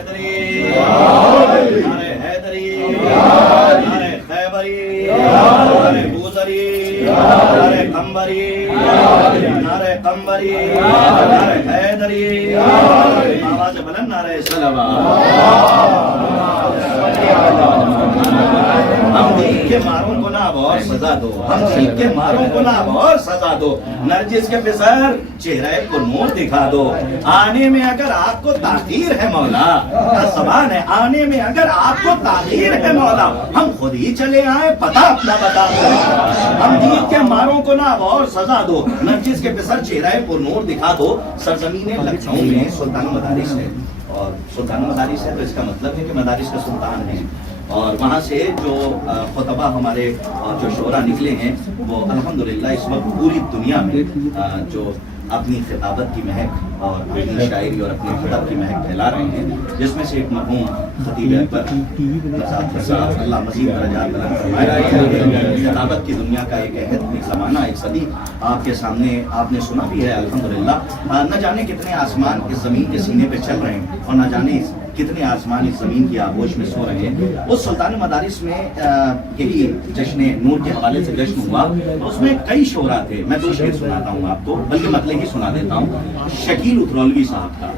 حیدری، نعرہ حیدری، نعرہ خیبری، نعرہ بوزری، نعرہ قمبری، نعرہ قمبری، نعرہ حیدری، آواز بلند نعرہ صلوات۔ ہم دل کے ماروں کو نہ اب اور سزا دو، ہم دل کے ماروں کو نہ اب اور سزا دو، نرجس کے پسر چہرے کو نور دکھا دو، آنے میں اگر آپ کو تاخیر ہے مولا، زبان ہے آنے میں اگر آپ کو تاخیر ہے مولا، ہم خود ہی چلے آئے پتہ اپنا بتا دو، ہم دل کے ماروں کو نہ اب اور سزا دو، نرجس کے پسر چہرے کو نور دکھا دو۔ سرزمین لکھنؤ میں سلطان مدارس ہے، اور سلطان مدارس ہے تو اس کا مطلب ہے کہ مدارس کا سلطان ہے، اور وہاں سے جو خطبہ ہمارے جو شعراء نکلے ہیں وہ الحمدللہ اس وقت پوری دنیا میں جو اپنی خطابت کی مہک اور اپنی شاعری اور اپنے خطب کی مہک پھیلا رہے ہیں، جس میں سے ایک مرحوم خطیب اکبر اللہ مزید درجات بلند فرمائے، خطابت کی دنیا کا ایک عہد، ایک زمانہ، ایک صدی آپ کے سامنے آپ نے سنا بھی ہے الحمدللہ۔ نہ جانے کتنے آسمان اس زمین کے سینے پہ چل رہے ہیں، اور نہ جانے کتنے آسمان اس زمین کی آغوش میں سو رہے ہیں۔ اس سلطان مدارس میں یہی جشن نور کے حوالے سے جشن ہوا، اس میں کئی شعراء تھے، میں دو شعر سناتا ہوں آپ کو، بلکہ مطلب ہی سنا دیتا ہوں۔ شکیل اترولوی صاحب کا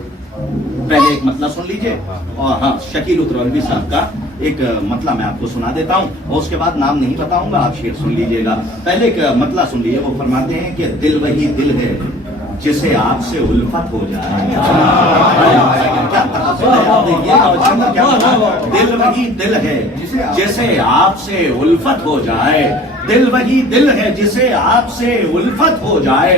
پہلے ایک مطلب سن لیجئے، اور ہاں شکیل اترولوی صاحب کا ایک مطلب میں آپ کو سنا دیتا ہوں، اور اس کے بعد نام نہیں بتاؤں گا، آپ شعر سن لیجئے گا۔ پہلے ایک مطلب سن لیجئے، وہ فرماتے ہیں کہ دل وہی دل ہے جسے آپ سے الفت ہو جائے، دل وہی دل ہے جسے آپ سے الفت ہو جائے، دل وہی دل ہے جسے آپ سے الفت ہو جائے،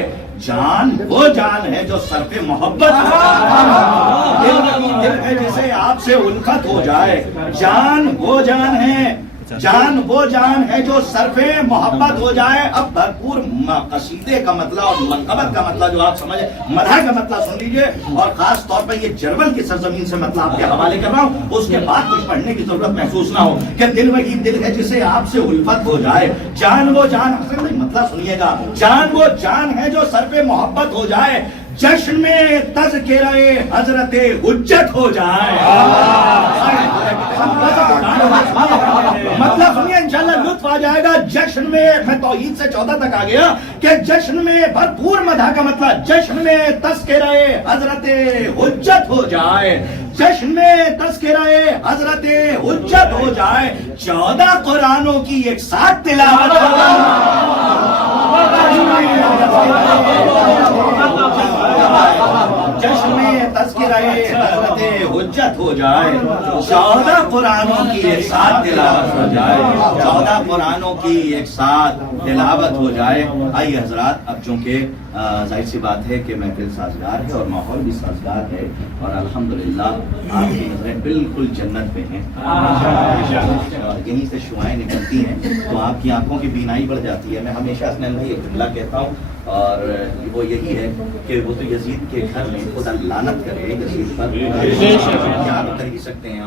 جان وہ جان ہے جو سر پہ محبت ہو جائے، دل وہی دل ہے جسے آپ سے الفت ہو جائے، جان وہ جان ہے، جان وہ جان ہے جو سر پہ محبت ہو جائے۔ اب بھرپور قصیدے کا مطلب اور منقبت کا مطلب جو آپ سمجھے، مدح کا مطلب سن لیجئے، اور خاص طور پہ یہ جرمن کی سرزمین سے مطلب آپ کے حوالے کر رہا ہوں، اس کے بعد کچھ پڑھنے کی ضرورت محسوس نہ ہو، کہ دل وہی دل ہے جسے آپ سے الفت ہو جائے، جان وہ جان، مطلب سنیے گا، جان وہ جان ہے جو سر پہ محبت ہو جائے، جشن میں تذکرہ حضرت حجت ہو جائے۔ مطلب سنیے، انشاءاللہ لطف آ جائے گا۔ جشن میں توحید سے 14 تک آ گیا کہ جشن میں بھرپور مدح کا مطلب، جشن میں تذکرہ حضرت حجت ہو جائے، جشن میں تذکرہ حضرت حجت ہو جائے، 14 قرآنوں کی ایک ساتھ تلاوت ہو جشن میں تذکرہ حضرت حجت ہو جائے، 14 قرآنوں کی ایک ساتھ تلاوت ہو جائے، 14 قرآنوں کی ایک ساتھ تلاوت ہو جائے۔ آئیے حضرات، اب چونکہ ظاہر سی بات ہے کہ محفل سازگار ہے اور ماحول بھی سازگار ہے، اور الحمدللہ آپ کی نظریں بالکل جنت پہ ہیں، یہیں سے شعائیں نکلتی ہیں تو آپ کی آنکھوں کی بینائی بڑھ جاتی ہے۔ میں ہمیشہ اپنے اندر ایک جملہ کہتا ہوں، اور وہ یہی ہے کہ وہ تو یزید کے گھر میں خدا لعنت کرے یزید پر، یاد کر ہی سکتے ہیں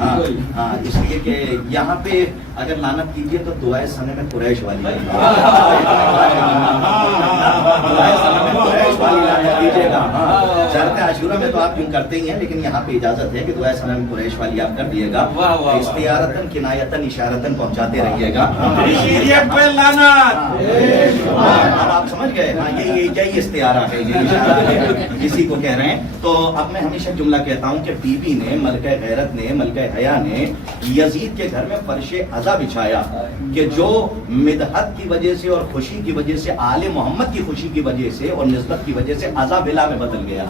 ہاں، اس لیے کہ یہاں پہ اگر لعنت کیجیے تو دعائے صنم قریش والی کیجیے گا۔ زیارت عاشورہ میں تو آپ یوں کرتے ہی ہیں، لیکن یہاں پہ اجازت ہے کہ دعائے صنم قریش والی آپ کر دیے گا، استعارتاً کنایتاً اشارتاً پہنچاتے رہیے گا۔ اب آپ سمجھ گئے، ہاں یہی استعارہ ہے، یہ اشارہ ہے، کسی کو کہہ رہے ہیں۔ تو اب میں ہمیشہ جملہ کہتا ہوں کہ بی بی نے، ملکہ غیرت نے، ملکہ حیا نے یزید کے گھر میں فرش عزا بچھایا کہ جو مدحت کی وجہ سے اور خوشی کی وجہ سے، آل محمد کی خوشی کی وجہ سے اور نسبت کی وجہ سے عزا بلا میں بدل گیا،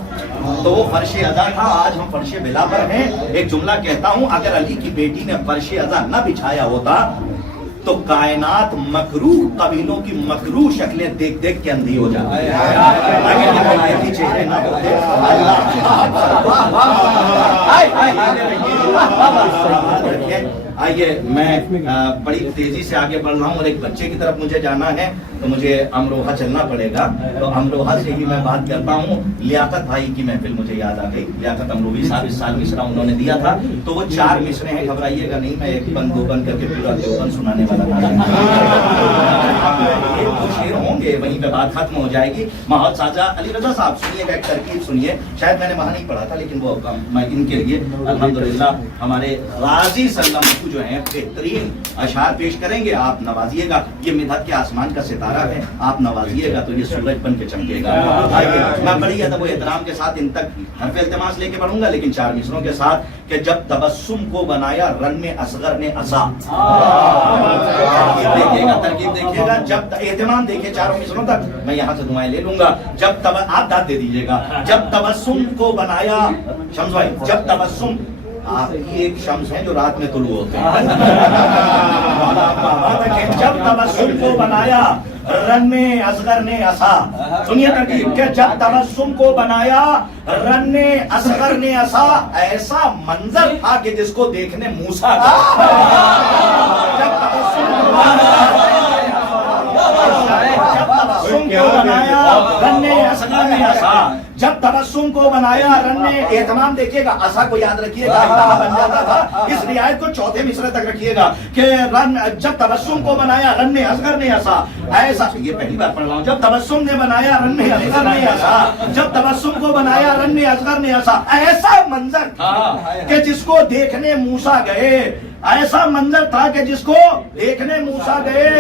تو وہ فرش عزا تھا، آج ہم فرش بلا پر ہیں۔ ایک جملہ کہتا ہوں، اگر علی کی بیٹی نے فرش عزا نہ بچھایا ہوتا تو کائنات مکروہ قبیلوں کی مکروہ شکلیں دیکھ دیکھ کے اندھی ہو جاتی، اگر یہ ولایتی چہرے نہ ہوتے۔ آئیے میں بڑی تیزی سے آگے بڑھ رہا ہوں اور ایک بچے کی طرف مجھے جانا ہے تو مجھے امروہہ چلنا پڑے گا. تو امروہہ سے ہی میں بات کرتا ہوں. لیاقت بھائی کی محفل مجھے یاد آ گئی. لیاقت امروہی صاحب اس سال مصرع انہوں نے دیا تھا تو وہ 4 مصرے ہیں. گھبرائیے گا نہیں, میں ایک بند دو بند کر کے پورا دیوبند سنانے والا تھا. شعر ہوں گے وہیں پہ بات ختم ہو جائے گی. ماحول سازا علی رضا صاحب سنیے گا, ایک ترکیب سنیے. شاید میں نے وہاں نہیں پڑھا تھا لیکن وہ میں ان کے لیے الحمدللہ ہمارے غازی صلی اللہ علیہ وسلم جو ہیں بہترین اشعار پیش کریں گے. آپ نوازیے گا. یہ مدحت کے آسمان کا ستارہ ہے, آپ نوازیے گا تو یہ سورج بن کے چمکے گا. میں بڑی ادب و احترام کے ساتھ ان تک حرف التماس لے کے بڑھوں گا لیکن 4 مصروں کے ساتھ کہ جب تبسم کو بنایا رن میں اصغر نے عصا. دیکھیے گا, ترکیب دیکھیے گا. جب اہتمام دیکھیے 4 مصروں تک. میں یہاں سے دعائیں لے لوں گا. جب آپ داد دے دیجیے گا. جب تبسم کو بنایا شمس بھائی, جب تبسم آپ کی ایک شمس ہے جو رات میں طلوع ہوتے ہیں. جب تبسم کو بنایا رن میں اصغر نے عصا. سنیے ترکیب کہ جب تبسم کو بنایا رن میں اصغر نے عصا. ایسا منظر تھا کہ جس کو دیکھنے موسیٰ کا. جب تبسم کو بنایا رن میں اصغر نے عصا. جب تبسم کو بنایا رن نے, اہتمام دیکھیے گا. عصا کو یاد رکھیے گا, بن جاتا تھا. اس رعایت کو 4تھے مصرے تک رکھیے گا کہ رن جب تبسم کو بنایا رن میں اصغر نے عصا. ایسا, یہ پہلی بار پڑھ رہا ہوں. جب تبسم نے بنایا رن میں اصغر نے عصا. جب تبسم کو بنایا رن میں اصغر نے عصا. ایسا منظر تھا کہ جس کو دیکھنے موسیٰ گئے. ایسا منظر تھا کہ جس کو دیکھنے موسیٰ گئے.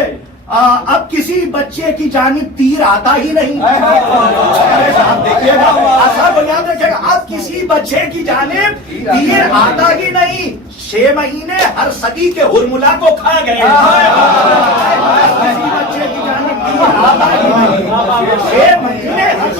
اب کسی بچے کی جانب تیر آتا ہی نہیں. صاحب دیکھیے گا, عصا کو یاد رکھے گا. اب کسی بچے کی جانب تیر آتا ہی نہیں. 6 مہینے ہر صدی کے ہرملا کو کھا گئے. کسی بچے کی جانب تیر آتا ہی نہیں. 6 مہینے ہر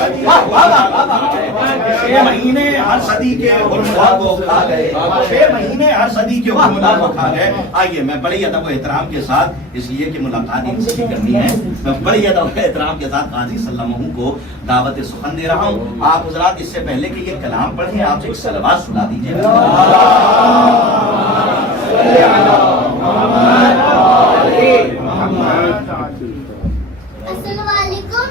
صدی کے ہرملا کو کھا گئے. 6 مہینے ہر صدی کے ہرملا کو کھا گئے. آئیے میں بڑی ادب و احترام کے ساتھ, اس لیے کہ ملاقات ان سے کرنی ہے, میں بڑی ادب و احترام کے ساتھ غازی صلی اللہ علیہ وسلم کو دعوت سخن دے رہا ہوں. آپ حضرات اس سے پہلے کہ یہ کلام پڑھیں آپ ایک صلوات سنا دیجیے. السلام علیکم.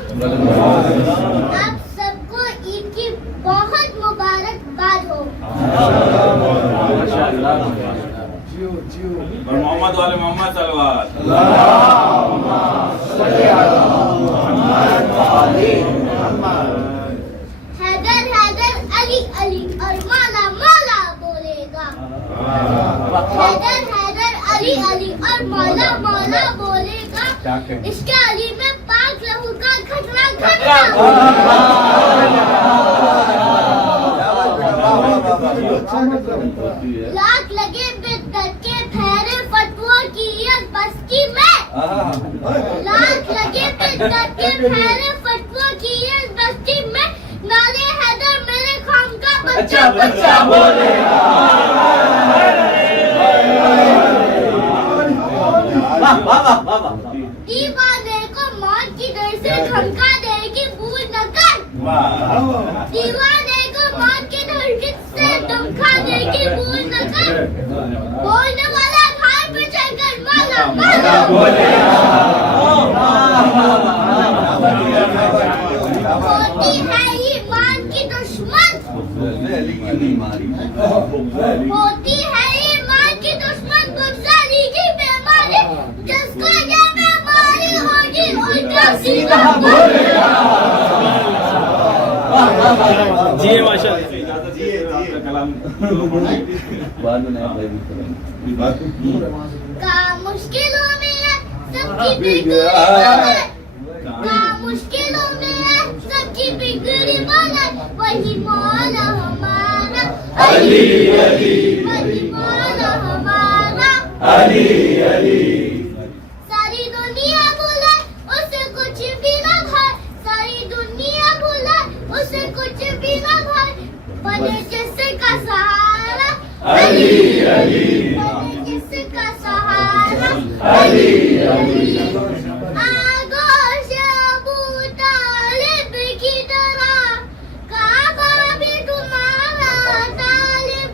آپ سب کو عید کی بہت مبارکباد ہو. اور محمد والے محمد صلوات. حیدر حیدر علی علی اور مولا مولا بولے گا. حیدر حیدر علی علی اور مولا مولا بولے گا. اس کے علی میں پاک لہو کا گھٹنا گھٹنا. لاکھ لگے بدت کے پھیرے فتووں کی ایک بستی میں. لاکھ لگے بدت کے پھیرے فتووں کی ایک بستی میں. نالے حیدر میرے خام کا بچہ بچہ بولے گا. دیوانے کو موت کی ڈر سے دھمکا دے گی بھول نہ کر. دیوانے کو موت کی ڈر سے دھمکا دے گی بھول نہ کر. بولنے والا گھر پہ چل کر مالا مالا بولے گا. ہوتی ہے ایمان کی دشمن. ہوتی ہے ایمان کی دشمن بغضالی کی بیماری. جس کو یہ بیماری ہوگی ان کا سینہ بولے گا. جی ماشاء اللہ. کام مشکلوں میں ہے سب کی بگڑی. کام مشکلوں میں ہے سب کی بگڑی مولا. وہی مولا ہمارا علی علی. وہی مولا ہمارا علی علی. ساری دنیا بھولے اسے کچھ بھی نہ بھائے. ساری دنیا بھولے اسے کچھ بھی نہ بھائے. بنے جس کا سہارا علی علی. بنے جس کا سہارا علی علی. آگوش ابو طالب کی طرح کعبہ بھی تمہارا طالب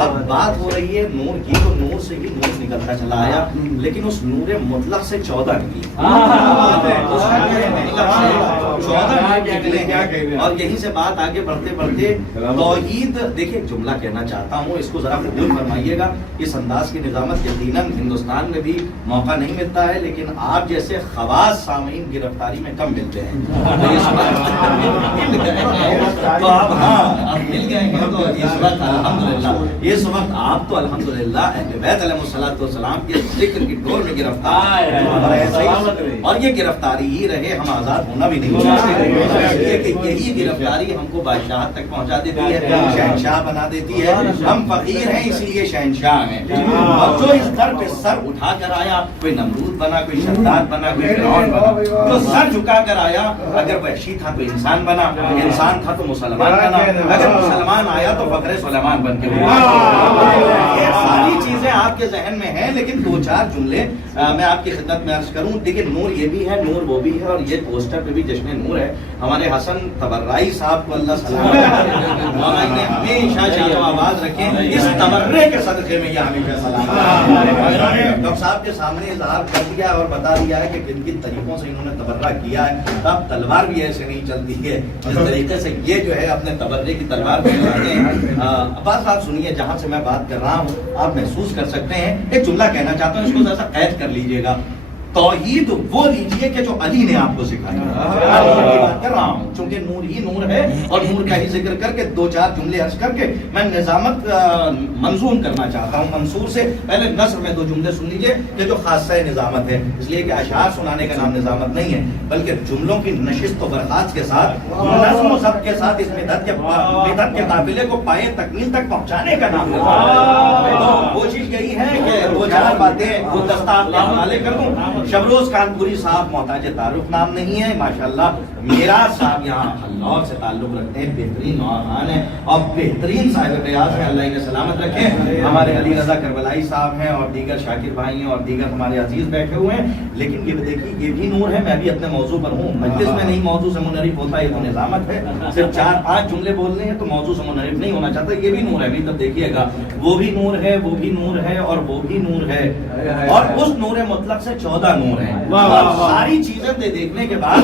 اب بات ہو رہی ہے نور کی، تو نور سے ہی نور نکلتا چلا آیا، لیکن اس نور مطلق سے 14 نکلی، 14 نکلے ہیں۔ اور یہیں سے بات آگے بڑھتے بڑھتے توحید، دیکھیں جملہ کہنا چاہتا ہوں، اس کو ذرا قبول فرمائیے گا۔ اس انداز کی نظامت یقیناً ہندوستان میں بھی موقع نہیں ملتا ہے، لیکن آپ جیسے خواص سامعین گرفتاری میں کم ملتے ہیں، تو آپ اب مل گئے ہیں، تو اس وقت الحمدللہ، اس وقت آپ تو الحمدللہ اہل بیت علیہ الصلوۃ والسلام کے ذکر کی ڈور میں گرفتار ہیں، اور یہ گرفتاری ہی رہے، ہم آزاد ہونا بھی نہیں چاہتے، کہ یہی گرفتاری ہم کو بادشاہت تک پہنچا دیتی ہے، شہنشاہ بنا دیتی ہے۔ ہم فقیر ہیں اس لیے شہنشاہ ہیں، اور جو اس در پہ سر اٹھا کر آیا، کوئی نمرود بنا، کوئی شداد بنا، کوئی فرعون بنا، جو سر جھکا کر آیا، اگر وحشی تھا تو انسان بنا، انسان تھا تو مسلمان بنا، اگر مسلمان آیا تو فخر سلیمان بن کے یہ ساری چیزیں آپ کے ذہن میں ہیں، لیکن 2-4 جملے میں آپ کی خدمت میں عرض کروں۔ دیکھیں نور یہ بھی ہے، نور وہ بھی ہے، اور یہ پوسٹر پہ بھی جشن نور ہے۔ ہمارے حسن تبرعی صاحب کو اللہ سلامت مولانا نے ہمیشہ شان و آواز رکھیں، اس تبرع کے صدقے میں یہ ہمیشہ سلامت۔ ڈاکٹر صاحب کے سامنے اظہار کر دیا اور بتا دیا ہے کہ کن کن طریقوں سے انہوں نے تبرع کیا ہے، اب تلوار بھی ایسے نہیں چلتی ہے جس طریقے سے یہ جو ہے اپنے تبرع کی تلوار پھیلاتے ہیں۔ عباس صاحب سنیے، جہاں سے میں بات کر رہا ہوں آپ محسوس کر سکتے ہیں، ایک جملہ کہنا چاہتا ہوں، اس کو ذرا سا قید کر لیجئے گا۔ توحید وہ لیجئے کہ جو علی نے آپ کو سکھائی، بات کر رہا ہوں چونکہ نور ہی نور ہے، اور نور کا ہی ذکر کر کے 2-4 جملے عرض کر کے میں نظامت منظوم کرنا چاہتا ہوں۔ منصور سے پہلے نثر میں 2 جملے سن لیجئے کہ جو خاصہ نظامت ہے، اس لیے کہ اشعار سنانے کا نام نظامت نہیں ہے، بلکہ جملوں کی نشست و برخاست کے ساتھ، نظم و ضبط کے ساتھ اس بدعت کے قافلے کو پائے تکمیل تک پہنچانے کا نام نظامت ہے۔ تو کوشش یہی ہے کہ 2-4 باتیں وہ دستہ آپ کے حوالے کر دوں۔ شبروز کانپوری صاحب محتاج تعارف نام نہیں ہے، ماشاءاللہ میراث صاحب یہاں اللہ سے تعلق رکھتے ہیں، بہترین نوجوان ہیں اور بہترین صاحب بیاض ہیں، اللہ انہیں سلامت رکھے۔ ہمارے علی رضا کربلائی صاحب ہیں اور دیگر شاکر بھائی ہیں اور دیگر ہمارے عزیز بیٹھے ہوئے ہیں، لیکن یہ دیکھیے یہ بھی نور ہے، میں بھی اپنے موضوع پر ہوں، مجلس میں نہیں موضوع سے منحرف ہوتا، یہ تو نظامت ہے، صرف 4-5 جملے بولنے ہیں تو موضوع سے منحرف نہیں ہونا چاہتا، یہ بھی نور ہے، ابھی تب دیکھیے گا وہ بھی نور ہے، وہ بھی نور ہے اور وہ بھی نور ہے، اور اس نور مطلق سے 14 نور ہیں۔ ساری چیزیں دیکھنے کے بعد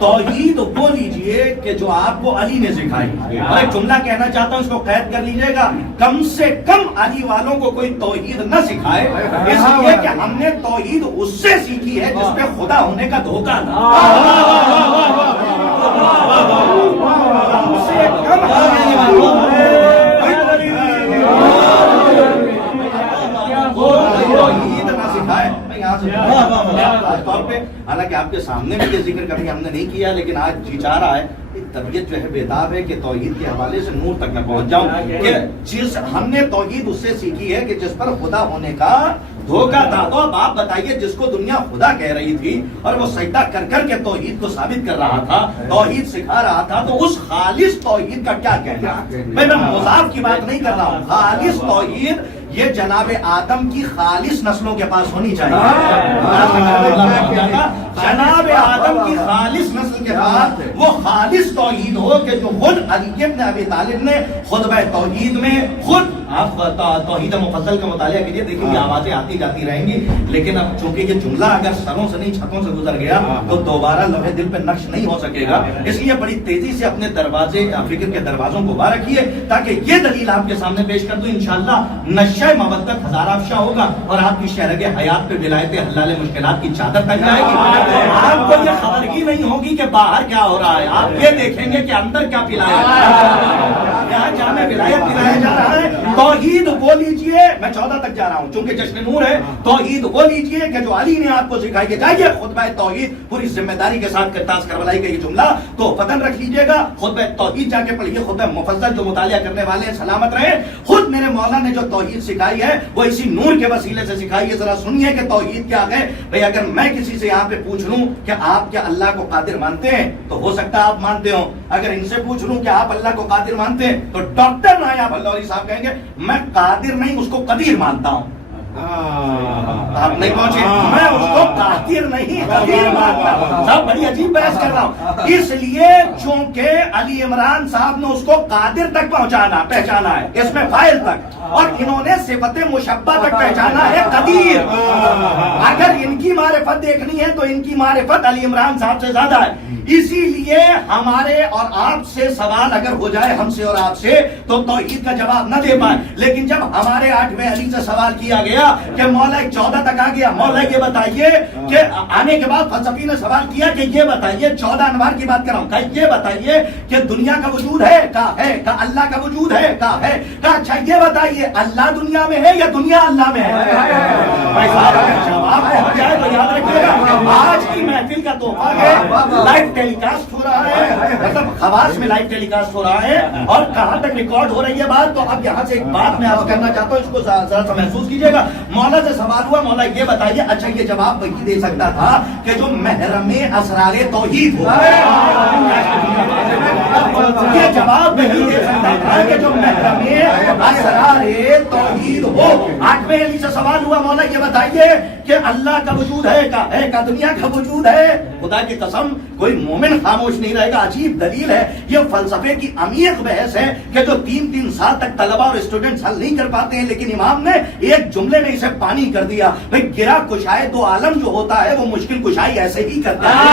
توحید وہ لیجئے کہ جو آپ کو علی نے سکھائی، اور ایک جملہ کہنا چاہتا ہوں، اس کو قید کر لیجئے گا، کم سے کم علی والوں کو کوئی توحید نہ سکھائے، اس لیے کہ ہم نے توحید اس سے سیکھی ہے جس پہ خدا ہونے کا دھوکہ تھا۔ کم سے کم توحید نہ سکھائے۔ خاص طور پہ حالانکہ آپ کے سامنے بھی یہ ذکر کبھی ہم نے نہیں کیا، لیکن آج جی چاہ رہا ہے، طبیعت جو ہے بیتاب ہے کہ توحید کے حوالے سے نور تک میں پہنچ جاؤں، کہ جس ہم نے توحید اس سے سیکھی ہے کہ جس پر خدا ہونے کا دھوکہ تھا۔ تو اب آپ بتائیے، جس کو دنیا خدا کہہ رہی تھی اور وہ سجدہ کر کر کے توحید کو ثابت کر رہا تھا، توحید سکھا رہا تھا، تو اس خالص توحید کا کیا کہنا؟ میں مضاف کی بات نہیں کر رہا ہوں، خالص توحید یہ جناب آدم کی خالص نسلوں کے پاس ہونی چاہیے، جناب آدم کی خالص نسل کے پاس وہ خالص توحید ہو کہ جو خود علی بن ابی طالب نے خطبہ توحید میں خود، آپ توحید مفصل کا مطالعہ کیجئے، دیکھیں یہ آوازیں آتی جاتی رہیں گی، لیکن اب چونکہ یہ جملہ اگر سروں سے نہیں چھتوں سے گزر گیا تو دوبارہ لوہے دل پہ نقش نہیں ہو سکے گا، اس لیے بڑی تیزی سے اپنے دروازے فکر کے دروازوں کو باہر رکھیے تاکہ یہ دلیل آپ کے سامنے پیش کر دوں، انشاءاللہ نشہ مودت ہزار افشا ہوگا اور آپ کی شہرگ حیات پہ ولایت حلال مشکلات کی چادر تک جائے گی۔ آپ کو یہ خبر ہی نہیں ہوگی کہ باہر کیا ہو رہا ہے، آپ یہ دیکھیں گے کہ اندر کیا پلایا جا رہا ہے، یہاں جامع ولایت پلایا جا رہا ہے۔ توحید وہ لیجئے، میں 14 تک جا رہا ہوں چونکہ جشن نور ہے، توحید وہ لیجئے کہ جو علی نے آپ کو سکھائی کہ جائیے خطبہ توحید پوری ذمہ داری کے ساتھ کرتاز کربلائی کا یہ جملہ تو فتن رکھ لیجئے گا، خطبہ توحید جا کے پڑھیے، خطبہ مفصل جو مطالعہ کرنے والے ہیں سلامت رہے۔ خود میرے مولا نے جو توحید سکھائی ہے وہ اسی نور کے وسیلے سے سکھائی ہے، ذرا سنیے کہ توحید کیا ہے۔ بھئی اگر میں کسی سے یہاں پہ پوچھ لوں کہ آپ کیا اللہ کو قادر مانتے ہیں تو ہو سکتا ہے آپ مانتے ہوں، اگر ان سے پوچھ لوں کہ آپ اللہ کو قادر مانتے ہیں تو ڈاکٹر نایاب اللہ علی صاحب کہیں گے میں قادر نہیں اس کو قدیر مانتا ہوں۔ آپ نہیں پہنچے. میں اس کو قادر نہیں قدیر مانتا ہوں. صاحب بڑی عجیب بحث کر رہا ہوں. اس لیے چونکہ علی عمران صاحب نے اس کو قادر تک پہچانا ہے, اس میں فاعل تک, اور انہوں نے صفت مشبہ تک پہچانا ہے قدیر. اگر ان کی معرفت دیکھنی ہے تو ان کی معرفت علی عمران صاحب سے زیادہ ہے. اسی لیے ہمارے اور آپ سے سوال اگر ہو جائے, ہم سے اور آپ سے, تو توحید کا جواب نہ دے پائے. لیکن جب ہمارے 8ویں علی سے سوال کیا گیا کہ مولا 14 تک آ گیا, مولا یہ بتائیے کہ آنے کے بعد فلسفی نے سوال کیا کہ یہ بتائیے, 14 انوار کی بات کر رہا ہوں, کہ یہ بتائیے کہ دنیا کا وجود ہے, کہا ہے, کہ اللہ کا وجود ہے, کہا ہے, کہا اچھا یہ بتائیے اللہ دنیا میں ہے یا دنیا اللہ میں ہے؟ بھائی صاحب اگر جواب ہو جائے تو یاد رکھیے گا آج کی محفل کا تحفہ ہے, لائیو ٹیلی کاسٹ ہو رہا ہے, مطلب خواص میں لائیو ٹیلی کاسٹ ہو رہا ہے, اور کہاں تک ریکارڈ ہو رہی ہے بات. تو اب یہاں سے ایک بات میں آپ کرنا چاہتا ہوں, اس کو ذرا سا محسوس کیجیے گا. مولا سے سوال ہوا, مولا یہ بتائیے, اچھا یہ جواب وہی دے سکتا تھا کہ جو محرم اسرار توحید ہو, یہ جواب وہی دے سکتا تھا کہ جو محرم اسرار توحید ہو. 8ویں علی سے سوال ہوا, مولا یہ بتائیے کہ اللہ کا وجود ہے, کا دنیا کا وجود ہے. خدا کی قسم کوئی مومن خاموش نہیں رہے گا. عجیب دلیل ہے, یہ فلسفے کی عمیق بحث ہے کہ جو 3 سال تک طلبہ اور اسٹوڈنٹس حل نہیں کر پاتے ہیں, لیکن امام نے ایک جملے میں اسے پانی کر دیا. بھئی گرا کشائے دو عالم جو ہوتا ہے وہ مشکل کشائی ایسے ہی کرتا ہے.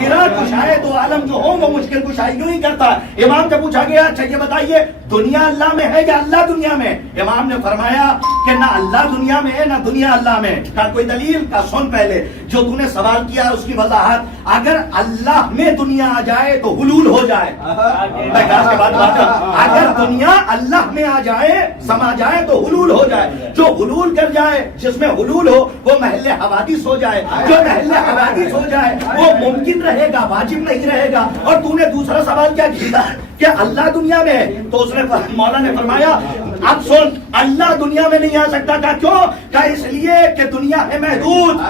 گرا کشائے دو عالم جو ہو وہ مشکل کشائی یوں ہی کرتا ہے. امام سے پوچھا گیا, اچھا یہ بتائیے دنیا اللہ میں ہے یا اللہ دنیا میں؟ امام نے فرمایا کہ نہ اللہ دنیا میں ہے نہ دنیا اللہ میں. کا کوئی دلیل؟ کا سن پہلے جو تو نے سوال کیا اس کی وضاحت. اگر اللہ میں دنیا آ جائے تو حلول ہو جائے. اگر دنیا اللہ میں آ جائے, سما جائے تو حلول ہو جائے. جو حلول کر جائے, جس میں حلول ہو وہ محل حوادث ہو جائے. جو محل حوادث ہو جائے وہ ممکن رہے گا, واجب نہیں رہے گا. اور تو نے دوسرا سوال کیا کیا کہ اللہ دنیا میں ہے, تو اس نے مولا نے فرمایا اب سن, اللہ دنیا میں نہیں آ سکتا. کہا کیوں؟ کہا اس لیے کہ دنیا ہے محدود.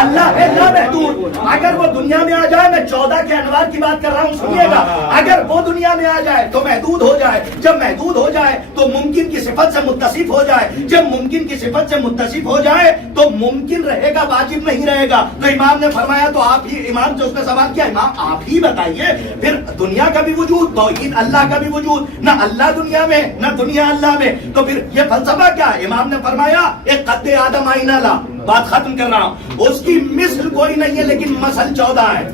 اللہ ہے لا محدود. اگر وہ دنیا میں آ جائے, میں 14 کے انوار کی بات کر رہا ہوں, سنیے گا, اگر وہ دنیا میں آ جائے تو محدود ہو جائے. جب محدود ہو جائے تو ممکن کی صفت سے متصف ہو جائے. جب ممکن کی صفت سے متصف ہو جائے تو ممکن رہے گا, واجب نہیں رہے گا. تو امام نے فرمایا, تو آپ ہی, امام سے اس نے سوال کیا, امام آپ ہی بتائیے پھر دنیا کا بھی وجود, توحید اللہ کا بھی وجود, نہ اللہ دنیا میں نہ دنیا اللہ میں, تو پھر یہ فلسفہ کیا ہے؟ امام نے فرمایا ایک قد آدم آئینہ لا. بات ختم کر رہا ہوں. اس کی مثل کوئی نہیں ہے لیکن مثل 14 ہے.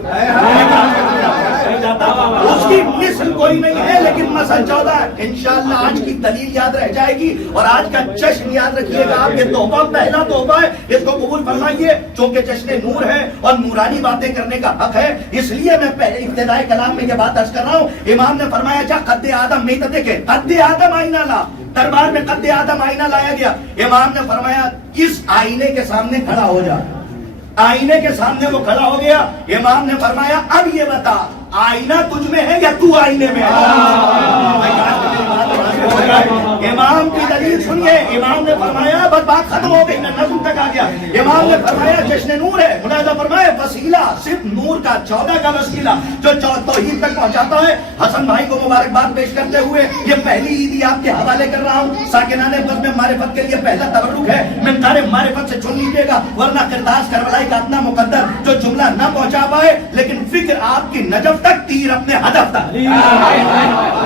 اس کی مثل کوئی نہیں ہے لیکن مثل 14 ہے. انشاءاللہ آج کی دلیل یاد رہ جائے گی اور آج کا جشن یاد رکھیے گا. آپ یہ تحفہ پہلا تحفہ ہے, اس کو قبول فرمائیے. چونکہ جشن نور ہے اور نورانی باتیں کرنے کا حق ہے, اس لیے میں پہلے ابتدائی کلام میں یہ بات عرض کر رہا ہوں. امام نے فرمایا جا قد آدم, نہیں تو دیکھیں قد آدم آئینہ لا. دربار میں قد آدم آئینہ لایا گیا. امام نے فرمایا اس آئینے کے سامنے کھڑا ہو جا. آئینے کے سامنے وہ کھڑا ہو گیا. امام نے فرمایا اب یہ بتا آئینہ تجھ میں ہے یا تو آئینے میں ہے؟ امام کی دلیل سنیے. امام نے فرمایا بس بات ختم ہو گئی, نظم تک آ گیا. امام نے فرمایا جشن نور ہے, ملاحظہ فرمایا وسیلہ صرف نور کا, 14 کا وسیلہ جو توحید تک پہنچاتا ہے. حسن بھائی کو مبارکباد پیش کرتے ہوئے یہ پہلی عیدی آپ کے حوالے کر رہا ہوں. ساکنان بزم معرفت کے لیے پہلا تبرک ہے, مقدار معرفت سے چن لیجیے گا, ورنہ کرداس کربلائی کا اپنا مقدر جو جملہ نہ پہنچا پائے لیکن فکر آپ کی نجف تک, تیر اپنے ہدف تک.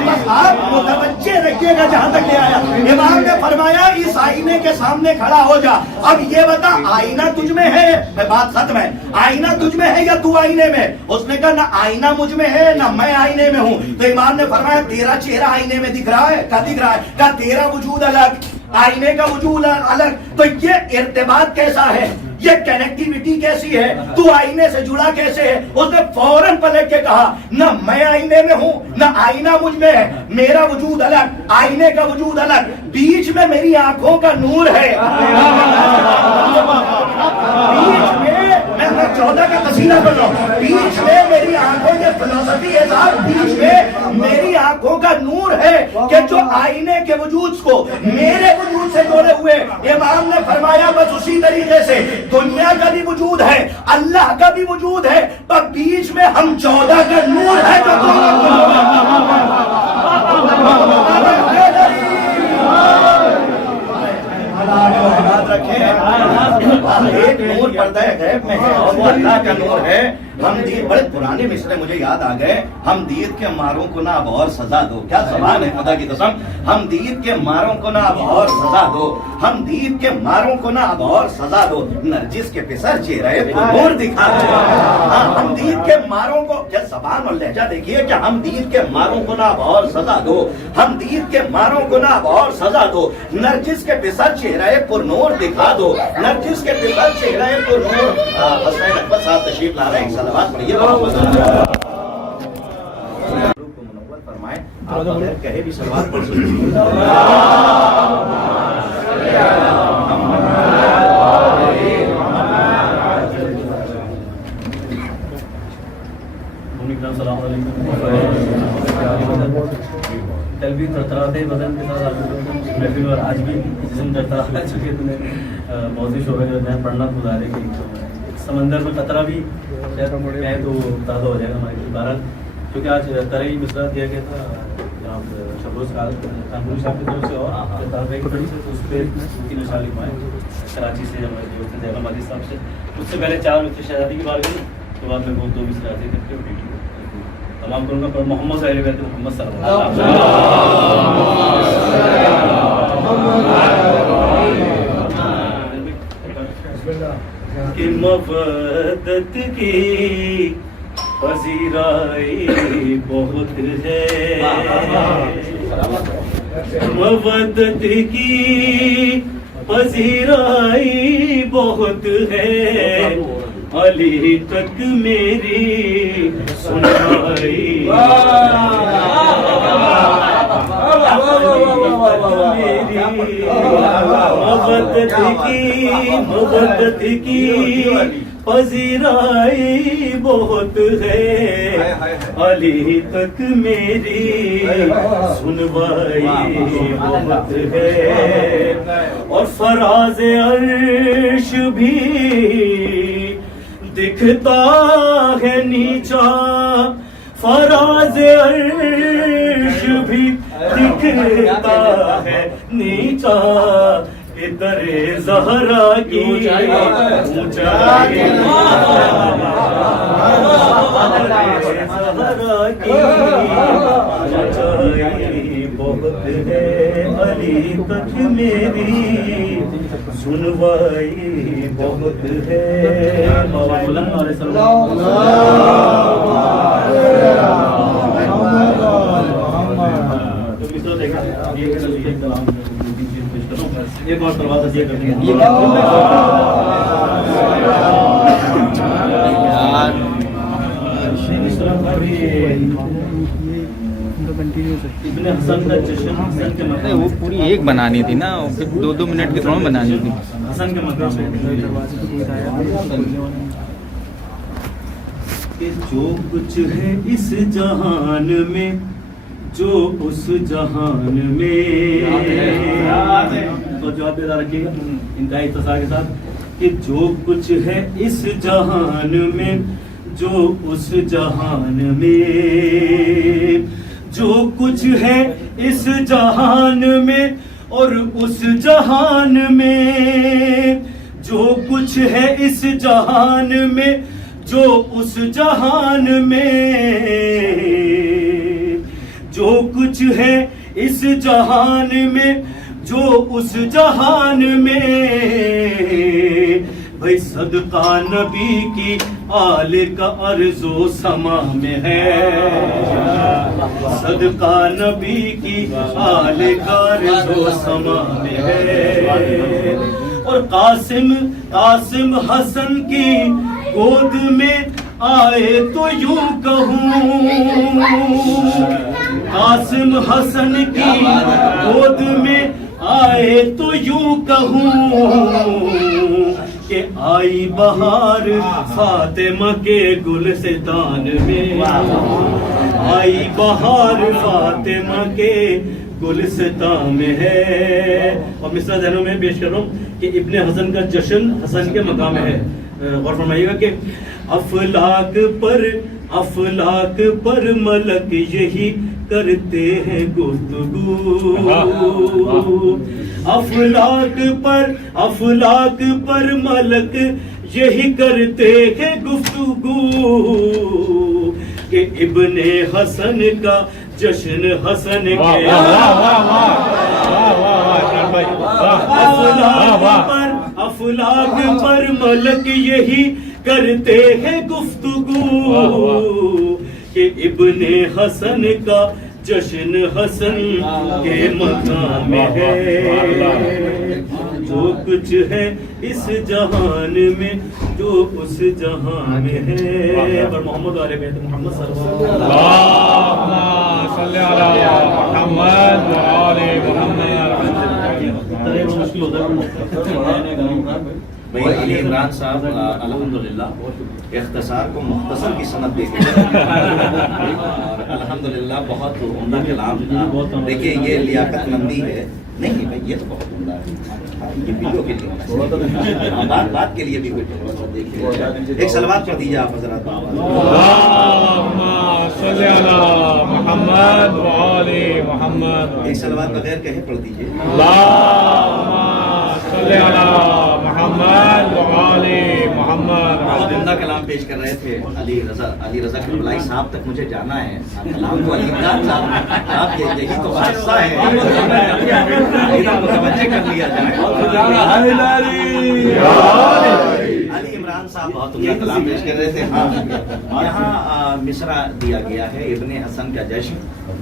بس آپ متوجہ رکھیے گا جہاں تک لے آیا. امام نے فرمایا اس آئینے کے سامنے کھڑا ہو جا. اب یہ بتا آئینہ تجھ میں ہے, بات ختم ہے, آئینہ تجھ میں ہے یا تو آئینے میں؟ اس نے کہا نہ آئینہ مجھ میں ہے نہ میں آئینے میں ہوں. تو امام نے فرمایا تیرا چہرہ آئینے میں دکھ رہا ہے. کیا دکھ رہا ہے؟ کہا تیرا وجود الگ, آئینے کا وجود الگ. تو یہ ارتباط کیسا ہے, یہ کنیکٹیویٹی کیسی ہے, تو آئینے سے جڑا کیسے ہے؟ اس نے فوراً پلٹ کے کہا نہ میں آئینے میں ہوں نہ آئینہ مجھ میں ہے, میرا وجود الگ, آئینے کا وجود الگ, بیچ میں میری آنکھوں کا نور ہے. بیچ میں میں 14 کا قصیدہ پڑھ رہا ہوں, بیچ میں میری آنکھوں, یہ فلسفی ہے صاحب, بیچ میں میری آنکھوں کا نور ہے کہ جو آئینے کے وجود کو میرے وجود سے جوڑے ہوئے. امام نے فرمایا بس اسی طریقے سے دنیا کا بھی وجود ہے, اللہ کا بھی وجود ہے, پر بیچ میں ہم 14 کا نور ہے جو ایک نور پردہ غیب میں ہے اور وہ اللہ کا نور ہے. ہم دید بڑے پرانے مصرے مجھے یاد آ گئے. ہم دید کے ماروں کو نہ اب اور سزا دو. کیا زبان ہے خدا کی قسم. ہم دید کے ماروں کو نہ اب اور سزا دو. ہم دید کے ماروں کو نہ اب اور سزا دو. نرجس کے پسر چہرے پر نور دکھا دو. ہم دید کے ماروں کو, کیا زبان اور لہجہ دیکھیے, کہ ہم دید کے ماروں کو نہ اب اور سزا دو. ہم دید کے ماروں کو نہ اب اور سزا دو. نرجس کے پسر چہرے پر نور دکھا دو. نرجس کے پسر چہرے پر نور. حسین اکبر صاحب تشریف لا رہے ہیں. صلوات پڑھیے. فرمائے آپ بغیر کہے بھی صلوات پڑھ سکتے السلام علیکم. کل بھی ترتراتے بدن کے ساتھ محفل اور آج بھی جسم ترترا چکے تمہیں بہت سی شعبے جو ہیں پڑھنا گزارے گی. سمندر میں قطرہ بھی کہیں تو تازہ ہو جائے گا ہمارے لیے. بہرحال کیونکہ آج ترئی مصرع دیا گیا تھا جناب شبروز خانپور صاحب کی طرف سے اور تازہ کی طرف سے, تو اس پہ ان کی نشان لکھوائیں کراچی سے زیب المادی صاحب سے. اس سے پہلے 4 مصرے شہزادی کی بات گئی, تو بعد میں وہ 2 مصرے آتے کر کے بیٹی تمام کروں گا. پر محمد صلی اللہ علیہ محمد صلی اللہ کہ مودت کی پذیرائی بہت ہے, مودت کی پذیرائی بہت ہے, علی تک میری سنائی, مودت کی پذیرائی بہت ہے, علی تک میری سنوائی بہت ہے, اور فراز عرش بھی دکھتا ہے نیچا, فراز عرش بھی دکھتا ہے نیچا, در زہرا کی اونچائی, زہرا کی اونچائی بہت ہے, علی تک میری سنوائی بہت ہے. بابا بلند علیہ السلام ایک اور دروازہ دیا کرتے ہیں. ابن حسن کا جشن حسن کے مقام, وہ پوری ایک بنانی تھی نا, پھر 2-2 منٹ کی تھوڑا بنانی تھی. حسن کے مقام ہے کہ جو کچھ ہے اس جہان میں, جو اس جہان میں, تو جواب پیدا رکھیے گا انتہائی اتصال کے ساتھ, کہ جو کچھ ہے اس جہان میں, جو اس جہان میں, جو کچھ ہے اس جہان میں, اور اس جہان میں, جو کچھ ہے اس جہان میں, جو اس جہان میں, جو کچھ ہے اس جہان میں, جو اس جہان میں, بھائی صدقہ نبی کی آل کا عرض و سما میں ہے, صدقہ نبی کی آل کا عرض و سما میں ہے, اور قاسم حسن کی گود میں آئے تو یوں کہوں, قاسم حسن کی گود میں آئے تو یوں کہوں, کہ آئی بہار فاطمہ کے گلستان میں, آئی بہار فاطمہ کے گلستان میں ہے. اور مصرع ذہنوں میں پیش کر رہا ہوں کہ ابن حسن کا جشن حسن کے مقام ہے. غور فرمائیے گا کہ افلاک پر ملک یہی کرتے ہیں گفتگو, افلاک پر ملک یہی کرتے ہیں گفتگو کہ ابن حسن کا جشن حسن کے افلاک پر ملک یہی کرتے ہیں گفتگو کہ ابن حسن کا جشن حسن کے مقام ہے جو کچھ ہے اس جہان میں جو اس جہان میں ہے پر محمد علیہ بیت محمد صلی اللہ صلی علی محمد و آل محمد. بھائی علی عمران صاحب الحمدللہ اختصار کو مختصر کی سند دے کے الحمدللہ بہت عمدہ کلام تھا. دیکھیے یہ لیاقت مندی ہے. نہیں بھائی یہ تو بہت عمدہ ہے. یہ ویڈیو کے لیے بات کے لیے بھی کوئی تھوڑا سا دیکھیے. ایک صلوات پڑھ دیجیے آپ حضرات. اللہم صلی علی محمد و آل محمد. ایک صلوات بغیر کہے پڑھ دیجیے. اللہم صلی علی محمد و آل محمد. بہت عمدہ کلام پیش کر رہے تھے علی رضا کربلائی صاحب تک مجھے جانا ہے. کلام تو علی عمران صاحب آپ یہی تو حادثہ ہے متوجہ کر لیا جائے. علی عمران صاحب بہت عمدہ کلام پیش کر رہے تھے. ہاں یہاں مصرع دیا گیا ہے ابن حسن کا جشن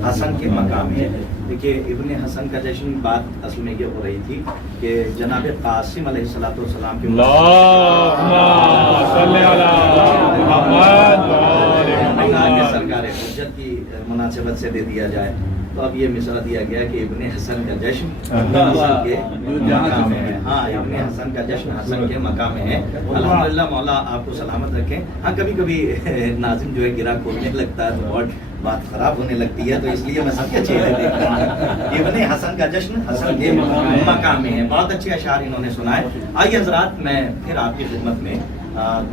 حسن کے مقام ہے. دیکھیے ابن حسن کا جشن بات اصل میں یہ ہو رہی تھی کہ جناب قاسم علیہ السلام کے سرکار حجت کی مناسبت سے دے دیا جائے تو اب یہ مصرع دیا گیا کہ ابن حسن کا جشن حسن کے مقام میں ہے. ہاں ابن حسن کا جشن حسن کے مقام میں ہے. الحمدللہ مولا آپ کو سلامت رکھیں. ہاں کبھی کبھی ناظم جو ہے گرا کھولنے لگتا ہے تو بات خراب ہونے لگتی ہے تو اس لیے میں سب کے چہرے دیکھتا ہوں. ابن حسن کا جشن حسن کے مقام میں ہے. بہت اچھے اشعار انہوں نے سنائے. آئیے حضرات میں پھر آپ کی خدمت میں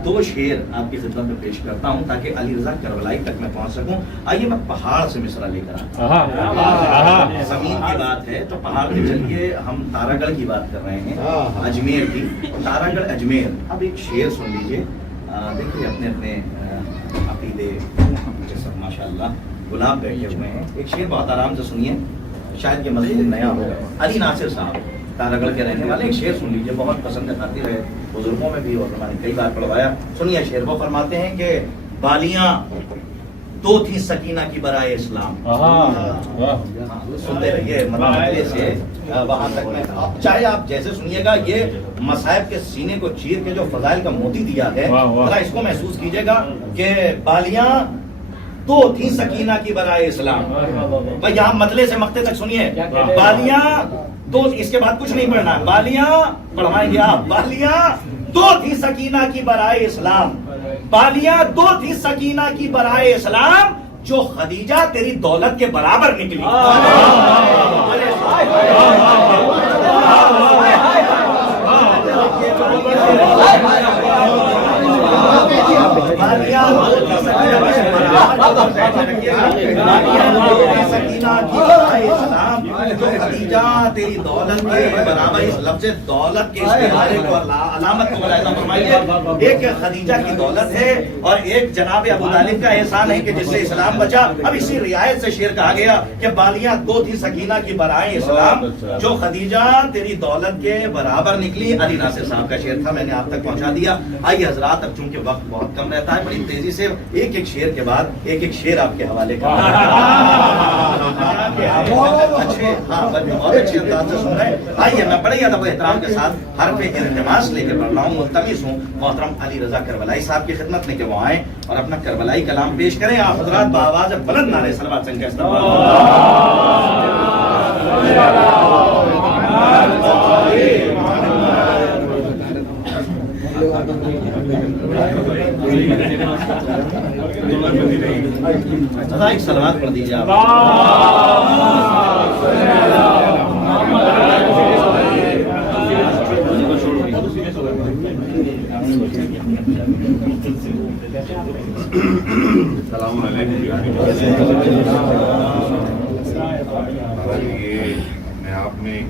دو شعر آپ کی خدمت میں پیش کرتا ہوں تاکہ علی رضا کربلائی تک میں پہنچ سکوں. آئیے میں پہاڑ سے مصرع لے کر آتا ہوں. زمین کی بات ہے تو پہاڑ پہ چلیے. ہم تارا گڑھ کی بات کر رہے ہیں اجمیر کی. تارا گڑھ اجمیر. اب ایک شعر سن لیجیے. دیکھیے اپنے اپنے عقیدے ماشاء اللہ گلاب بیٹھے ہوئے ہیں. ایک شعر بہت آرام سے سنیے. شاید یہ مضمون نیا ہوگا. علی ناصر صاحب تارا گڑھ کے رہنے والے. ایک شعر سن لیجیے. بہت پسند خاطر ہے بزرگوں میں بھی اور ہمارے کئی بار پڑھوایا. سنیے شعر. وہ فرماتے ہیں کہ بالیاں دو تھی سکینہ کی برائے اسلام. سنتے رہیے مطلب سے وہاں تک میں چاہے آپ جیسے سنیے گا. یہ مصائب کے سینے کو چیر کے جو فضائل کا موتی دیا ہے ذرا اس کو محسوس کیجیے گا کہ بالیاں دو تھی سکینہ کی برائے اسلام. بھائی یہاں مطلع سے مقطع تک سنیے. بالیاں دو, اس کے بعد کچھ نہیں پڑھنا. بالیاں پڑھوائیں گے آپ. بالیاں دو تھی سکینہ کی برائے اسلام. بالیاں دو تھی سکینہ کی برائے اسلام جو خدیجہ تیری دولت کے برابر نکلی. تیری دولت کے برابر. اس لفظ دولت کے استعارے کو علامت کو ملاحظہ فرمائیے. ایک خدیجہ کی دولت ہے اور ایک جناب ابو طالب کا احسان ہے کہ جس سے اسلام بچا. اب اسی رعایت سے شعر کہا گیا کہ بالیاں دو تھی سکینہ کی برائے اسلام جو خدیجہ تیری دولت کے برابر نکلی. علی ناصر صاحب کا شعر تھا, میں نے آپ تک پہنچا دیا. آئیے حضرات اب چونکہ وقت بہت کم رہتا ہے بڑی تیزی سے ایک ایک شعر کے بعد ایک ایک شعر آپ کے حوالے کا اچھے بہت اچھے انداز سے سن رہے ہیں. آئیے میں بڑے ادب و احترام کے ساتھ حرف التماس لے کے پڑھ رہا ہوں. ملتمس ہوں محترم علی رضا کربلائی صاحب کی خدمت میں کہ وہ آئیں اور اپنا کربلائی کلام پیش کریں. آپ حضرات بآواز بلند نعرے صلوات سے ان کا استقبال. ایک صلوات پڑھ دیجیے آپ. السلام علیکم. میں آپ میں ایک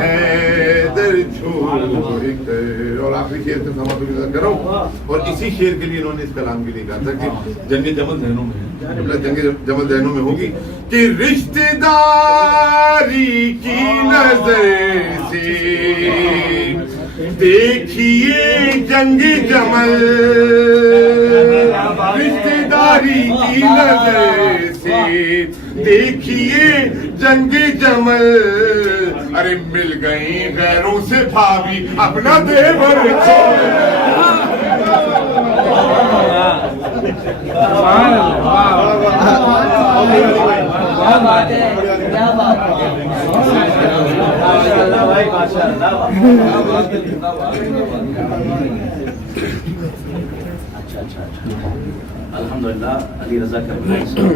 حیدر چھوڑ کر، اور آخری شعر سے سما تو کر رہا ہوں، اور اسی شعر کے لیے انہوں نے اس کلام کے لیے کہا تھا کہ جنگ جمل ذہنوں میں ہے، جنگ جمل ذہنوں میں ہوگی کہ رشتہ داری کی نظر سے دیکھیے جنگ جمل، رشتہ داری کی نظر سے دیکھیے جنگ جمل، ارے مل گئی غیروں سے بھابی اپنا دیور الحمدللہ علی رضا کربلائی صاحب.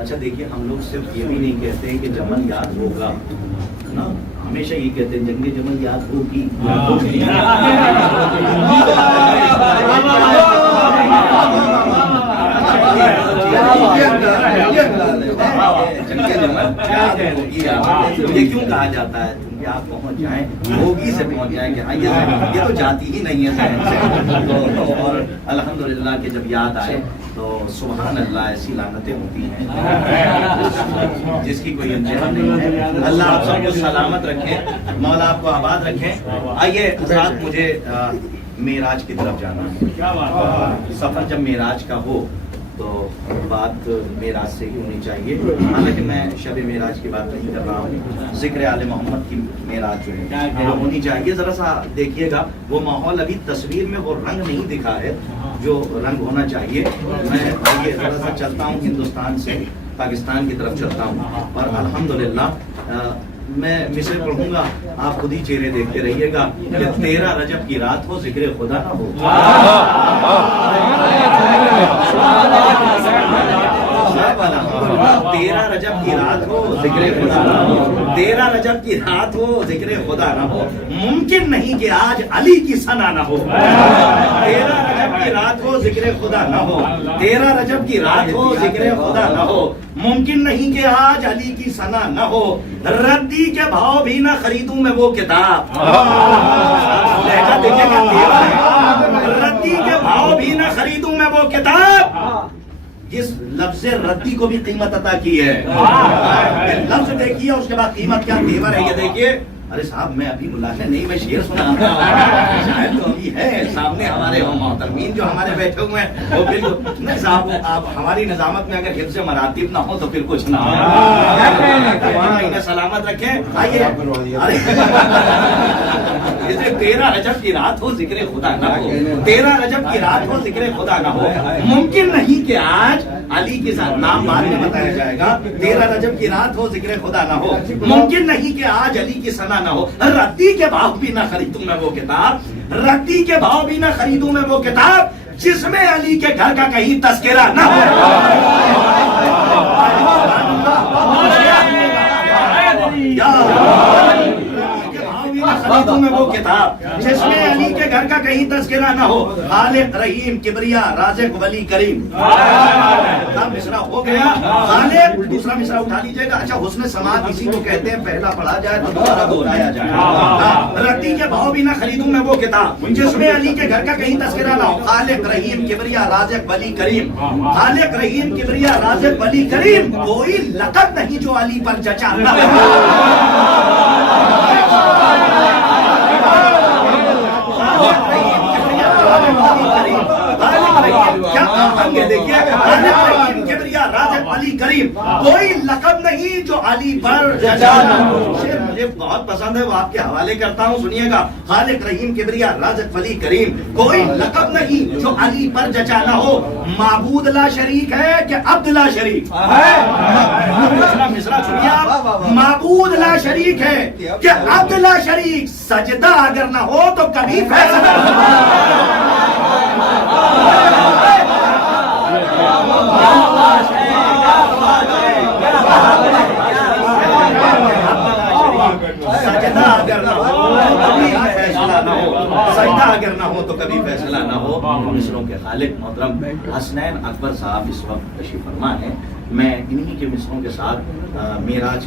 اچھا دیکھیے ہم لوگ صرف یہ بھی نہیں کہتے ہیں کہ جمل یاد ہوگا نا، ہمیشہ یہ کہتے ہیں جنگ جمل یاد ہوگی. جنگ جمل یاد ہوگی. یہ کیوں کہا جاتا ہے؟ کیونکہ آپ پہنچ جائیں، ہوگی سے پہنچ جائیں کہ ہاں یہ تو جاتی ہی نہیں ہے ذہن سے. اور الحمدللہ کہ جب یاد آئے تو سبحان اللہ ایسی لعنتیں ہوتی ہیں جس کی کوئی انتہا نہیں ہے. اللہ آپ سب کو سلامت رکھے، مولا آپ کو آباد رکھے. آئیے حضرات، مجھے معراج کی طرف جانا ہے. سفر جب معراج کا ہو تو بات معراج سے ہی ہونی چاہیے. حالانکہ میں شب معراج کی بات نہیں کر رہا ہوں، ذکر آل محمد کی معراج جو ہے وہ ہونی چاہیے. ذرا سا دیکھیے گا وہ ماحول، ابھی تصویر میں وہ رنگ نہیں دکھا ہے جو رنگ ہونا چاہیے. میں آگے ذرا سا چلتا ہوں، ہندوستان سے پاکستان کی طرف چلتا ہوں. اور الحمدللہ میں مصر پڑھوں گا، آپ خود ہی چہرے دیکھتے رہیے گا کہ 13 رجب کی رات ہو ذکر خدا نہ ہو. 13 رجب کی رات ہو ذکر خدا نہ ہو، 13 رجب کی رات ہو ذکر خدا نہ ہو. ممکن نہیں کہ آج علی کی ثنا نہ ہو. 13 رجب کی رات ہو ذکر خدا نہ ہو، 13 رجب کی رات ہو ذکر خدا نہ ہو. ممکن نہیں کہ آج علی کی ثنا نہ ہو. ردی کے بھاؤ بھی نہ خریدوں میں وہ کتاب. دیکھیے گا، ردی کے بھاؤ بھی نہ خریدوں میں وہ کتاب جس لفظ ردی کو بھی قیمت عطا کی ہے. لفظ دیکھیے اس کے بعد قیمت کیا تیور ہے یہ دیکھیے. ارے صاحب میں ابھی بلانے نہیں، میں شعر سنا شاید تو ابھی ہے سامنے ہمارے محترمین جو ہمارے بیٹھے ہوئے ہیں وہ بالکل نہیں صاحب. آپ ہماری نظامت میں اگر حفظ مراتب نہ ہو تو پھر کچھ نہ ہو. انہیں سلامت رکھیں. آئیے 13 رجب کی رات ہو ذکر خدا نہ ہو، 13 رجب کی رات ہو ذکر خدا نہ ہو. ممکن نہیں کہ آج علی کے ساتھ نام بعد میں بتایا جائے گا. 13 رجب کی رات ہو ذکر خدا نہ ہو. ممکن نہیں کہ آج علی کی ثنا نہ ہو. ردی کے بھاؤ بھی نہ خریدوں میں وہ کتاب، ردی کے بھاؤ بھی نہ خریدوں میں وہ کتاب جس میں علی کے گھر کا کہیں تذکرہ نہ ہو. خریدوں میں وہ کتاب جس میں علی کے گھر کا کہیں تذکرہ نہ ہو. خالق رحیم کبریا رازق ولی کریم. مصرع ہو گیا. خالق دوسرا مصرع اٹھا لیجیے گا. اچھا حسن سماعت اسی کو کہتے ہیں، پہلا پڑھا جائے تو دوبارہ دہرایا جائے. ردی کے بھاؤ بھی نہ خریدوں میں وہ کتاب جس میں علی کے گھر کا کہیں تذکرہ نہ ہو. خالق رحیم کبریا رازق ولی کریم. خالق رحیم کبریا رازق ولی کریم. کوئی لقب نہیں جو علی پر جچا نہ کریم. کوئی لقب نہیں جو علی پر جچا نہ ہو. شعر مجھے بہت پسند ہے، وہ آپ کے حوالے کرتا ہوں، سنیے گا. خالق رحیم کبریا رازق ولی کریم. کوئی لقب نہیں جو علی پر جچا نہ ہو. معبود لا شریک ہے کہ عبد لا شریک مصرع سنیے آپ. معبود لا شریک ہے کہ عبد لا شریک. سجدہ اگر نہ ہو تو کبھی فیصلہ سجدہ اگر نہ ہو تو کبھی فیصلہ نہ ہو. مصروں کے خالق محترم حسنین اکبر صاحب اس وقت تشریف فرما ہے. میں انہی کے مصروں کے ساتھ معراج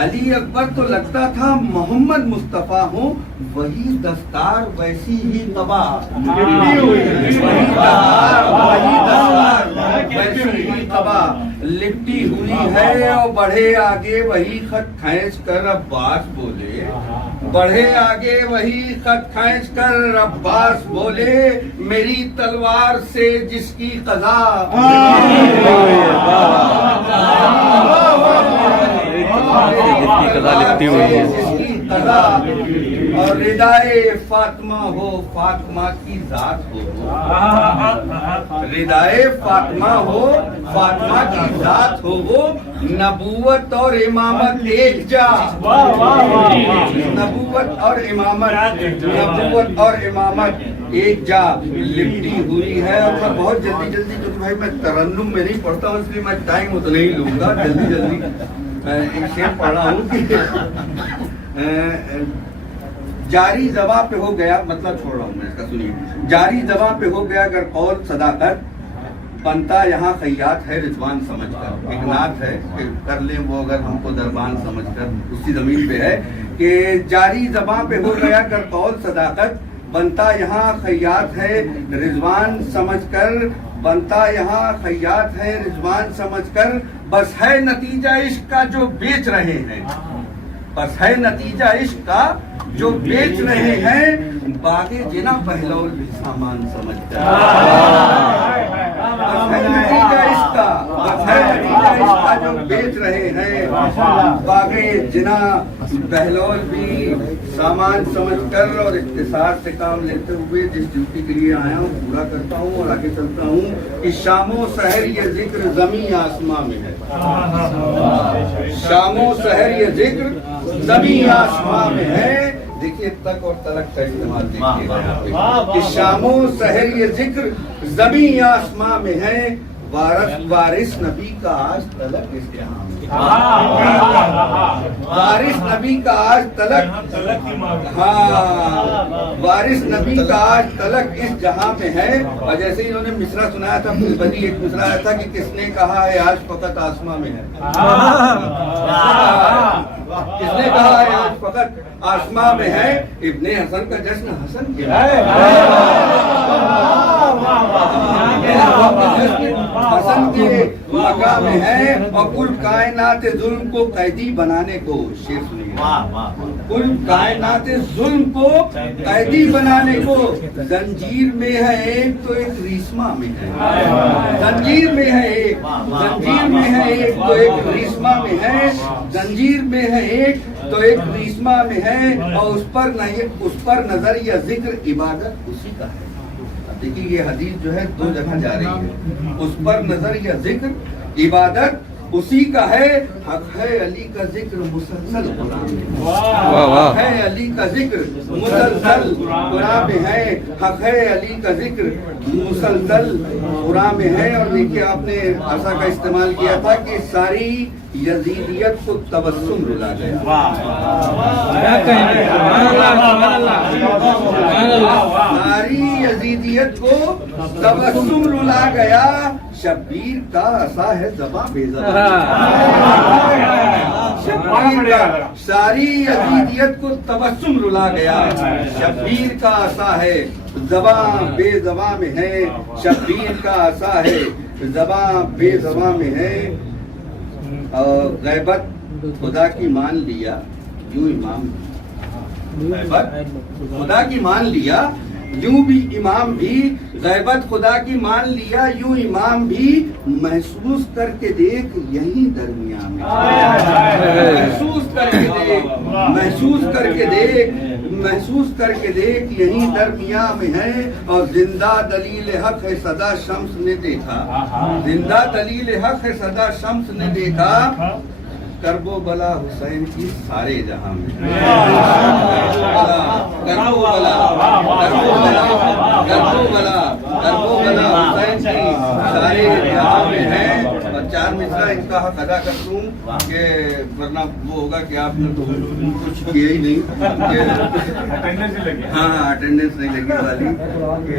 علی اکبر تو لگتا تھا محمد مصطفیٰ ہوں، وہی دستار ویسی ہی قبا، وہی دستار ویسی ہی قبا، لپٹی ہوئی ہے اور بڑھے آگے وہی خط کھینچ کر عباس بولے، بڑھے آگے وہی خط کھینچ کر عباس بولے، میری تلوار سے جس کی قضا، جس کی قضا، اور ردائے فاطمہ ہو، فاطمہ کی ذات ہو، ردائے فاطمہ ہو، فاطمہ کی ذات ہو، وہ نبوت اور امامت ایک جا، نبوت اور امامت، نبوت اور امامت ایک جا لپٹی ہوئی ہے۔ اور میں بہت جلدی کیونکہ بھائی میں ترنم میں نہیں پڑھتا ہوں، اس لیے میں ٹائم اتنا ہی لوں گا، جلدی ایک شعر پڑھ رہا ہوں کہ جاری زباں پہ ہو گیا، مطلب چھوڑ رہا ہوں میں اس کا، سنیے، جاری زباں پہ ہو گیا اگر قول صداقت، بنتا یہاں خیاط ہے رضوان سمجھ کر، ایک نعت ہے کہ کر لیں وہ اگر ہم کو دربان سمجھ کر، اسی زمین پہ ہے کہ جاری زباں پہ ہو گیا اگر قول صداقت، بنتا یہاں خیاط ہے رضوان سمجھ کر، بنتا یہاں خیاط ہے رضوان سمجھ کر، بس ہے نتیجہ عشق کا جو بیچ رہے ہیں، بس ہے نتیجہ عشق کا جو بیچ رہے ہیں، باغ جنا بہلول بھی سامان سمجھ کر، بس ہے نتیجہ عشق کا، بس ہے نتیجہ عشق کا جو بیچ رہے ہیں، باغ جنا بہلول بھی سامان سمجھ کر۔ اور اختصار سے کام لیتے ہوئے جس ڈیوٹی کے لیے آیا ہوں پورا کرتا ہوں اور آگے چلتا ہوں کہ شام و سحر یہ ذکر زمین آسماں میں ہے، شام و سحر یہ ذکر زمین آسماں میں ہے، دیکھیے تک اور تلک کا استعمال دیکھیے کہ شام و سحر یہ ذکر زمین آسماں میں ہے، وارث نبی کا آج تلک اس جہاں میں، وارث نبی کا آج تلک، ہاں وارث نبی کا آج تلک اس جہاں میں ہے۔ اور جیسے انہوں نے مصرع سنایا تھا، بدی ایک مصرع آیا تھا کہ کس نے کہا ہے آج فقط آسماں میں ہے، کس نے کہا ہے آج فقط آسماں میں ہے، ابن حسن کا جشن حسن کے حسن کے مقام میں ہے، اور کل کائنات ظلم کو قیدی بنانے کو، شعر سنیے، کل کائنات ظلم کو قیدی بنانے کو، زنجیر میں ہے ایک تو ایک ریشما میں ہے، زنجیر میں ہے ایک، زنجیر میں ہے ایک تو ایک ریشما میں ہے، زنجیر میں ہے ایک تو ایک ریشما میں ہے، اور اس پر نظر یا ذکر عبادت اسی کا ہے۔ دیکھیے یہ حدیث جو ہے دو جگہ جا رہی ہے، اس پر نظر یا ذکر عبادت اسی کا ہے، حق ہے علی کا ذکر مسلسل قرآن میں، حق ہے علی کا ذکر مسلسل قرآن میں ہے، حق ہے علی کا ذکر مسلسل قرآن میں ہے۔ اور دیکھیے آپ نے عصا کا استعمال کیا تھا کہ ساری یزیدیت کو تبسم رلا گیا، ساری یزیدیت کو تبسم رلا گیا، شبیر کا عصا ہے زباں بے زبان، شبیر کا ساری یزیدیت کو تبسم رلا گیا، شبیر کا عصا ہے زباں بے زباں میں ہے، شبیر کا عصا ہے زباں بے زباں میں ہے۔ غیبت خدا کی مان لیا یوں امام، غیبت خدا کی مان لیا یوں بھی امام بھی، غیبت خدا کی مان لیا یوں امام بھی، محسوس کر کے دیکھ یہیں درمیان میں، محسوس کر کے دیکھ، محسوس کر کے دیکھ، محسوس کر کے دیکھ یہیں درمیان میں ہے۔ اور زندہ دلیل حق ہے صدا شمس نے دیکھا، زندہ دلیل حق ہے صدا شمس نے دیکھا، کرب و بلا حسین کی سارے جہاں میں، کرب و بلا حسین کی سارے جہاں میں ہے۔ اور چار مصرع ان کا حق ادا کر دوں کہ ورنہ وہ ہوگا کہ آپ نے تو کچھ کیا ہی نہیں، ہاں اٹینڈنس نہیں لگی والی، کہ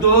2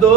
2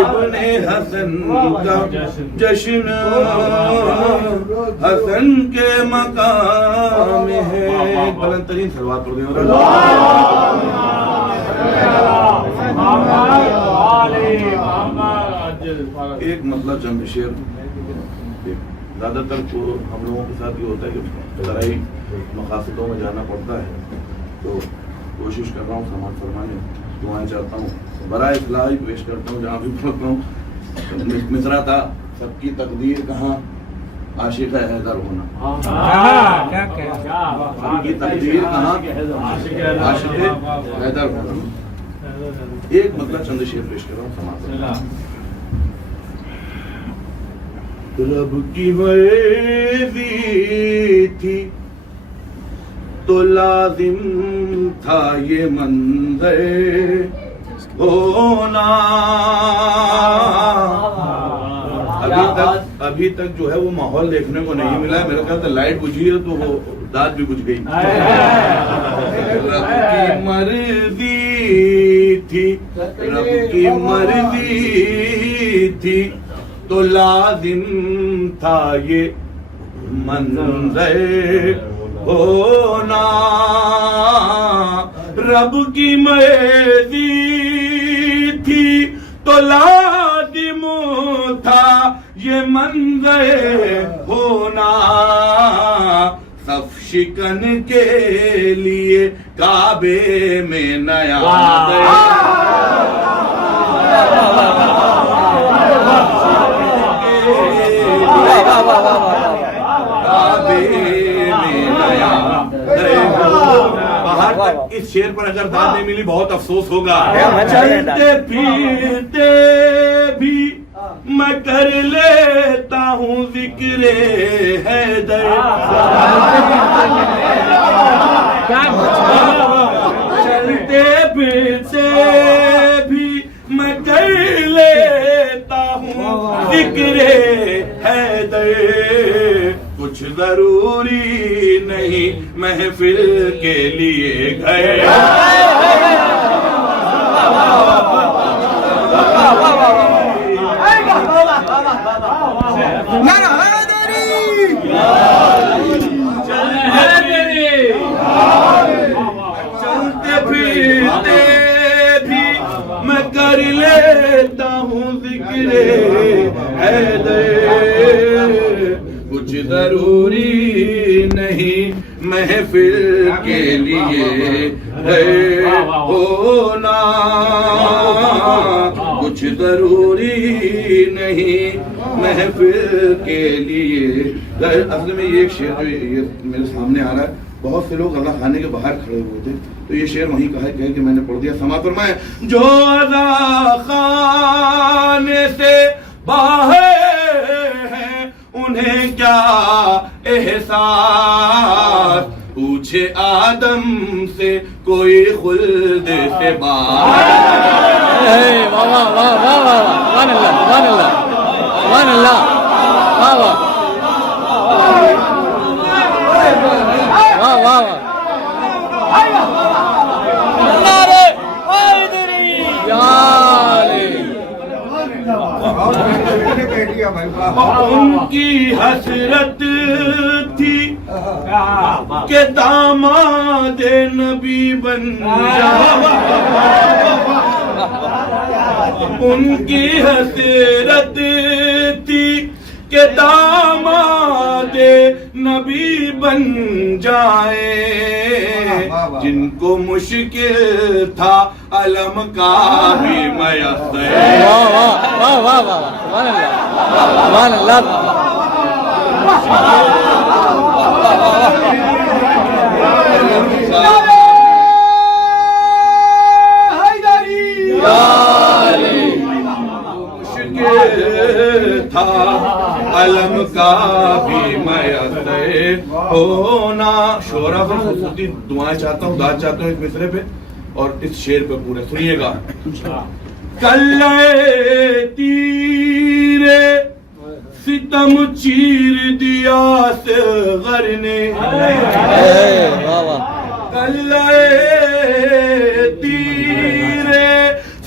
ابن حسن کا جشن حسن کے مقام ہے. بلند ترین سلوات پڑھ دیں. ایک مسئلہ چند شعر. زیادہ تر کو ہم لوگوں کے ساتھ یہ ہوتا ہے کہ ذرائع مقاصدوں میں جانا پڑتا ہے, تو کوشش کر رہا ہوں سماعت فرمانے, دعائیں چاہتا ہوں, برائے اصلاح پیش کرتا ہوں. جہاں بھی پڑھتا ہوں مصرع تھا, سب کی تقدیر کہاں عاشق حیدر ہونا. سب کی تقدیر کہاں عاشق حیدر ہونا. ایک مطلب چند شعر پیش کر رہا ہوں سماعت. رب کی مرضی تھی تو لازم تھا یہ منظر ہونا. ابھی تک جو ہے وہ ماحول دیکھنے کو نہیں ملا ہے. میرا خیال ہے لائٹ بجھی ہے تو وہ داد بھی بجھ گئی. رب کی مرضی تھی, رب کی مرضی تھی تو لازم تھا یہ منظر ہونا. رب کی مرضی تھی تو لازم تھا یہ منظر ہونا. صف شکن کے لیے کعبے میں نیا اس شعر پر اگر داد نہیں ملی بہت افسوس ہوگا. چلتے پھرتے بھی میں کر لیتا ہوں ذکر حیدر. چلتے پھرتے بھی میں کر لیتا ہوں ذکر حیدر. کچھ ضروری نہیں محفل کے لیے گئے. چلتے پھرتے بھی میں کر لیتا ہوں ذکر حیدر. کچھ ضروری نہیں محفل کے لیے ہونا. کچھ ضروری نہیں محفل کے لیے. اصل میں یہ ایک شعر جو یہ میرے سامنے آ رہا ہے, بہت سے لوگ اللہ خانے کے باہر کھڑے ہوئے تھے تو یہ شعر وہیں کہا کہ میں نے پڑھ دیا. سماعت فرمائیں. جو اللہ خانے سے باہر ہیں انہیں کیا احساس, پوچھے آدم سے کوئی خلد سے بات. واہ واہ واہ واہ واہ, سبحان اللہ سبحان اللہ سبحان اللہ, واہ واہ واہ واہ. ان کی حسرت تھی کہ داماد نبی بن جائے. ان کی حسرت تھی کہ داماد نبی بن جائے. جن کو مشکل تھا علم کا بھی میسر. واہ واہ واہ واہ واہ, سبحان اللہ سبحان مشکل تھا علم کا بھی میسر ہونا. شعرا پر خصوصی دعائیں چاہتا ہوں, داد چاہتا ہوں اس مصرے پہ اور اس شعر پہ پورے سنیے گا. کلے تیرے ستم چیر دیا صغر نے. کلے تیرے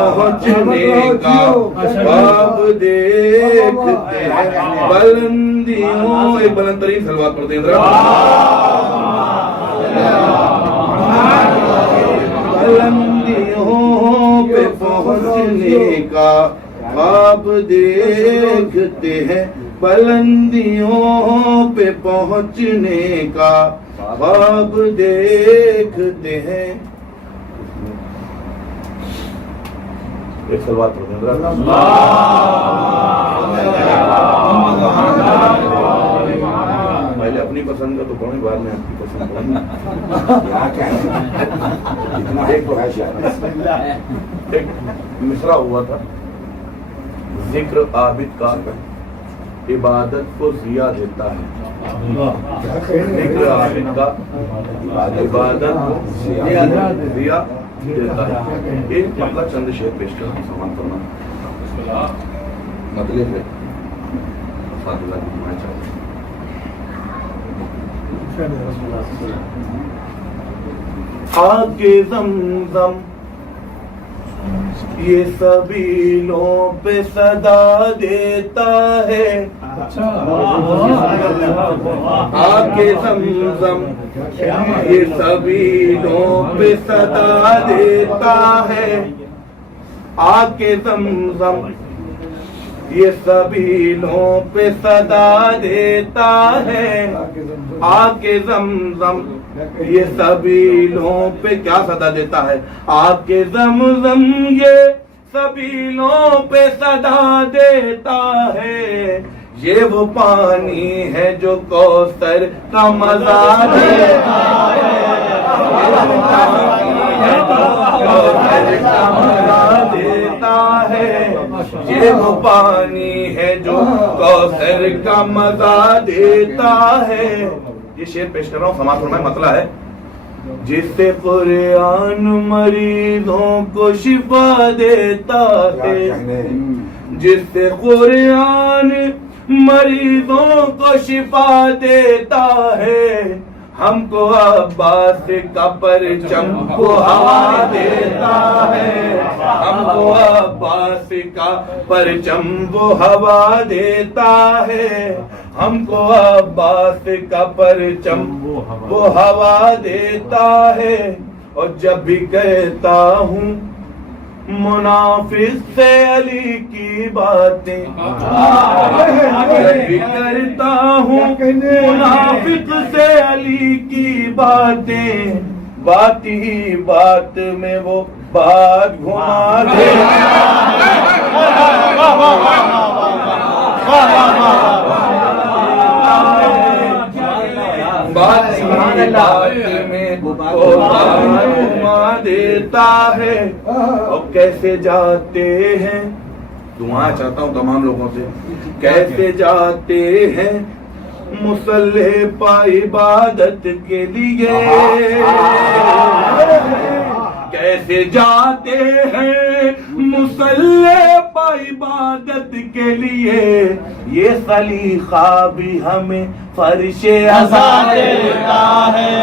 پہنچنے کا خواب دیکھتے ہیں بلندیوں. ایک بلند ترین صلوات پڑھتے ہیں ذرا. بلندیوں پہ پہنچنے کا خواب دیکھتے ہیں بلندیوں پہ پہنچنے کا خواب دیکھتے ہیں. ایک صلوات پڑھتے ہیں پہلے اپنی پسند کا تو پڑھیں بعد میں آپ کی پسند پڑھیں. ایک مصرع ہوا تھا ذکر عابد کا عبادت کو ضیاء دیتا ہے. ذکر عابد کا عبادت کو ضیاء دیتا ہے. ایک مطلب چند شعر پیش کرنا سامان فرما مطلب ہے فاضلہ کی دعائیں چاہتے ہیں. آگ زمزم یہ سبیلوں پہ صدا دیتا ہے. آگ زمزم یہ سبیلوں پہ صدا دیتا ہے. آگ زمزم یہ سبیلوں پہ صدا دیتا ہے. آگ زمزم یہ سبیلوں پہ کیا صدا دیتا ہے؟ آگ زمزم یہ سبیلوں پہ صدا دیتا ہے. یہ وہ پانی ہے جو کوثر کا مزہ دیتا ہے. یہ وہ پانی ہے جو کوثر کا مزہ دیتا ہے. یہ شعر پیش کر رہا ہوں سماعت فرمائیں. مسئلہ ہے جس سے قرآن مریضوں کو شفا دیتا ہے. جس سے قرآن مریضوں کو شفا دیتا ہے. ہم کو عباس کا پرچم کو ہوا دیتا ہے. ہم کو عباس کا پرچم وہ ہوا دیتا ہے. ہم کو عباس کا پرچم وہ ہوا دیتا ہے. اور جب بھی کہتا ہوں منافق سے علی کی باتیں جب بھی کرتا ہوں منافق سے علی کی باتیں بات ہی بات میں وہ بات گھما دے. بات ہی بات میں وہ بات گھما دیتا ہے. اور کیسے جاتے ہیں دعائیں چاہتا ہوں تمام لوگوں سے. کیسے جاتے ہیں مصلی پا عبادت کے لیے. کیسے جاتے ہیں مصلی پا عبادت کے لیے. یہ سلیقہ بھی ہمیں فرش عزا دیتا ہے.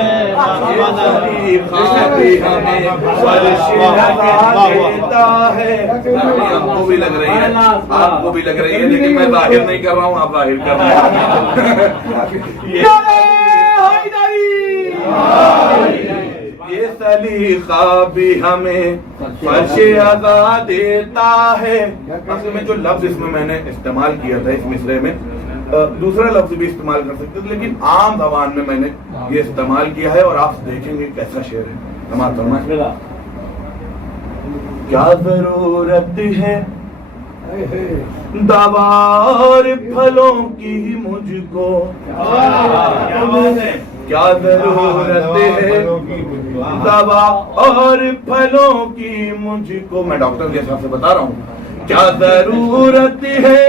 یہ سلیقہ بھی ہمیں فرش عزا دیتا ہے. آپ کو بھی لگ رہی ہے آپ کو بھی لگ رہی ہے لیکن میں ظاہر نہیں کر رہا ہوں آپ ظاہر کر رہے ہیں. یہ سلیقہ بھی ہمیں فرش عزا دیتا ہے. اصل میں جو لفظ اس میں نے استعمال کیا تھا اس مصرے میں دوسرا لفظ بھی استعمال کر سکتے تھے لیکن عام زبان میں نے یہ استعمال کیا ہے. اور آپ دیکھیں گے کیسا شعر ہے. سماعت فرمائیں. کیا ضرورت ہے دوا اور پھلوں کی مجھ کو. کیا ضرورت ہے دوا اور پھلوں کی مجھ کو. میں ڈاکٹر کے حساب سے بتا رہا ہوں. کیا ضرورت ہے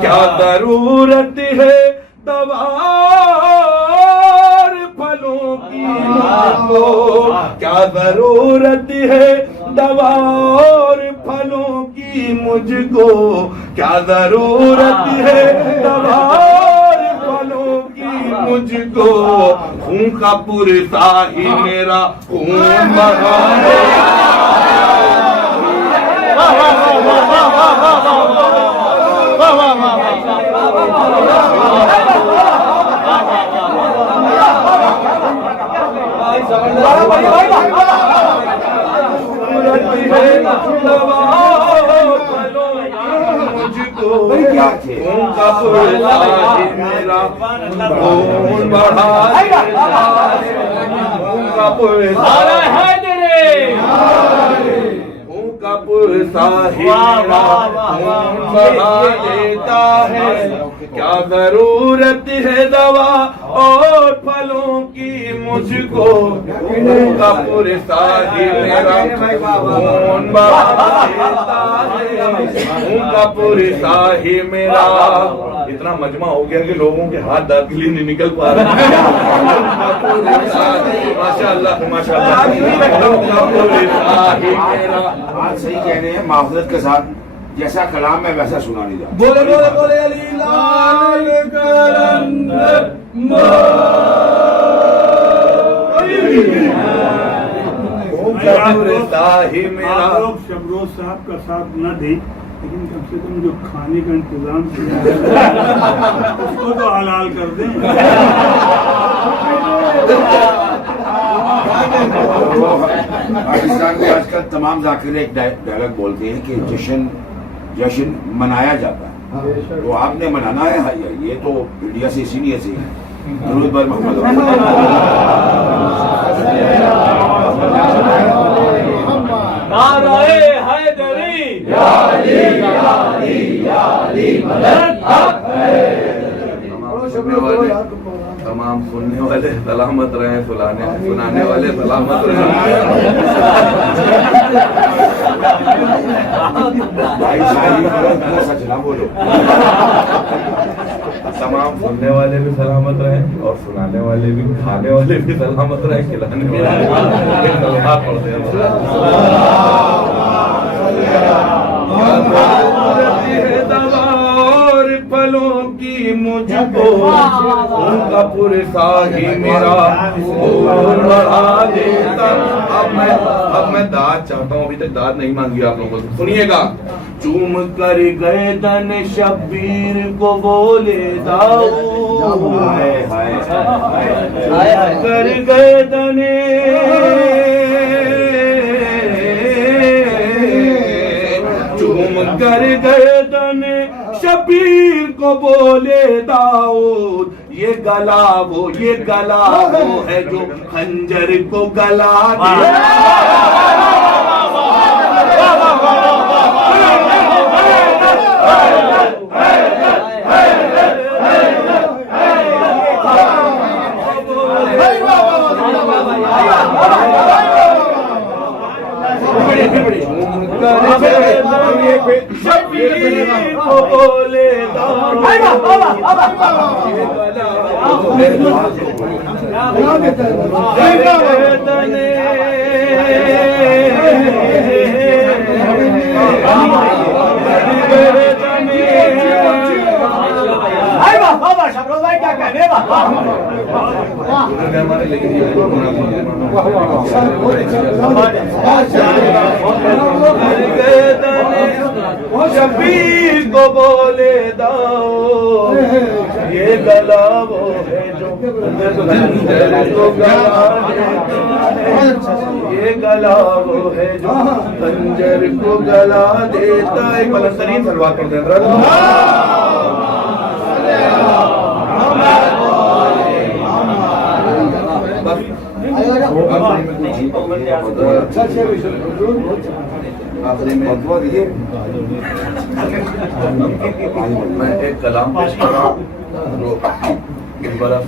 کیا ضرورت ہے دوا اور پھلوں کی مجھ کو. کیا ضرورت ہے دوا اور پھلوں کی مجھ کو. کیا ضرورت ہے دوا اور پھلوں کی مجھ کو خون کا پورتا ہی میرا خون بہا دے. مجھ کو خون کا پورتا ہی میرا خون بڑھا دے. خون کا پورتا کا پورتا ہی میرا خون بڑھا دیتا ہے. کیا ضرورت ہے دوا اور پھلوں کی مجھ کو خون کا پورتا ہی میرا خون بڑھا دیتا ہے. خون کا پورتا ہی میرا. اتنا مجمع ہو گیا کہ لوگوں کے ہاتھ داخلی نہیں نکل پا رہے. ماشاء اللہ ماشاء اللہ. خون کا پورتا ہی میرا. بات صحیح کہہ رہے ہیں, معذرت کے ساتھ جیسا کلام ہے ویسا سنا نہیں جاتا. بولے بولے بولے علی لال کلندر آپ لوگ شبروز صاحب کا ساتھ نہ دیں, لیکن کم سے کم جو کھانے کا انتظام کیا اس کو تو حلال کر دیں. پاکستان میں آج کل تمام ذاکرے ایک ڈائلاگ بولتے ہیں کہ جشن منایا جاتا ہے, تو آپ نے منانا ہے. یہ تو انڈیا سے اسی لیے سے درود بر محمد. نعرہ حیدری یا علی یا علی یا علی مدد حق ہے. تمام سننے والے سلامت رہیں, سنانے والے سلامت رہیں. سچ نہ بولو. تمام سننے والے بھی سلامت رہیں اور سنانے والے بھی, کھانے والے بھی سلامت رہیں, کھلانے والے پھلوں کی مجھ کو ان کا پورتا ہی میرا خون بڑھا دیتا. اب میں داد چاہتا ہوں, ابھی تک داد نہیں مانگی آپ لوگوں سے, سنیے گا. چوم کر گردن شبیر کو بولے داؤد, کر گردن چوم کر گردن شبیر کو بولے داؤد. یہ گلا وہ ہے جو خنجر کو گلا دے. شبیر کو بولے شبیر کو بولے داؤد. یہ گلا وہ ہے جو خنجر کو گلا دیتا ہے. یہ گلا وہ ہے جو خنجر کو گلا دیتا ہے. بلند ترین سلوات پڑھتے ہیں. میں ایک کلام پیش کر رہا ہوں. اس برس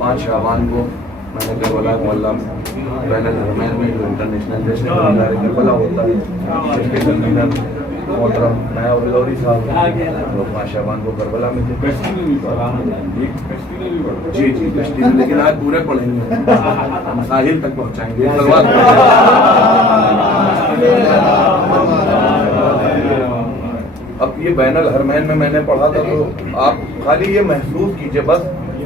5 شعبان کو میں نے کربلا محلہ بین الحرمین میں جو انٹرنیشنل جشن کربلا ہوتا ہے اس کے کنوینر محترم نیا ولوری صاحب 5 شعبان کو کربلا میں تھے. جی کشتی میں, لیکن آج پورے پڑھیں گے, ہم ساحل تک پہنچائیں گے. اب یہ بین الحرمین میں نے پڑھا تھا, تو آپ خالی یہ محسوس کیجئے بس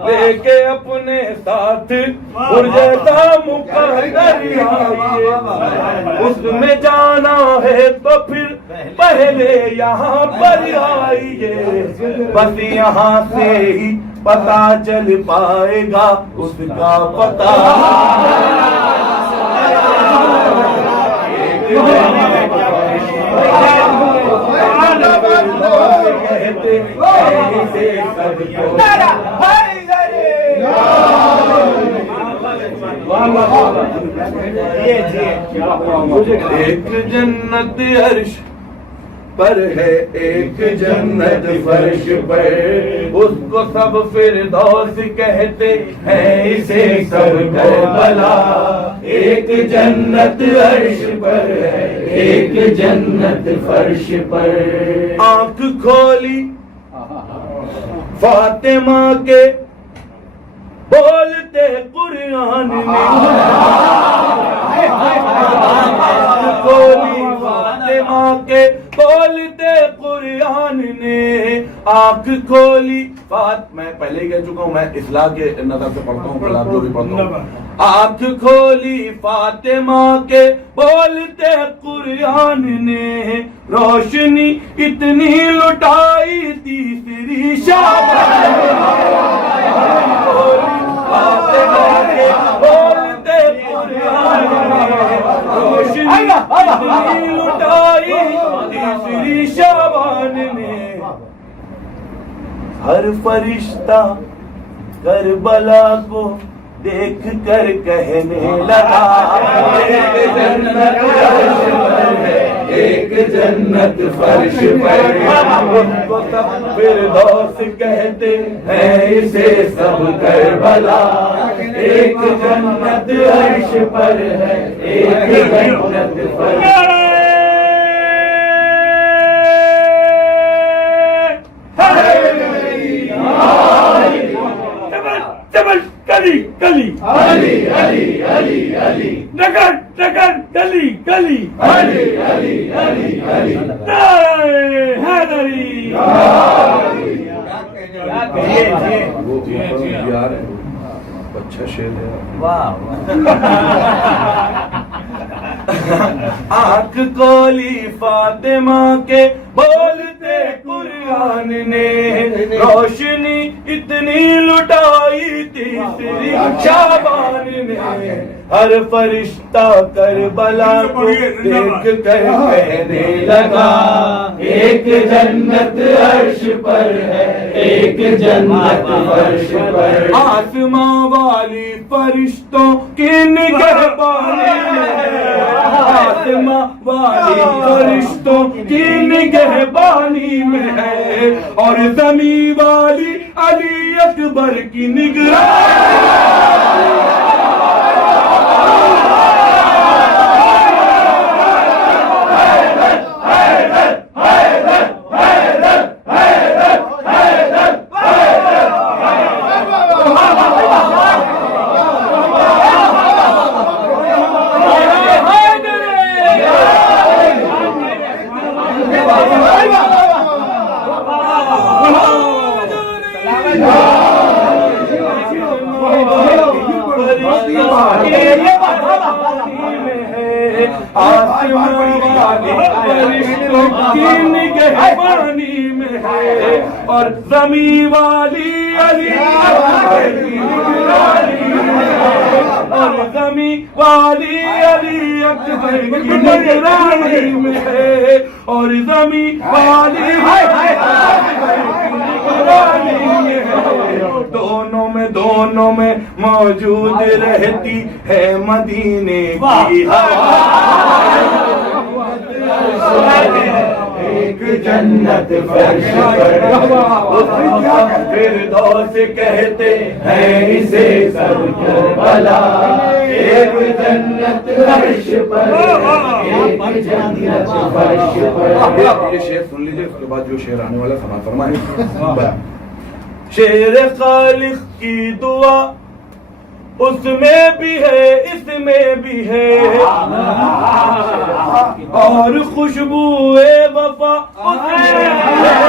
لے کے اپنے ساتھ اور جیسا مقدر آئیے اس میں جانا ہے تو پھر پہلے یہاں پر آئیے بس یہاں سے ہی پتا چل پائے گا اس کا پتا ایک جنت عرش پر ہے ایک جنت فرش پر اس کو سب فردوس کہتے ہیں اسے سب کربلا ایک جنت عرش پر ہے ایک جنت فرش پر آنکھ کھولی فاطمہ کے بولتے قرآن میں کھولی فاطمہ کے بولتے قرآن نے آنکھ کھولی میں پہلے ہی کہہ چکا ہوں میں اصلاح کے نظر سے پڑھتا ہوں کلام جو بھی پڑھتا ہوں آنکھ کھولی فاطمہ کے بولتے قرآن نے روشنی اتنی لٹائی تیسری شابان فاطمہ کے بولتے قرآن نے روشنی اتنی لٹائی تیسری شابان نے ہر فرشتہ کربلا کو دیکھ کر کہنے لگا ایک جنت فرش پر ان کو سب فردوس کہتے ہیں اسے سب کربلا ایک جنت عرش پر ہے ایک جنت فرش گلی گلی علی علی علی علی نگر نگر گلی گلی علی علی علی علی نعرہ حیدری اچھا شعر ہے آنکھ کھولی فاطمہ کے بولتے قرآن نے روشنی اتنی لٹائی تیسری شابان نے ہر فرشتہ کربلا کو دیکھ کر کہنے لگا ایک جنت عرش پر ہے ایک جنت فرش پر آسماں والی فرشتوں کی نگہبانی آسماں والی فرشتوں کی نگہبانی میں ہے اور زمین والی علی اکبر کی نگرانی میں ہے اور زمین والی علی اور زمین والی علی اکبر کی نگرانی میں ہے اور زمین والی دونوں میں موجود رہتی ہے مدینے کی ہوا ایک جنت فرش پر فردوس کہتے ہیں اسے سب کربلا ایک جنت فرش پر ایک جنت فرش پر یہ شعر سن لیجئے اس کے بعد جو شعر آنے والا سماعت فرمائیں شعر خالق کی دعا اس میں بھی ہے اس میں بھی ہے اور خوشبو وفا اس میں بھی ہے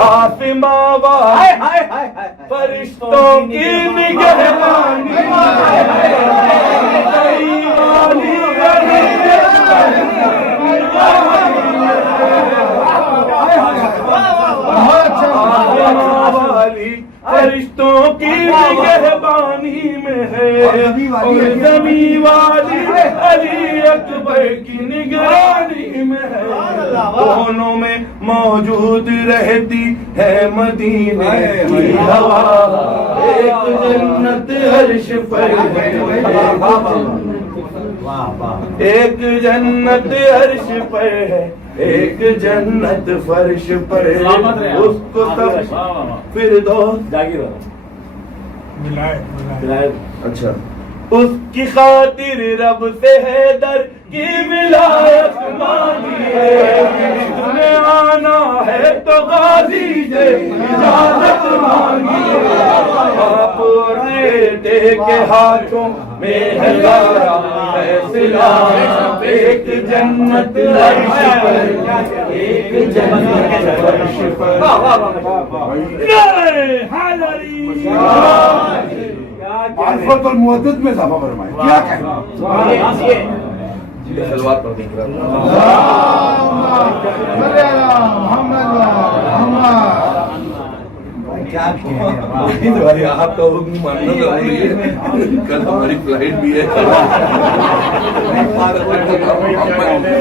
آسماں والے فرشتوں کی نگہبانی فرشتوں کی نگہبانی میں ہے اور زمین والی علی اکبر کی نگرانی میں ہے دونوں میں موجود رہتی ہے مدینے کی ہوا ایک جنت عرش پر ہے ایک جنت عرش پر ہے ایک جنت فرش پر ہے اس کو سب پھر دو اچھا اس کی خاطر رب سے ہے در کی ولایت مانگی ہے اس نے آنا ہے تو غازی سے اجازت مانگی ہے آپ بیٹے کے ہاتھوں میں ہے سارا فیصلہ ایک جنت عرش پر ایک جنت فرش پر معرفت اور مودت میں اضافہ فرمائے کیا کہیں سلوات پر دیکھ رہا آپ کا حکم ماننا ضروری ہے کل ہماری فلائٹ بھی ہے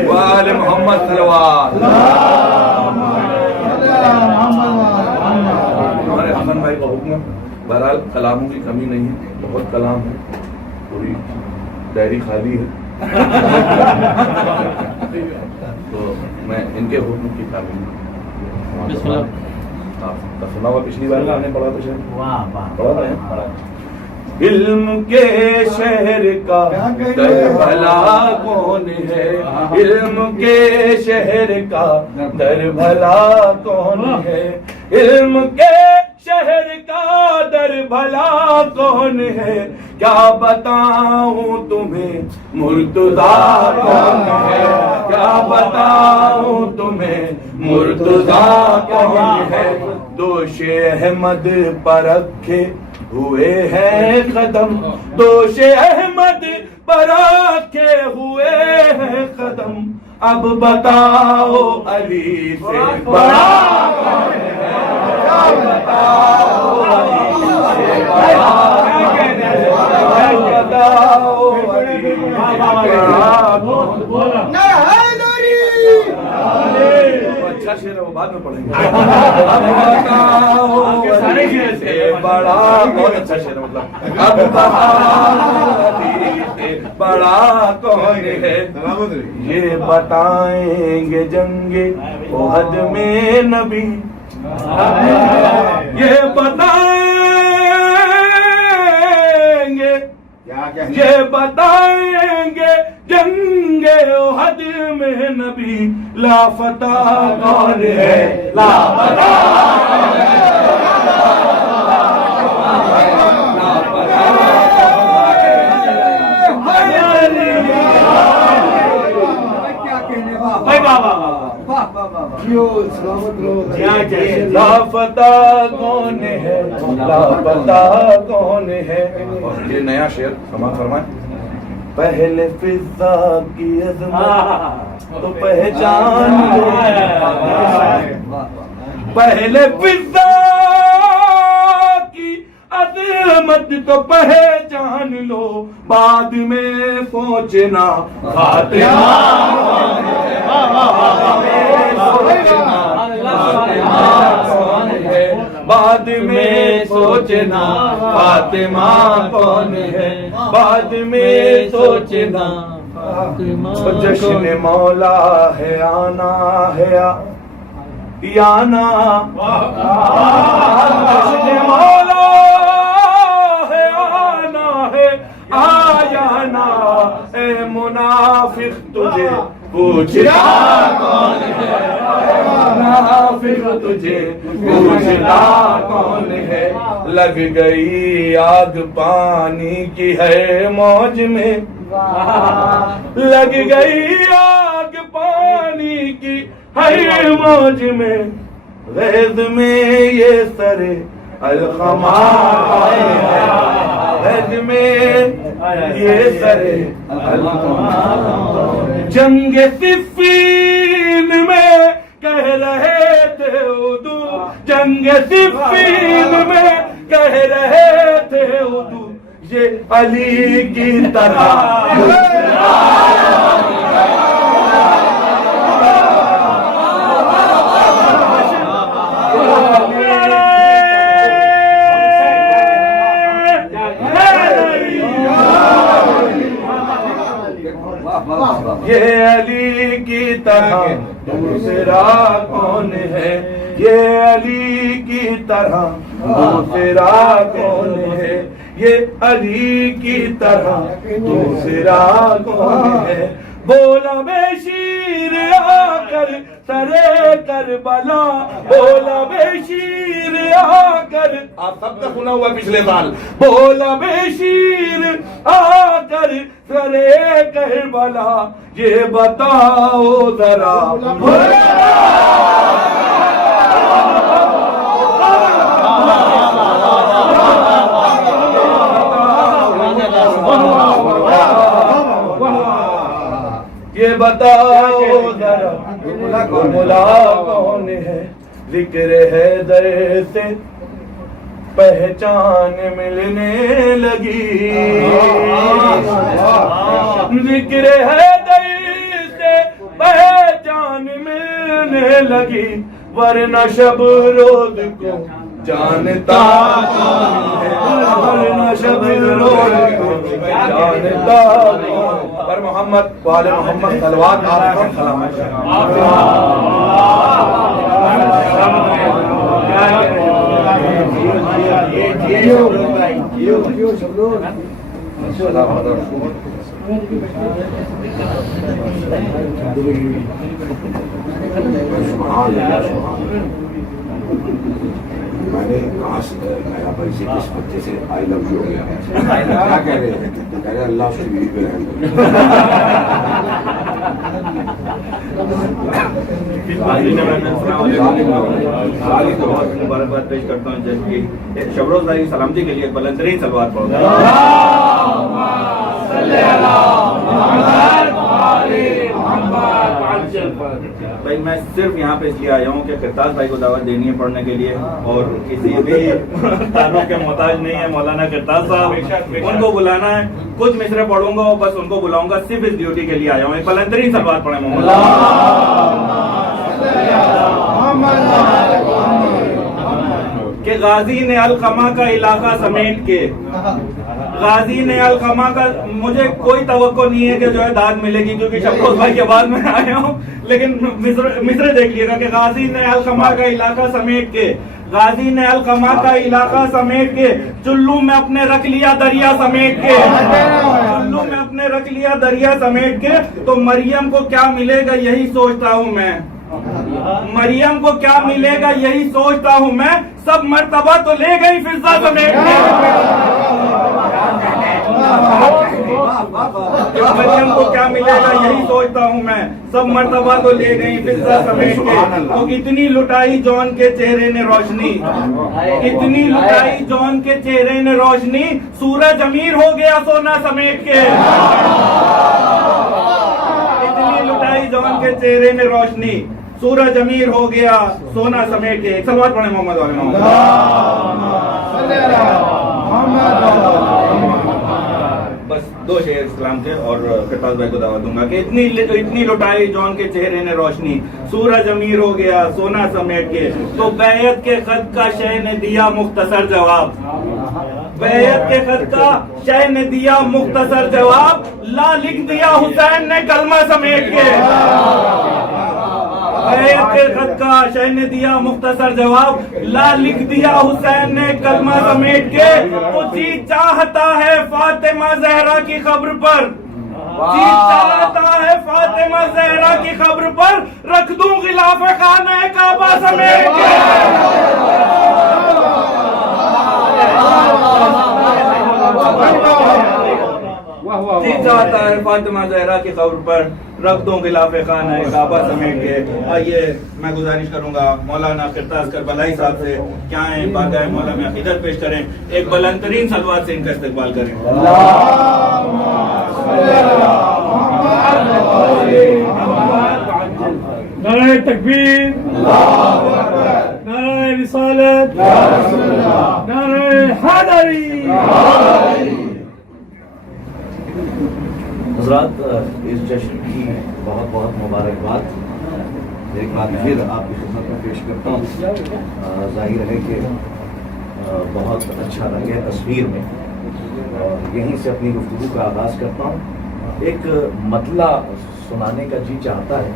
وآل محمد صلوات ہمارے حسن بھائی کا حکم ہے بہرحال کلاموں کی کمی نہیں ہے بہت کلام ہے پوری ڈائری خالی ہے تو میں ان کے حکم کی تعلیم سنا ہوا پچھلی بار ہم نے پڑھا تو شاید پڑھا علم کے شہر کا در بھلا کون ہے علم کے شہر کا در بھلا کون ہے علم کے شہر کا در بھلا کون ہے کیا بتاؤں تمہیں مرتضیٰ کون ہے کیا بتاؤں تمہیں مرتضیٰ کون ہے دوش احمد پر رکھے ہوئے ہیں قدم دوش احمد پر رکھے ہوئے ہیں قدم اب بتاؤ علی سے بڑا کون ہے بتاؤ علی سے بڑا بتاؤ علی سے اچھا شعر ہے وہ بعد میں پڑھیں گے بڑا بہت اچھا شعر ہے مطلب اب بڑا کون ہے یہ بتائیں گے جنگ احد میں نبی یہ بتائیں گے یہ بتائیں گے جنگ احد میں نبی لافتہ کون ہے لافتہ لاپتہ کون ہے لاپتہ کون ہے یہ نیا شعر سماعت فرمائیں پہلے فضا کی عظمت تو پہچان لو پہلے فضا کی عظمت تو پہچان لو بعد میں سوچنا فاطمہ بعد میں سوچنا فاطمہ کون ہے بعد میں سوچنا جشن مولا ہے آنا ہے آنا جشن مولا ہے آنا ہے آ جانا اے منافق تجھے پوچھنا کون ہے منافق تجھے پوچھنا کون ہے لگ گئی آگ پانی کی ہے موج میں لگ گئی آگ پانی کی ہر موج میں غیظ میں یہ سرے الخمار غیظ میں یہ سرے الخمار جنگ صفین میں کہہ رہے تھے اردو جنگ صفین میں کہہ رہے تھے اردو یہ علی کی طرح یہ علی کی طرح دوسرا کون ہے یہ علی کی طرح دوسرا کون ہے یہ علی کی طرح دوسرا کون ہے بولا بے شیر آ کر سرے کربلا بولا بے شیر آ کر آپ سب کا سنا ہوا پچھلے سال بولا بے شیر آ کر سرے کربلا یہ بتاؤ ذرا یہ بتاؤ ذرا مولا کون ہے ذکر حیدر سے پہچان ملنے لگی ذکر حیدر سے پہچان ملنے لگی ورنہ شب روز کو جانتا کون ہے ورنہ شب روز کو جانتا پر محمد والے محمد صلوات آپ کو سلامت میں نے کہا میرا بھائی سے کس بچے سے آئی لو یو ہو گیا کیا کہہ رہے ہیں کہہ رہے اللہ اس کی بیوی پہ رہنے مبارکباد پیش کرتا ہوں جج کی شبروز بھائی سلامتی کے لیے بلند ترین صلوات پڑھو بھائی میں صرف یہاں پہ اس لیے آیا ہوں کہ کرتاز بھائی کو دعوت دینی ہے پڑھنے کے لیے اور کسی بھی تعلق کے محتاج نہیں ہے مولانا کرتاز صاحب ان کو بلانا ہے کچھ مصرے پڑھوں گا بس ان کو بلاؤں گا صرف اس ڈیوٹی کے لیے آیا ہوں ایک بلندرین صلوات پڑھیں محمد کہ غازی نے القمہ کا علاقہ سمیٹ کے غازی نے القمہ کا مجھے کوئی توقع نہیں ہے کہ جو ہے داد ملے گی کیونکہ شبروز بھائی کے بعد میں آیا ہوں لیکن مصرے دیکھ لیے گا کہ غازی نے القمہ کا علاقہ سمیٹ کے غازی نے القمہ کا علاقہ سمیٹ کے چلو میں اپنے رکھ لیا دریا سمیٹ کے چلو میں اپنے رکھ لیا دریا سمیٹ کے تو مریم کو کیا ملے گا یہی سوچتا ہوں میں مریم کو کیا ملے گا یہی سوچتا ہوں میں سب مرتبہ تو لے گئی فضا سمیٹ کے مریم کو کیا ملے گا یہی سوچتا ہوں میں سب مرتبہ تو لے گئی فضا سمیٹ کے تو اتنی لٹائی جون کے چہرے نے روشنی اتنی لٹائی جون کے چہرے نے روشنی سورج امیر ہو گیا سونا سمیٹ کے اتنی لٹائی جون کے چہرے نے روشنی سورج امیر ہو گیا سونا سمیٹ کے ایک سلوات پڑھیں محمد والے محمد بس دو شعر اسلام کے اور کرتاز بھائی کو دعوت دوں گا کہ اتنی لٹائی جون کے چہرے نے روشنی سورج امیر ہو گیا سونا سمیٹ کے تو بیعت کے خط کا شہ نے دیا مختصر جواب بیعت کے خط کا شہ نے دیا مختصر جواب لا لکھ دیا حسین نے کلمہ سمیٹ کے بیعت کے خط کا شہ نے دیا مختصر جواب لا لکھ دیا حسین نے کلمہ سمیٹ کے تو جی چاہتا ہے فاطمہ زہرا کی خبر پر جی چاہتا ہے فاطمہ زہرا کی خبر پر رکھ دوں غلاف خانہ کعبہ سمیٹ کے جی چاہتا ہے فاطمہ زہرا کی قبر پر رکھ دوں غلاف خانہ کعبہ سمیٹ کے. آئیے میں گزارش کروں گا مولانا قرطاس کربلائی صاحب سے کہ آئیں بارگاہ مولا میں عقیدت پیش کریں, ایک بلند ترین صلوات سے ان کا استقبال کریں. نعرہ تکبیر, نعرہ رسالت, نعرہ حیدری. حضرات, اس جشن کی بہت بہت مبارکباد. ایک بار پھر آپ کی خدمت میں پیش کرتا ہوں. ظاہر ہے کہ بہت اچھا رنگ ہے تصویر میں, اور یہیں سے اپنی گفتگو کا آغاز کرتا ہوں. ایک مطلع سنانے کا جی چاہتا ہے.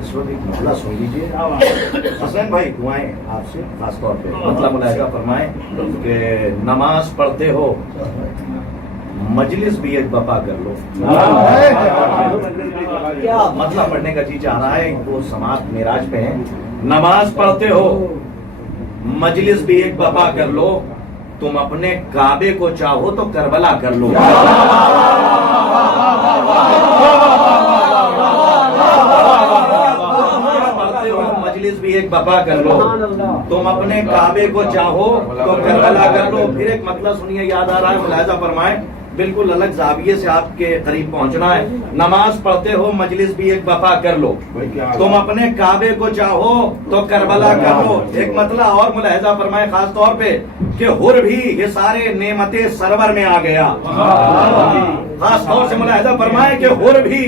اس وقت ایک مطلع سن لیجیے. حسین بھائی دعائیں آپ سے خاص طور پہ مطلع ملاحظہ فرمائیں کہ نماز پڑھتے ہو مجلس بھی ایک بپا کر لو. کیا مطلب پڑھنے کا جی چاہ رہا ہے؟ وہ سماعت معراج پہ ہیں. نماز پڑھتے ہو مجلس بھی ایک بپا کر لو, تم اپنے کعبے کو چاہو تو کربلا کر لو. پڑھتے ہو مجلس بھی ایک بپا کر لو, تم اپنے کعبے کو چاہو تو کربلا کر لو. پھر ایک مطلب سنیے, یاد آ رہا ہے, ملاحظہ فرمائیں, بالکل الگ زاویے سے آپ کے قریب پہنچنا ہے. نماز پڑھتے ہو مجلس بھی ایک بپا کر لو, تم اپنے کعبے کو چاہو تو کربلا کر لو. ایک مطلب اور ملاحظہ فرمائیں خاص طور پہ کہ حر بھی یہ سارے نعمت سرور میں آ گیا. خاص طور سے ملاحظہ فرمائیں کہ حر بھی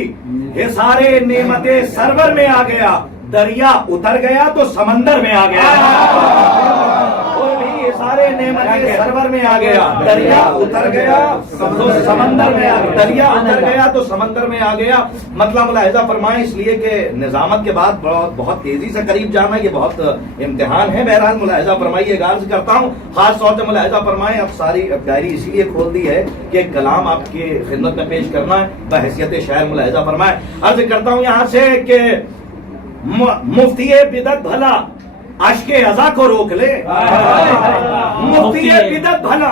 یہ سارے نعمت سرور میں آ گیا. دریا اتر گیا تو سمندر میں آ گیا. سارے نعمت سرور میں آ گیا. دریا اتر گیا تو سمندر میں آ گیا. دریا اتر گیا تو سمندر میں آ گیا. مطلب ملاحظہ فرمائیں, اس لیے کہ نظامت کے بعد بہت تیزی سے قریب جانا یہ بہت امتحان ہے. بہرحال ملاحظہ فرمائیے, عرض کرتا ہوں خاص طور سے ملاحظہ فرمائیں. اب ساری ڈائری اسی لیے کھول دی ہے کہ کلام آپ کی خدمت میں پیش کرنا ہے بحیثیت شاعر. ملاحظہ فرمائیں, عرض کرتا ہوں یہاں سے کہ مفتی بدعت بھلا اشک ازا کو روک لے. مفتی بدعت بھلا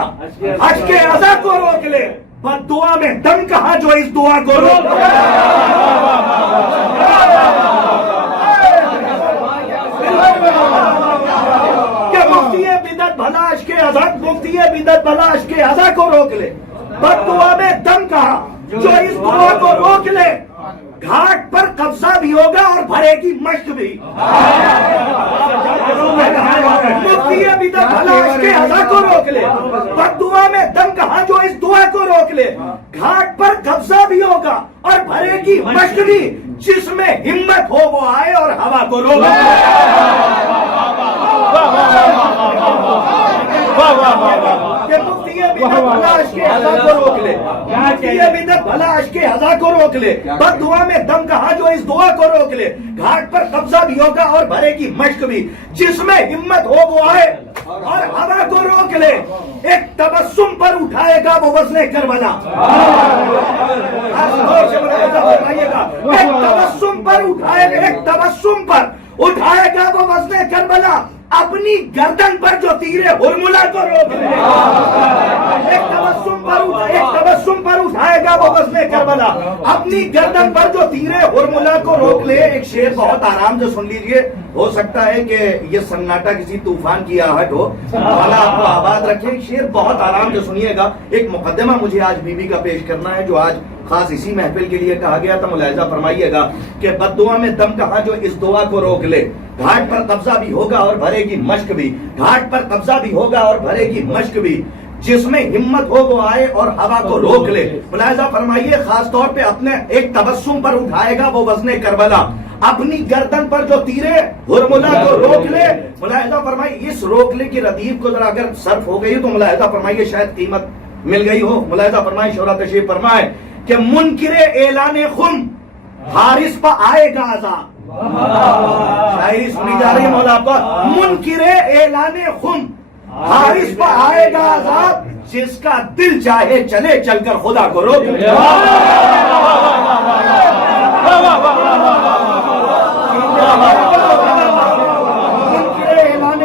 اشک ازا کو روک لے, بد دعا میں دم کہاں جو اس دعا کو روک لے. کہ مفتی بدعت بھلا اشک ازا, مفتی بدعت بھلا اشک ازا کو روک لے, بد دعا میں دم کہاں جو اس دعا کو روک لے. گھاٹ پر قبضہ بھی ہوگا اور بھرے گی مشق بھی. مفتی بدعت بھلا اشک ازا کو روک لے, بد دعا میں دم کہاں جو اس دعا کو روک لے. گھاٹ پر قبضہ بھی ہوگا اور بھرے گی مشق بھی, جس میں ہمت ہو وہ آئے اور ہوا کو روک لے. کہ مفتی بدعت بھلا اشک ازا کو روک لے, مفتی بدعت بھلا اشک ازا کو روک لے, بد دعا میں دم کہاں جو اس دعا کو روک لے. گھاٹ پر قبضہ بھی ہوگا اور بھرے گی مشق بھی, جس میں ہمت ہو وہ آئے اور ہوا کو روک لے. ایک تبسم پر اٹھائے گا وہ وزن کربلا. ایک تبسم پر اٹھائے گا, ایک تبسم پر اٹھائے گا وہ وزن کربلا. اپنی گردن پر جو تیرے ہرملا کو روک لے. ایک تبسم پر اٹھائے گا وہ وزن کربلا. اپنی گردن پر جو تیرے ہرملا کو روک لے. ایک شعر بہت آرام سے سن لیجئے, ہو سکتا ہے کہ یہ سناٹا کسی طوفان کی آہٹ ہو, اللہ آپ کو آباد رکھے. ایک شعر بہت آرام سے سنیے گا. ایک مقدمہ مجھے آج بی بی کا پیش کرنا ہے جو آج خاص اسی محفل کے لیے کہا گیا تھا. ملاحظہ فرمائیے گا کہ بد دعا میں دم کہاں جو اس دعا کو روک لے. گھاٹ پر قبضہ بھی ہوگا اور بھرے گی مشق بھی, گھاٹ پر قبضہ بھی ہوگا اور بھرے گی مشق بھی, جس میں ہمت ہو وہ آئے اور ہوا کو روک لے. ملاحظہ فرمائیے خاص طور پہ اپنے ایک تبسم پر اٹھائے گا وہ وزن کربلا. اپنی گردن پر جو تیرے ہرملا کو روک لے. ملاحظہ فرمائیے اس روکلے کی ردیف کو ذرا اگر صرف ہو گئی تو ملاحظہ فرمائیے شاید قیمت مل گئی ہو. ملاحظہ فرمائے, شورا تشریف فرمائے کہ منکر اعلان خم حارث پہ آئے گا عذاب. شاعری سنی جا رہی ہے مولا آپ کا. منکر اعلان خم حارث پہ آئے گا عذاب, جس کا دل چاہے چلے چل کر خدا کو روک لے. منکر اعلان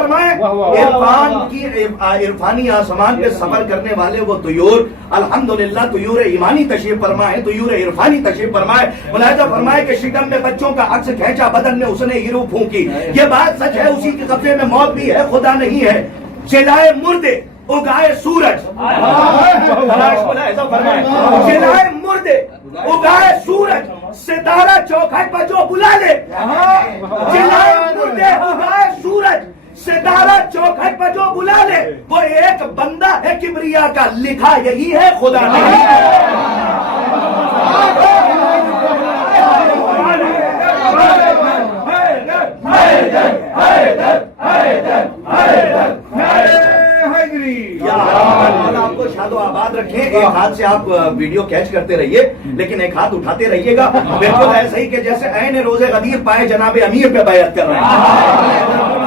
فرمائے عرفانی آسمان پہ سفر کرنے والے وہ طیور الحمدللہ طیور ایمانی تشریف فرمائے طیور عرفانی تشریف فرمائے ملاحظہ فرمائے کہ شکم میں بچوں کا عکس کھینچا بدن میں اس نے ہیرو پھونکی یہ بات سچ ہے اسی کے قبضے میں موت بھی ہے خدا نہیں ہے جلائے مردے اگائے سورج جلائے مردے اگائے سورج ستارہ چوکھٹ پر جو بلا لے جلائے مردے اگائے سورج ستارہ چوکھٹ پر جو بلا لے وہ ایک بندہ ہے کبریا کا لکھا یہی ہے خدا آپ کو شاد و آباد رکھیں ایک ہاتھ سے آپ ویڈیو کیچ کرتے رہیے لیکن ایک ہاتھ اٹھاتے رہیے گا بالکل ایسا ہی کہ جیسے عین روز غدیر پائے جناب امیر پہ بیعت کر رہے ہیں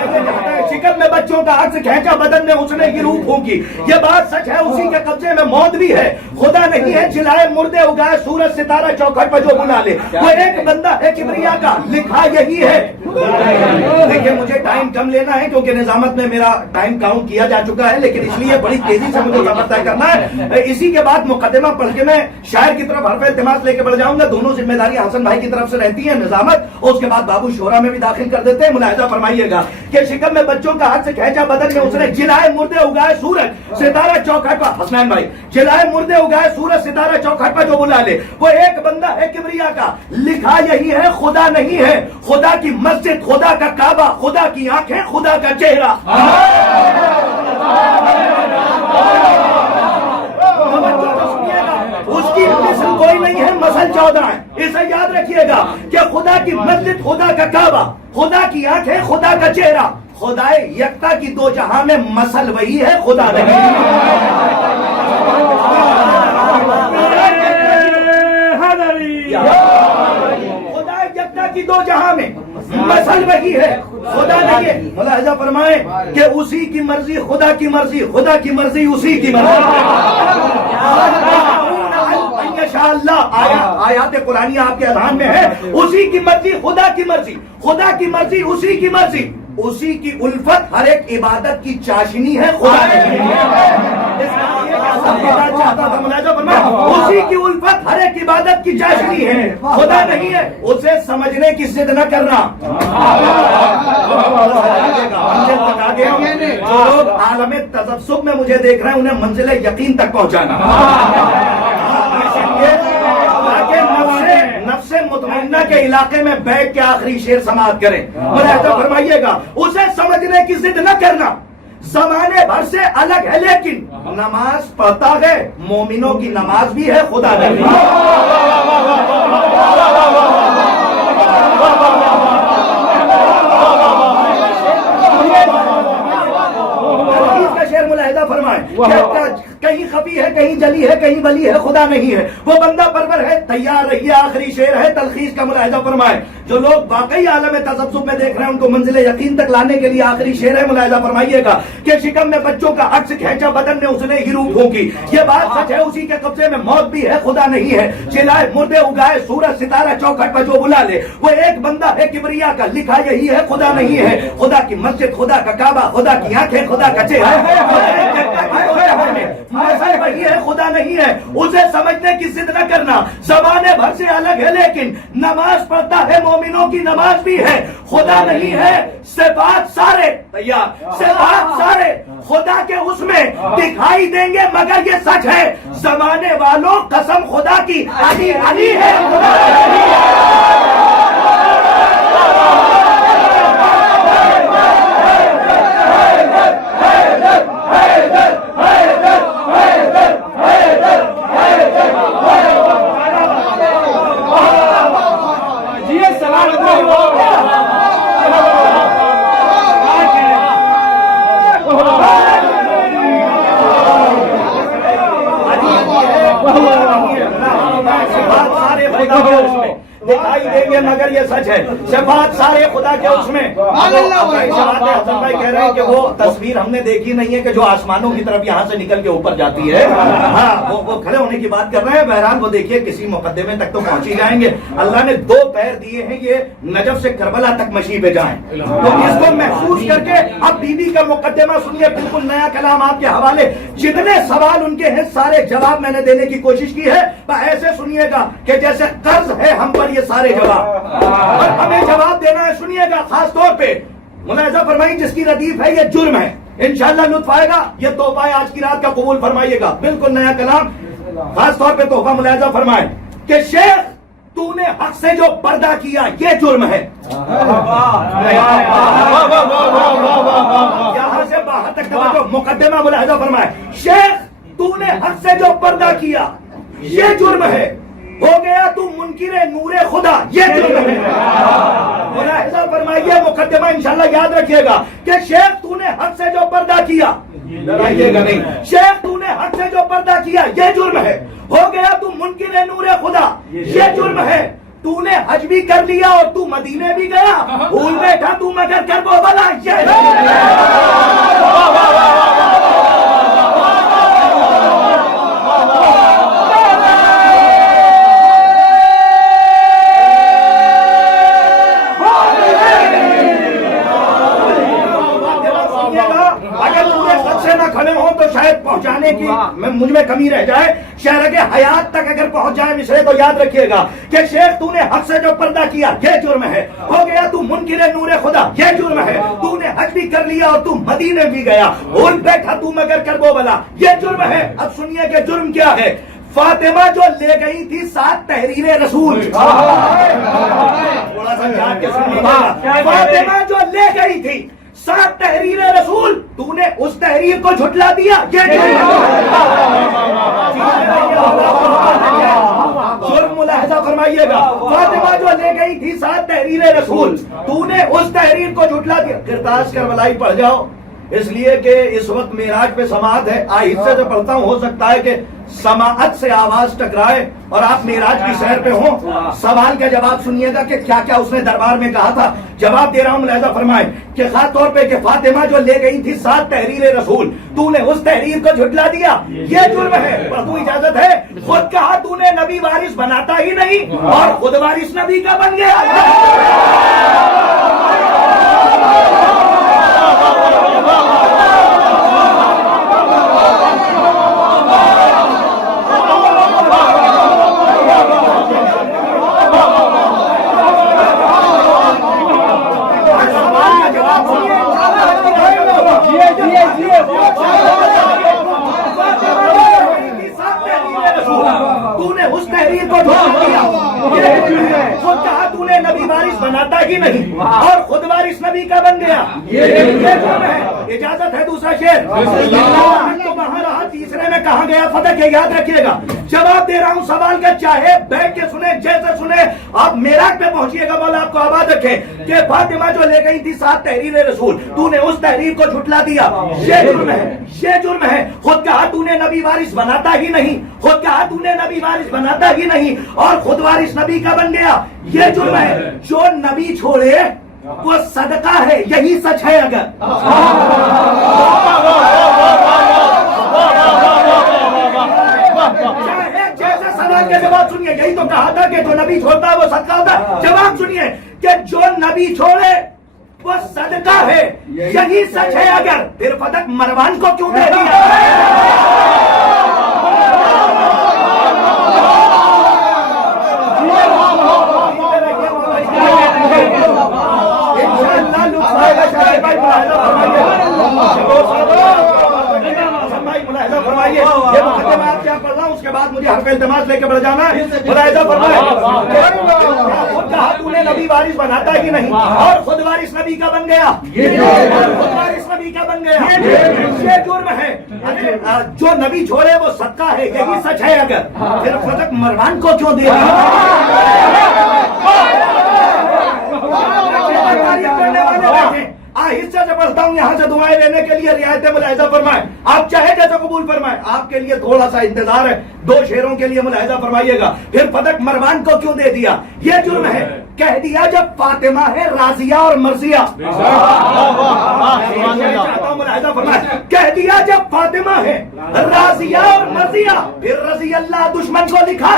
شکم میں بچوں کا عکس کھینچا بدن میں اس نے یہ روح پھونکی یہ بات سچ ہے اسی کے قبضے میں موت بھی ہے خدا نہیں ہے جلائے مردے اگائے سورج ستارہ چوکھٹ پر جو بلا لے وہ ایک بندہ ہے کبریا کا لکھا یہی ہے دیکھیے مجھے ٹائم کم لینا ہے کیونکہ نظامت میں میرا ٹائم کاؤنٹ کیا جا چکا ہے لیکن اس لیے بڑی تیزی سے مجھے سبق طے کرنا ہے اسی کے بعد مقدمہ پڑھ کے میں شاعر کی طرف حرف التماس لے کے بڑھ جاؤں گا دونوں ذمہ داریاں حسن بھائی کی طرف سے رہتی ہیں نظامت اور اس کے بعد بابو شورا میں بھی داخل کر دیتے ہیں ملاحظہ فرمائیے گا کہ شکم میں بچوں کا ہاتھ سے کھینچا بدن میں اس نے جلائے مردے اگائے سورج ستارہ چوکھٹ پر حسنین بھائی جلائے مردے اگائے سورج ستارہ چوکھٹ پر جو بلا لے وہ ایک بندہ ہے کبریا کا لکھا یہی ہے خدا نہیں ہے خدا کی مسجد خدا کا کعبہ خدا کی آنکھیں خدا کا چہرہ اس کی مثل کوئی نہیں ہے مثل 14 ہے اسے یاد رکھیے گا کہ خدا کی مسجد خدا کا کعبہ خدا کی آنکھیں خدا کا چہرہ خدا یکتا کی دو جہاں میں مثل وہی ہے خدا نہیں خدا یکتا کی دو جہاں میں مثل وہی ہے خدا نہیں ہے ملاحظہ فرمائیں کہ اسی کی مرضی خدا کی مرضی خدا کی مرضی اسی کی مرضی انشاءاللہ آیات قرآنی آپ کے اذہان میں ہے اسی کی مرضی خدا کی مرضی خدا کی مرضی اسی کی مرضی اسی کی الفت ہر ایک عبادت کی چاشنی ہے خدا نہیں اسی کی الفت ہر ایک عبادت کی چاشنی ہے خدا نہیں ہے اسے سمجھنے کی ضد نہ کرنا جو لوگ عالم تذبذب میں مجھے دیکھ رہے ہیں انہیں منزل یقین تک پہنچانا نفس مطمئنہ کے علاقے میں بیٹھ کے آخری شعر سماعت کریں ملاحظہ فرمائیے گا اسے سمجھنے کی ضد نہ کرنا زمانے بھر سے الگ ہے لیکن نماز پڑھتا ہے مومنوں کی نماز بھی ہے خدا نہیں کا شعر ملاحظہ فرمائیں کہیں خفی ہے کہیں جلی ہے کہیں بلی ہے خدا نہیں ہے وہ بندہ پرور ہے تیار رہیے آخری شعر ہے تلخیص کا ملاحظہ فرمائیں جو لوگ واقعی عالم تذبذب میں دیکھ رہے ہیں ان کو منزل یقین تک لانے کے لیے آخری شعر ہے ملاحظہ فرمائیے گا کہ شکم میں بچوں کا عکس کھینچا بدن میں اس نے ہی روح پھونکی یہ بات سچ ہے اسی کے قبضے میں موت بھی ہے خدا نہیں ہے جلائے مردے اگائے سورج ستارہ چوکھٹ پر جو بلا لے وہ ایک بندہ ہے کبریا کا لکھا یہی ہے خدا نہیں ہے خدا کی مسجد خدا کا کعبہ خدا کی آنکھیں خدا کا چہرہ وہی ہے خدا نہیں ہے اسے سمجھنے کی ضد نہ کرنا زمانے بھر سے الگ ہے لیکن نماز پڑھتا ہے مومنوں کی نماز بھی ہے خدا نہیں ہے صفات سارے تیار صفات سارے خدا کے اس میں دکھائی دیں گے مگر یہ سچ ہے زمانے والوں قسم خدا کی علی علی ہے خدا نہیں ہے دکھائی دیں گے مگر یہ سچ ہے. صفات سارے خدا کے اس میں. حسن بھائی کہہ رہے ہیں کہ وہ تصویر ہم نے دیکھی نہیں ہے کہ جو آسمانوں کی طرف یہاں سے نکل کے اوپر جاتی ہے. ہاں وہ کھڑے ہونے کی بات کر رہے ہیں. بہرحال وہ دیکھیے کسی مقدمے تک تو پہنچ ہی جائیں گے. اللہ نے 2 پیر دیے ہیں یہ نجف سے کربلا تک مشی پہ جائیں. تو اس کو محفوظ کر کے اب بی بی کا مقدمہ سنیے, بالکل نیا کلام آپ کے حوالے. جتنے سوال ان کے ہیں سارے جواب میں نے دینے کی کوشش کی ہے. ایسے سنیے گا کہ جیسے قرض ہے ہم پر یہ سارے جواب, اور ہمیں جواب دینا ہے. سنیے گا خاص طور پہ ملاحظہ فرمائیں جس کی ردیف ہے یہ جرم ہے. انشاءاللہ لطف آئے گا. یہ تحفہ آج کی رات کا قبول فرمائیے گا. بالکل نیا کلام. خاص طور پہ تحفہ ملاحظہ فرمائیں کہ شیخ تو نے حق سے جو پردہ کیا یہ جرم ہے. یہاں سے باہر تک توجہ, مقدمہ ملاحظہ فرمائے. شیخ تو نے حق سے جو پردہ کیا یہ جرم ہے. ہو گیا تو منکر نور خدا یہ جرم ہے. ملاحظہ فرمائیے مقدمہ انشاءاللہ یاد رکھیے گا کہ شیخ تو نے حق سے جو پردہ کیا, ڈرائیے گا نہیں, شیخ تو نے حق سے جو پردہ کیا یہ جرم ہے. ہو گیا تو منکر نور خدا یہ جرم ہے. تو نے حج بھی کر لیا اور تو مدینے بھی گیا, بھول بیٹھا تو مگر کر وہ بلا یہ پہنچانے کی مجھ میں کمی رہ جائے, شہر کے حیات تک اگر پہنچ جائے مصرے تو یاد رکھیے گا کہ شیخ تو نے حق سے جو پردہ کیا یہ جرم ہے. ہو گیا تو منکر نور خدا یہ جرم ہے. تو نے حج بھی کر لیا اور تو مدینے بھی گیا, بھول بیٹھا تو مگر کر وہ بلا یہ جرم ہے. اب سنیے کہ جرم کیا ہے. فاطمہ جو لے گئی تھی 7 تحریر رسول, تھوڑا سا جان کے سنیے گا. فاطمہ جو لے گئی تھی 7 تحریر رسول, تو نے اس تحریر کو جھٹلا دیا یہ جرم. ملاحظہ فرمائیے گا. فاطمہ جو لے گئی تھی 7 تحریر رسول, تو نے اس تحریر کو جھٹلا دیا. کرتاس کربلائی پڑھ جاؤ, اس لیے کہ اس وقت معراج پہ سماعت ہے. حصے سے پڑھتا ہوں, ہو سکتا ہے کہ سماعت سے آواز ٹکرائے اور آپ معراج کی سیر پہ ہوں. سوال کا جواب سنیے گا کہ کیا کیا اس نے دربار میں کہا تھا. جواب دے رہا ہوں, ملاحظہ فرمائیں کہ خاص طور پہ کہ فاطمہ جو لے گئی تھی 7 تحریر رسول, تو نے اس تحریر کو جھٹلا دیا یہ جرم ہے. پر تو اجازت ہے, خود کہا تو نے نبی وارث بناتا ہی نہیں اور خود وارث نبی کا بن گیا. خود کہا تو نے نبی وارث بناتا ہی نہیں اور خود وارث نبی کا بن گیا یہ جرم ہے. اجازت ہے دوسرا شعر تو کہاں رہا, تیسرے میں کہاں گیا فتح کے یاد رکھیے گا. جواب دے رہا ہوں سوال کا, چاہے بیٹھ کے سنے جیسے سنے. آپ معراج پہ پہنچیے گا, مولا آپ کو آباد رکھے کہ فاطمہ جو لے گئی تھی 7 تحریر رسول, تو نے اس تحریر کو جھٹلا دیا یہ جرم ہے. یہ جرم ہے. خود کہا تو نے نبی وارث بناتا ہی نہیں, خود کہا تو نے نبی وارث بناتا ہی نہیں اور خود وارث نبی کا بن گیا یہ جرم ہے. جو نبی چھوڑے وہ صدقہ ہے یہی سچ ہے. اگر جیسے سوال کے جواب سنیے, یہی تو کہا تھا کہ جو نبی چھوڑتا ہے وہ صدقہ ہوتا ہے. جواب سنیے کہ جو نبی چھوڑے وہ صدقہ ہے یہی سچ ہے. اگر پھر فتح مروان کو کیوں دے دیا؟ یہ مقدمہ آپ کیا پڑھ رہا ہوں, اس کے بعد مجھے حرف التماس لے کے بڑھ جانا ہے. ملاحظہ فرمائے خود کہا تو نے نبی وارث بناتا ہی نہیں اور خود وارث نبی کا بن گیا, خود وارث نبی کا بن گیا یہ جرم ہے. جو نبی چھوڑے وہ صدقہ ہے یہی سچ ہے. اگر پھر فتح مروان کو کیوں دیا؟ آہستہ سے پڑھتا ہوں یہاں سے دعائیں لینے کے لیے رعایت ملاحظہ فرمائیں. آپ چاہے جیسا قبول فرمائیں. آپ کے لیے تھوڑا سا انتظار ہے, 2 شعروں کے لیے ملاحظہ فرمائیے گا. پھر پدک مروان کو کیوں دے دیا؟ یہ جرم ہے. کہہ دیا جب فاطمہ ہے راضیہ اور مرضیہ. ملاحظہ فرمائیں. کہہ دیا جب فاطمہ ہے راضیہ اور مرضیہ, پھر رضی اللہ دشمن کو لکھا.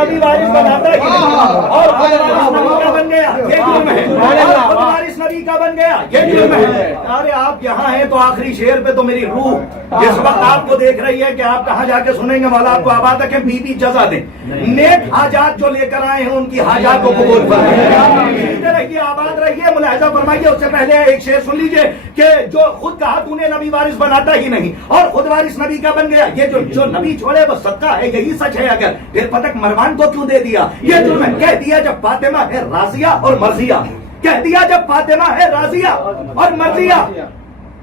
نبی وارث بناتا ہی نہیں اور خود وارث نبی کا بن گیا, یہ جرم ہے. خود وارث نبی کا بن گیا, یہ جرم ہے. ارے آپ یہاں ہیں تو آخری شعر پہ تو میری روح جس وقت آپ کو دیکھ رہی ہے کہ آپ کہاں جا کے سنیں گے, مولا آپ کو آباد رکھیں, بی بی جزا دیں. نیک حاجات جو لے کر آئے ہیں ان کی حاجات کو قبول فرمائیں. رہیے, آباد رہیے. ملاحظہ فرمائیے. اس سے پہلے ایک شعر سن لیجئے کہ جو خود کہا تو نے نبی وارث بناتا ہی نہیں اور خود وارث نبی کا بن گیا. یہ جو نبی چھوڑے وہ صدقہ ہے, یہی سچ ہے. اگر پھر پتک مروان کو کیوں دے دیا؟ یہ جرم ہے. کہہ دیا جب فاطمہ ہے راضیہ اور مرضیہ, کہہ دیا جب فاطمہ ہے راضیہ اور مرضیہ,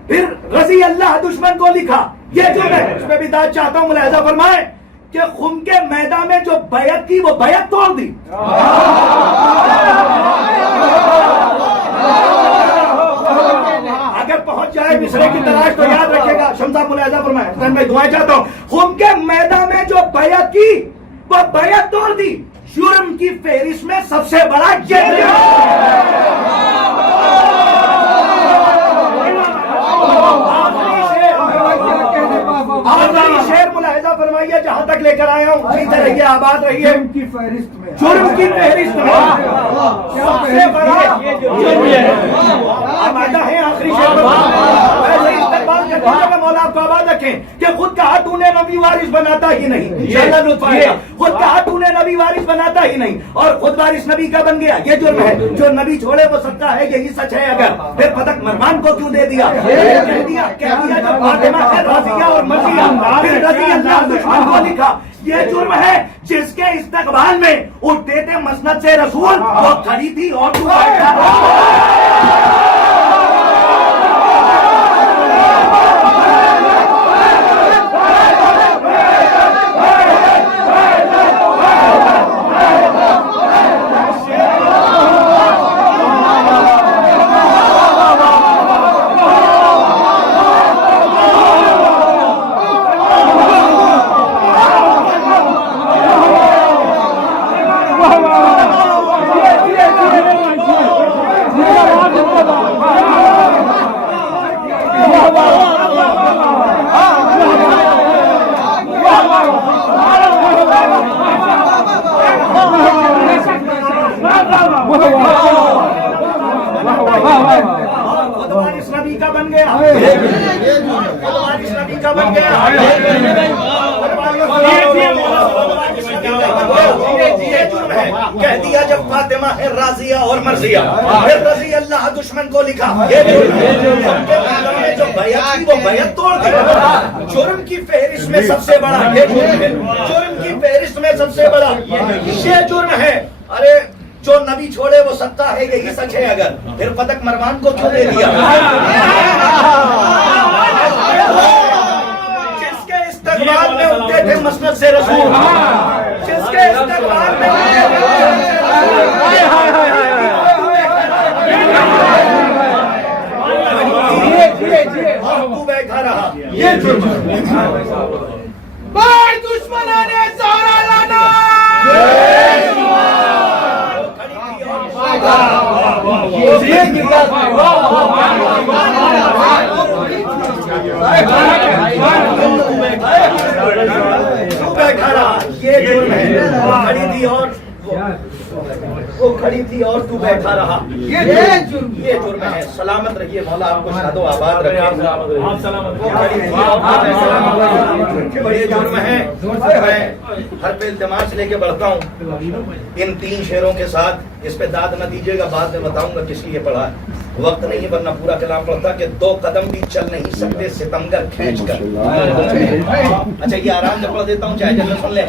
پھر رضی اللہ دشمن کو لکھا. یہ جرم ہے. اس پہ بھی داد چاہتا ہوں. ملاحظہ فرمائیں کہ خم کے میدان میں جو بیعت کی وہ بیعت توڑ دی. اگر پہنچ جائے مصرے کی تلاش تو یاد رکھے گا. شمسا ملاحظہ فرمائیں. حسین بھائی دعائیں چاہتا ہوں. خم کے میدان میں جو بیعت کی وہ بیعت توڑ دی. جرم کی فہرست میں سب سے بڑا یہ آخری شعر ملاحظہ فرمائیے جہاں تک لے کر آیا ہوں. سیدھے رہیے, آباد رہیے. جرم کی فہرست میں سب سے بڑا اب آتا ہے آخری شعر. استقبال کرتے ہیں مولا آپ کو آباد رکھیں کہ خود کہا تو نے نبی وارث بناتا ہی نہیں. انشاءاللہ لطف آئے گا. خود کہا تو نے نبی وارث بناتا ہی نہیں اور خود وارث نبی کا بن گیا. یہ جرم ہے. جو نبی چھوڑے وہ صدقہ ہے, یہی سچ ہے. اگر پھر پتک مروان کو کیوں دے دیا؟ کہہ دیا جب فاطمہ ہے راضیہ اور مرضیہ, پھر رضی اللہ دشمن کو لکھا. یہ جرم ہے. جس کے استقبال میں اٹھتے تھے مسند سے رسول, وہ کھڑی تھی اور تو نبی کا بن گیا. نبی کا بن گیا. کہہ دیا جب فاطمہ ہے راضیہ اور مرضیہ, پھر رضی اللہ دشمن کو لکھا. جو بیعت کی وہ بیعت توڑ دی. جرم کی فہرست میں سب سے بڑا یہ جرم ہے. جرم کی فہرست میں سب سے بڑا یہ جرم ہے. ارے جو نبی چھوڑے وہ صدقہ ہے, یہی سچ ہے. اگر پھر پتک مروان کو کیوں دے دیا؟ جس کے استقبال میں اٹھتے تھے مسند سے رسول, جس کے استقبال میں تو بیٹھا رہا. یہ دشمنوں نے سہارا لانا. یہ جرم ہے. کھڑی تھی اور وہ کھڑی تھی اور تو بیٹھا رہا. یہ جرم ہے. سلامت رہیے, مولا آپ کو شاد و آباد رکھے. یہ جرم ہے. میں ہر پہ التماس لے کے بڑھتا ہوں ان 3 شعروں کے ساتھ. اس پہ داد نہ دیجیے گا, بعد میں بتاؤں گا کس لیے پڑھا ہے. وقت نہیں ہے ورنہ پورا کلام پڑھتا کہ 2 قدم بھی چل نہیں سکتے ستمگر کھینچ کر. اچھا یہ آرام سے پڑھ دیتا ہوں چاہے جلد سن لیں.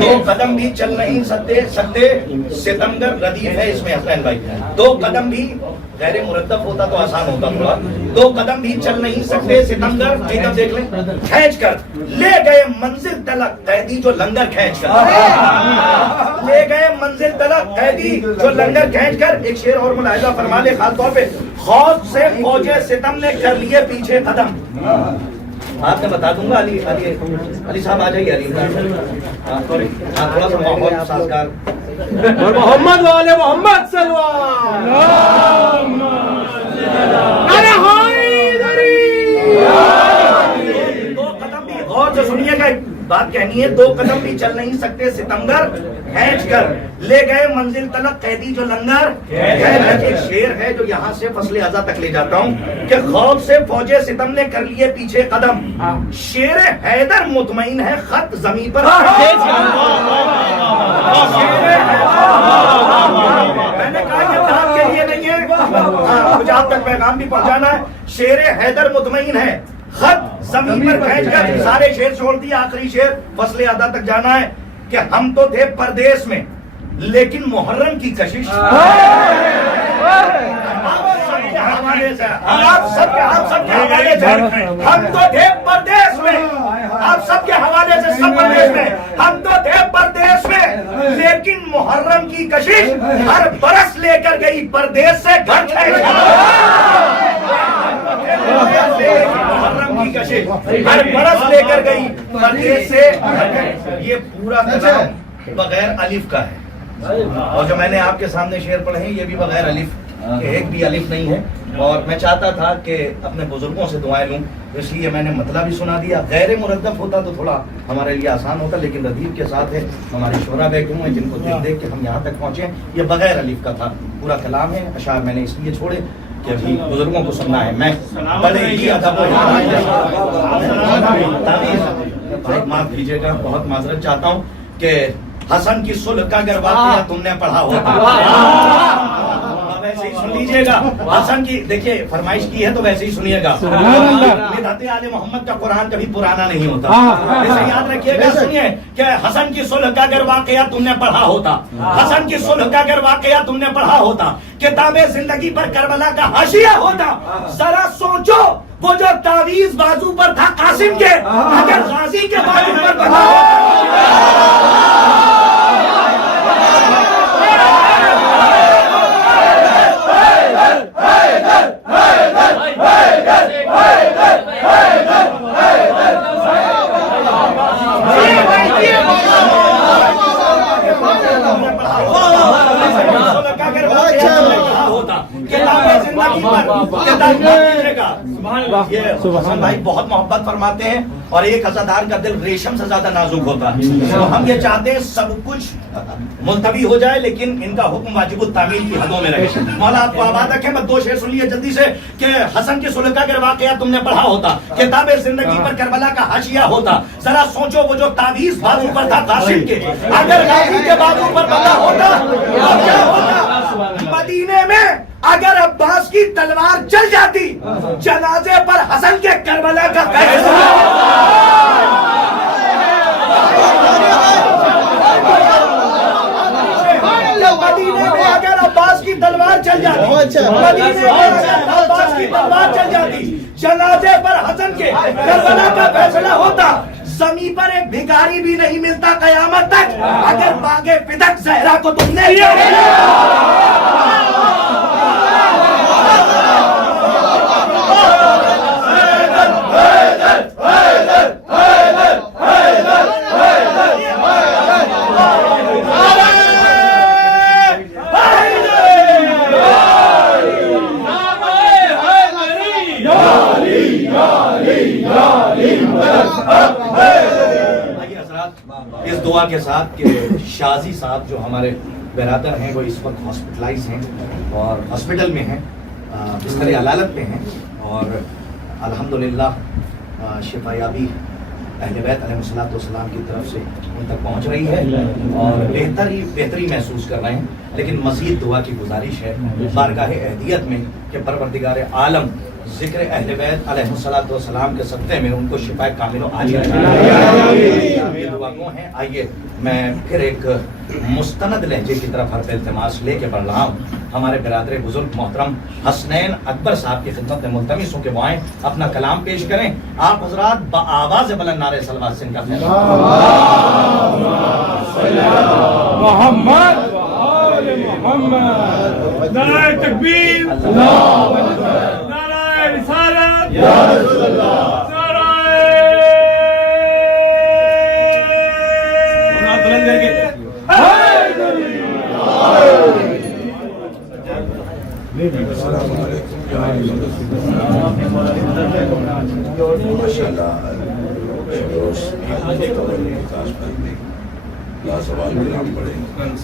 2 قدم بھی چل نہیں سکتے ستمگر ردیف ہے اس میں حسین بھائی. 2 قدم بھی غیر مرتب ہوتا تو آسان ہوتا تھوڑا. 2 قدم بھی چل نہیں سکتے ستمگر دیکھ لیں کھینچ کر لے گئے منزل تلک قیدی جو لنگر کھینچ کر. لے گئے منزل تلک قیدی جو لنگر کھینچ کر. ایک شعر اور ملاحظہ فرما لے خاص طور پہ خوف سے فوج ستم نے کر لیے پیچھے قدم. آپ نے بتا دوں گا علی صاحب آ جائیے. علی تھوڑا سا ماحول سازگار. محمد والے محمد سلوان ارے دو قدم بھی غور سے سنیے گا ایک بات کہنی ہے. 2 قدم بھی چل نہیں سکتے ستمگر کھینچ کر لے گئے منزل تلک قیدی جو لنگر. ایک شعر ہے جو یہاں سے فصل ازا تک لے جاتا ہوں کہ خوف سے فوج ستم نے کر لیے پیچھے قدم. شیر حیدر مطمئن ہے خط زمین پر. میں نے کہا یہ بات کے لیے نہیں ہے مجھے آپ تک پیغام بھی پہنچانا ہے. شیر حیدر مطمئن ہے خط زمین پر کھینچ کر. سارے شعر چھوڑ دیے آخری شعر فصل ادا تک جانا ہے کہ ہم تو تھے پردیس میں لیکن محرم کی کشش. آپ سب کے حوالے سے ہم تو تھے پردیس میں. آپ سب کے حوالے سے سب پردیس میں ہم تو تھے پردیس میں لیکن محرم کی کشش ہر برس لے کر گئی پردیس سے گھر کھینچ محرم کی کشش ہر برس لے کر گئی پردیس سے. یہ پورا کلام بغیر الف کا ہے اور جو میں نے آپ کے سامنے شعر پڑھے ہیں یہ بھی بغیر الف کہ ایک بھی الف نہیں ہے. اور میں چاہتا تھا کہ اپنے بزرگوں سے دعائیں لوں اس لیے میں نے مطلب بھی سنا دیا. غیر مرتب ہوتا تو تھوڑا ہمارے لیے آسان ہوتا لیکن ردیف کے ساتھ ہے ہمارے شعراء بیٹھے ہوئے جن کو دیکھ دیکھ کے ہم یہاں تک پہنچے. یہ بغیر الف کا تھا پورا کلام ہے. اشعار میں نے اس لیے چھوڑے کہ ابھی بزرگوں کو سننا ہے. میں بڑے ہی ادب معاف کیجیے گا بہت معذرت چاہتا ہوں کہ حسن کی صلح کا اگر واقعہ تم نے پڑھا ہوتا ویسے ہی سن لیجیے گا. حسن کی دیکھیے فرمائش کی ہے تو ویسے ہی سنیے گا. مدحت آل محمد کا قرآن کبھی پرانا نہیں ہوتا. اسے یاد رکھیے گا. سنیے کہ حسن کی صلح کا اگر واقعہ تم نے پڑھا ہوتا. حسن کی صلح کا اگر واقعہ تم نے پڑھا ہوتا کتاب زندگی پر کربلا کا حاشیہ ہوتا. ذرا سوچو وہ جو تعویذ بازو پر تھا قاسم کے اگر غازی کے بازو پر بنا حسن بھائی بہت محبت فرماتے ہیں اور ایک عزادار کا دل ریشم سے زیادہ نازک ہوتا ہے. تو ہم یہ چاہتے ہیں سب کچھ ملتوی ہو جائے لیکن ان کا حکم واجب التعمیل کی حدوں میں رہے. مولا آپ کو آباد رکھے. میں 2 شعر سن لیے جلدی سے کہ حسن کی صلح کا اگر واقعہ تم نے پڑھا ہوتا کتاب زندگی پر کربلا کا حاشیہ ہوتا. ذرا سوچو وہ جو تعویذ بازو پر تھا قاسم کے اگر غازی کے بازو پر بنا ہوتا تو کیا ہوتا. مدینے میں اگر عباس کی تلوار چل جاتی جنازے پر حسن کے کربلا کا مدینے میں اگر عباس کی تلوار چل جاتی مدینے میں اگر عباس کی تلوار چل جاتی جنازے پر حسن کے کربلا کا فیصلہ ہوتا. زمین پر ایک بھکاری بھی نہیں ملتا قیامت تک اگر باغ فدق زہرا کو تم نے اس دعا کے ساتھ کہ شازی صاحب جو ہمارے برادر ہیں وہ اس وقت ہاسپٹلائز ہیں اور ہاسپٹل میں ہیں بستر علالت میں ہیں اور الحمدللہ شفا یابی اہل بیت علیہ السلام کی طرف سے ان تک پہنچ رہی ہے اور بہتری محسوس کر رہے ہیں، لیکن مزید دعا کی گزارش ہے بارگاہ اہدیت میں کہ پروردگار عالم ذکر اہل بیت علیہ السلام کے صدقے میں ان کو شفا کامل و عاجل یہ دعا گو ہیں۔ آئیے میں پھر ایک مستند لہجے کی طرف حرف التماس لے کے بڑھ رہا ہوں۔ ہمارے برادر بزرگ محترم حسنین اکبر صاحب کی خدمت میں ملتمس ہوں کہ وہ آئیں اپنا کلام پیش کریں۔ آپ حضرات بآواز بلند نعرہ صلوات سے ان کا خیر محمد وآل محمد، نعرہ تکبیر، نعرہ رسالت، سوال کلام پڑے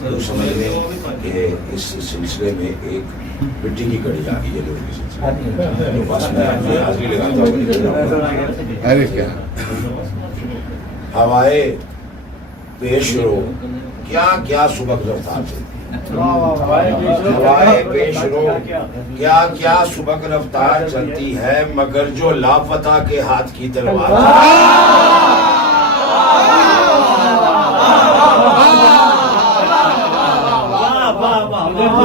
تو سمجھ لیں کہ اس سلسلے میں ایک مٹی کی کڑی آ گئی ہے لوگوں کے سلسلے تو بس میں حاضری لگاتا ہوں۔ ارے کیا ہوائے پیش رو کیا کیا سبق رفتار چلتی، ہوائے پیش رو کیا کیا سبق رفتار چلتی ہے، مگر جو لاپتہ کے ہاتھ کی تلوار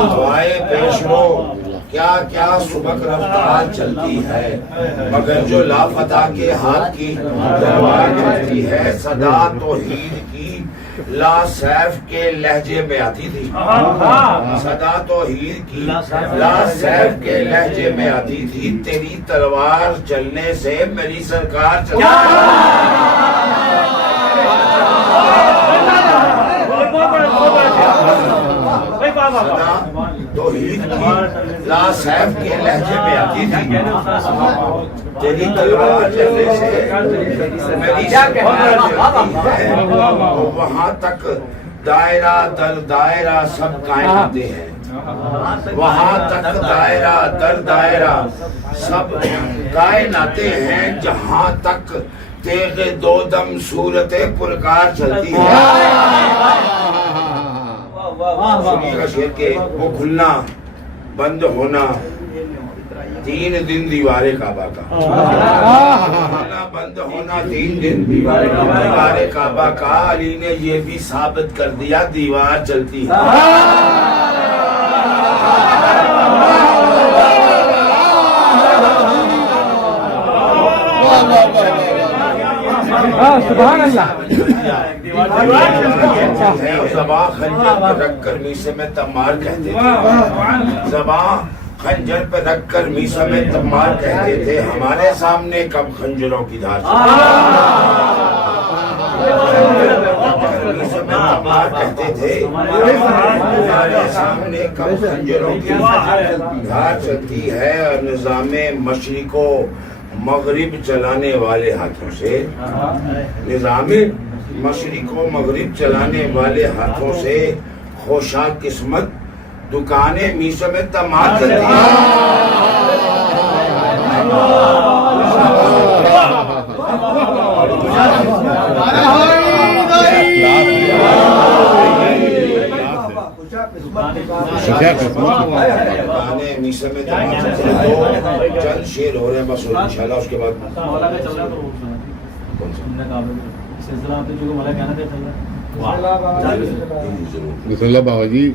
ہوائے پیش رو کیا کیا سبق رفتار چلتی ہے، مگر جو لافتہ کے ہاتھ کی تلوار چلتی ہے، صدا توحید کی لا سیف کے لہجے میں آتی تھی، صدا توحید کی لا سیف کے لہجے میں آتی تھی، تیری تلوار چلنے سے میری سرکار چلتی صدا توحید کی لا سیف کے لہجے میں آتی تھی، تیری تلوار چلنے سے میری سرکار چلتی ہے، وہاں تک دائرہ در دائرہ سب کائناتے ہیں، وہاں تک دائرہ در دائرہ سب کائناتے ہیں، جہاں تک تیغ دو دم صورت پرکار چلتی ہے۔ شیر کے وہ کھلنا بند ہونا 3 دن دیوار کعبہ کا، کھلنا بند ہونا 3 دن دیوار کعبہ کا، علی نے یہ بھی ثابت کر دیا دیوار چلتی ہے۔ سبحان اللہ۔ زباں خنجر پہ رکھ کر میسے میں تمار کہتے تھے، زباں خنجر پہ رکھ کر میسے میں تمار کہتے تھے، ہمارے سامنے کب خنجروں کی دھار میسے میں تمار کہتے تھے، ہمارے سامنے کب خنجروں کی دھار چلتی ہے، اور نظام مشرق و مغرب چلانے والے ہاتھوں سے، نظام مشرق و مغرب چلانے والے ہاتھوں سے خوشا قسمت دکانیں میسوں میں تمام چلتی میسوں میں تمام چلتی ہے۔ چند شیر ہو رہے ہیں بس انشاءاللہ، اس کے بعد اللہ بابا جی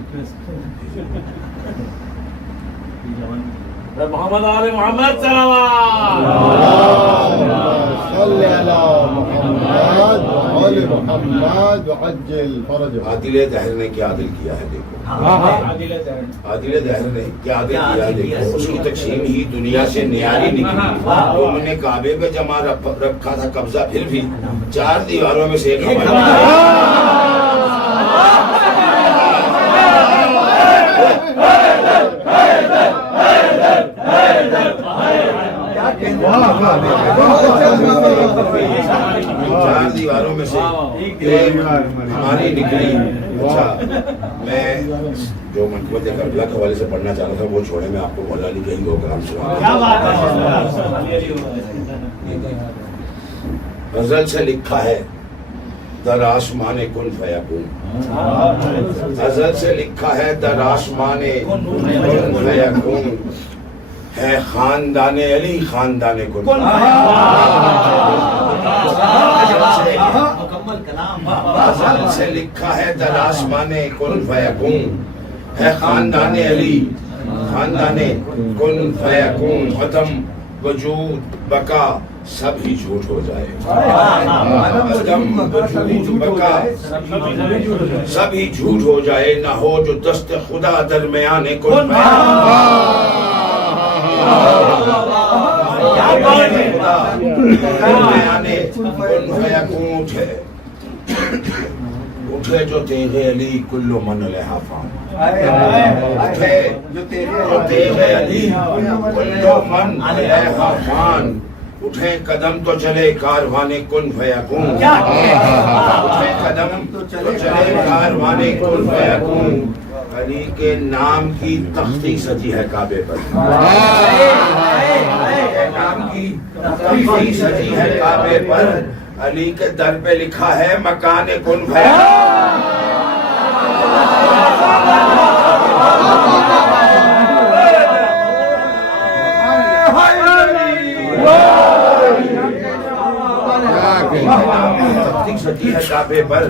محمد آل محمد صلوات صلی علی محمد آل محمد وعجل فرجہ۔ عادل دہر نے کیا عادل کیا ہے دیکھو، عادل دہر نے کیا عادل کیا ہے دیکھو، اس کی تقسیم ہی دنیا سے نیاری نکلی، انہوں نے کعبے پہ جمع رکھا تھا قبضہ، پھر بھی 4 دیواروں میں سے ایک ہمارا چار دیواروں میں سے ہماری نکلی۔ اچھا میں جو منقبت کربلا کے حوالے سے پڑھنا چاہ رہا تھا وہ چھوڑے، میں آپ کو مولا علی کہیں گے کلام سنا۔ غزل سے لکھا ہے در آسمان کن فیکون. غزل سے لکھا ہے در آسمان کن فیکون. ہے خاندان علی خاندان کن. غزل سے لکھا ہے در آسمان کن فیکون. ہے خاندان علی خاندان کن فیکون. عدم وجود بقا سب ہی جھوٹ ہو جائے. عدم وجود بقا سب ہی جھوٹ ہو جائے. نہ ہو جو دست خدا درمیان کن فیکون. اٹھے جو تیغ علی کلو من علیہا فان. اٹھے جو تیغ علی کلو من علیہا فان. اٹھے قدم تو چلے کاروان کن فیکون. اٹھے قدم تو چلے کاروان کن فیکون. علی کے نام کی تختی سجی ہے کعبے پر. نام کی تختی سجی ہے کعبے پر. علی کے در پہ لکھا ہے مکان کن فیکون. تختی سجی ہے کعبے پر.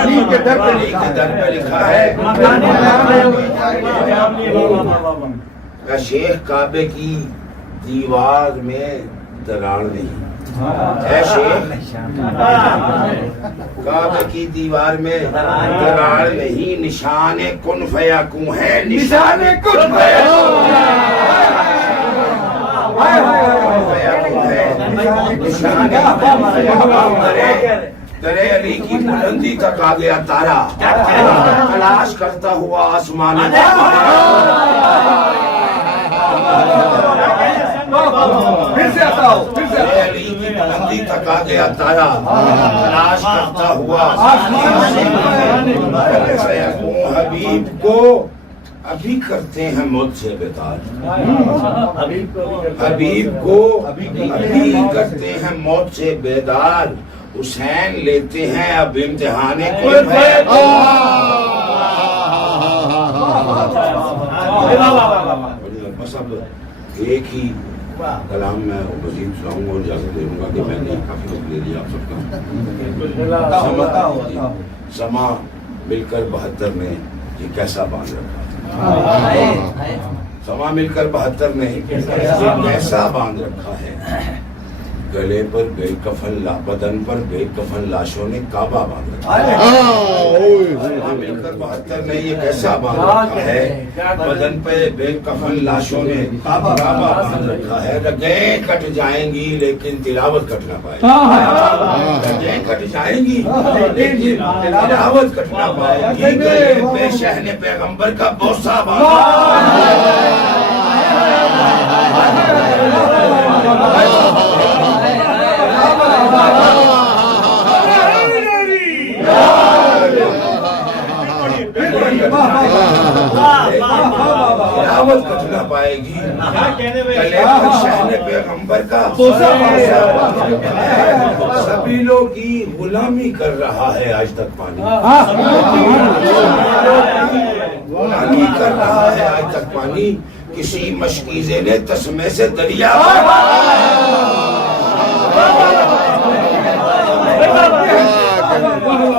علی کے در پہ لکھا ہے شیخ کعبے کی دیوار میں دراڑ نہیں. اے شیخ کعبے کی دیوار میں دراڑ نہیں. نشان کن فیکون ہے. نشان کن فیکون درے علی کی بلندی تک آ گیا تارا. تلاش کرتا ہوا آسمان. درے علی کی بلندی تک آ گیا تارا. تلاش کرتا ہوا حبیب کو ابھی کرتے ہیں موت سے بیدار. حبیب کو ابھی کرتے ہیں موت سے بیدار. حسین لیتے ہیں اب امتحان کن فیکون. ایک ہی کلام میں مزید سناؤں گا اور اجازت دے دوں گا کہ میں نے کافی وقت لے لیا آپ سب کا. سما مل کر 72 نے یہ کیسا باندھ رکھا. سما مل کر 72 نے کیسا باندھ رکھا ہے. گلے پر بے کفن بدن پر بے کفن لاشوں نے کعبہ باندھ رکھا ہے. سما مل کر 72 نے یہ کیسا باندھ رکھا ہے. بدن پہ بے کفن لاشوں نے کعبہ باندھ رکھا ہے. رگیں کٹ جائیں گی لیکن تلاوت کٹ نہ پائے گی. رگیں کٹ جائیں گی لیکن تلاوت کٹ نہ پائے گی. گلے پہ شہن پیغمبر کا بوسہ باندھ تلاوت کٹ نہ پائے گی. گلے پر شہن پیغمبر کا سبیلوں کی غلامی کر رہا ہے آج تک پانی. غلامی کر رہا ہے آج تک پانی. کسی مشکیزے نے تسمے سے دریا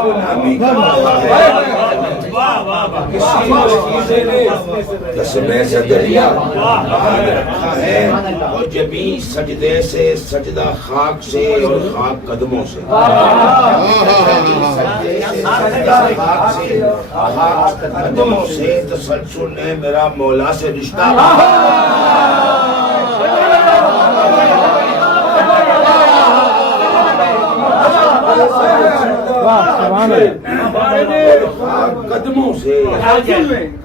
غلامی کر رہا ہے. کسی مشکیزے نے تسمے سے دریا باندھ رکھا ہے. اور جبھی سجدے سے سجدہ خاک سے اور خاک قدموں سے. سجدے سے سجدہ خاک سے خاک قدموں سے. تسلسل نے میرا مولا سے رشتہ قدموں سے.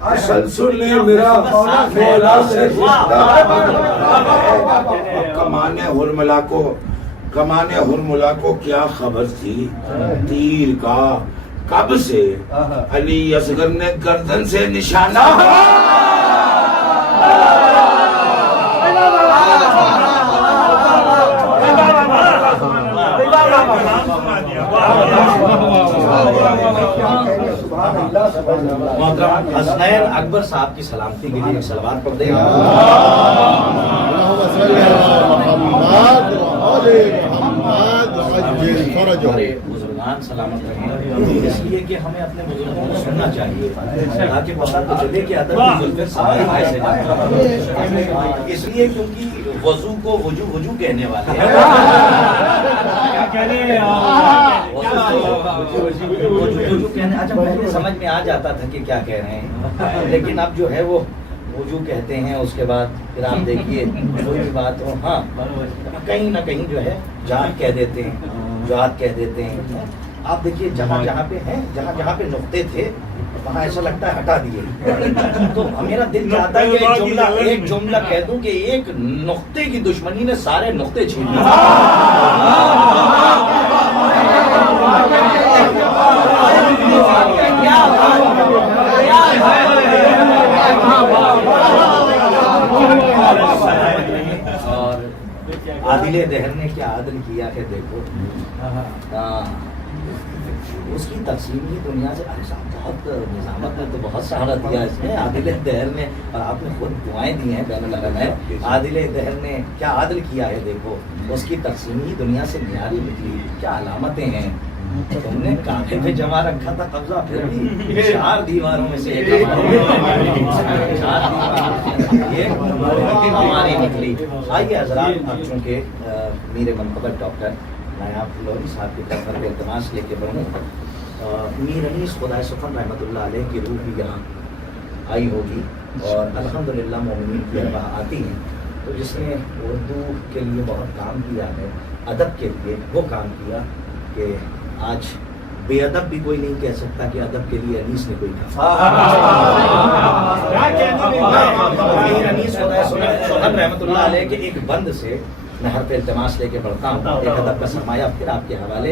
تسلسل نے میرا مولا سے رشتہ. کمان ہرملا کو کیا خبر تھی تیر کا کب سے. علی اصغر نے گردن سے نشانہ محترم حسنین اکبر صاحب کی سلامتی کے لیے ایک صلوات پڑھ دیں. اللهم صل على محمد وآل محمد وعجل فرجه. ہمارے بزرگان سلامت رہیں، اس لیے کہ ہمیں اپنے بزرگوں کو سننا چاہیے تاکہ پتہ تو چلے کہ ادب کی زلفیں سواری کیسے جاتی ہیں. اس لیے کیونکہ وضو کو وجو کہنے والے ہیں. وضو کہنے اچھا پہلے سمجھ میں آ جاتا تھا کہ کیا کہہ رہے ہیں، لیکن اب جو ہے وہ وضو کہتے ہیں، اس کے بعد پھر آپ دیکھیے کوئی بھی بات ہو ہاں کہیں نہ کہیں جو ہے جان کہہ دیتے ہیں، جہاد کہہ دیتے ہیں. آپ دیکھیے جہاں جہاں پہ ہیں، جہاں جہاں پہ نقطے تھے وہاں ایسا لگتا ہے ہٹا دیے. تو میرا دل چاہتا ہے کہ ایک جملہ کہہ دوں کہ ایک نقطے کی دشمنی نے سارے نقطے چھین لیے. اور عادل دہر نے کیا عادل کیا ہے دیکھو. اس کی تقسیم ہی دنیا سے بہت نظامت نے تو بہت سہارا دیا اس میں. عادل دہر نے، اور آپ نے خود دعائیں دی ہیں بین الاقوامی میں، عادل دہر نے کیا عادل کیا ہے دیکھو. اس کی تقسیم ہی دنیا سے معیاری نکلی. کیا علامتیں ہیں. تم نے کانٹے پہ جما رکھا تھا قبضہ، پھر بھی 4 دیواروں میں سے ایک ہماری نکلی. آئیے حضرات، اب چونکہ میرے منقبت ڈاکٹر نایاب لوری صاحب کی طرف پر التماس لے کے بڑھوں. میر انیس خدائے سخن رحمۃ اللہ علیہ کی روح بھی یہاں آئی ہوگی، اور الحمدللہ مومنین کی ارواح آتی ہیں. تو جس نے اردو کے لیے بہت کام کیا ہے، ادب کے لیے وہ کام کیا کہ آج بے ادب بھی کوئی نہیں کہہ سکتا کہ ادب کے لیے انیس نے کوئی کہا. میر انیس خدائے سخن رحمۃ اللہ علیہ کے ایک بند سے میں حرف التماس لے کے پڑھتا ہوں. ایک ادب کا سرمایہ پھر آپ کے حوالے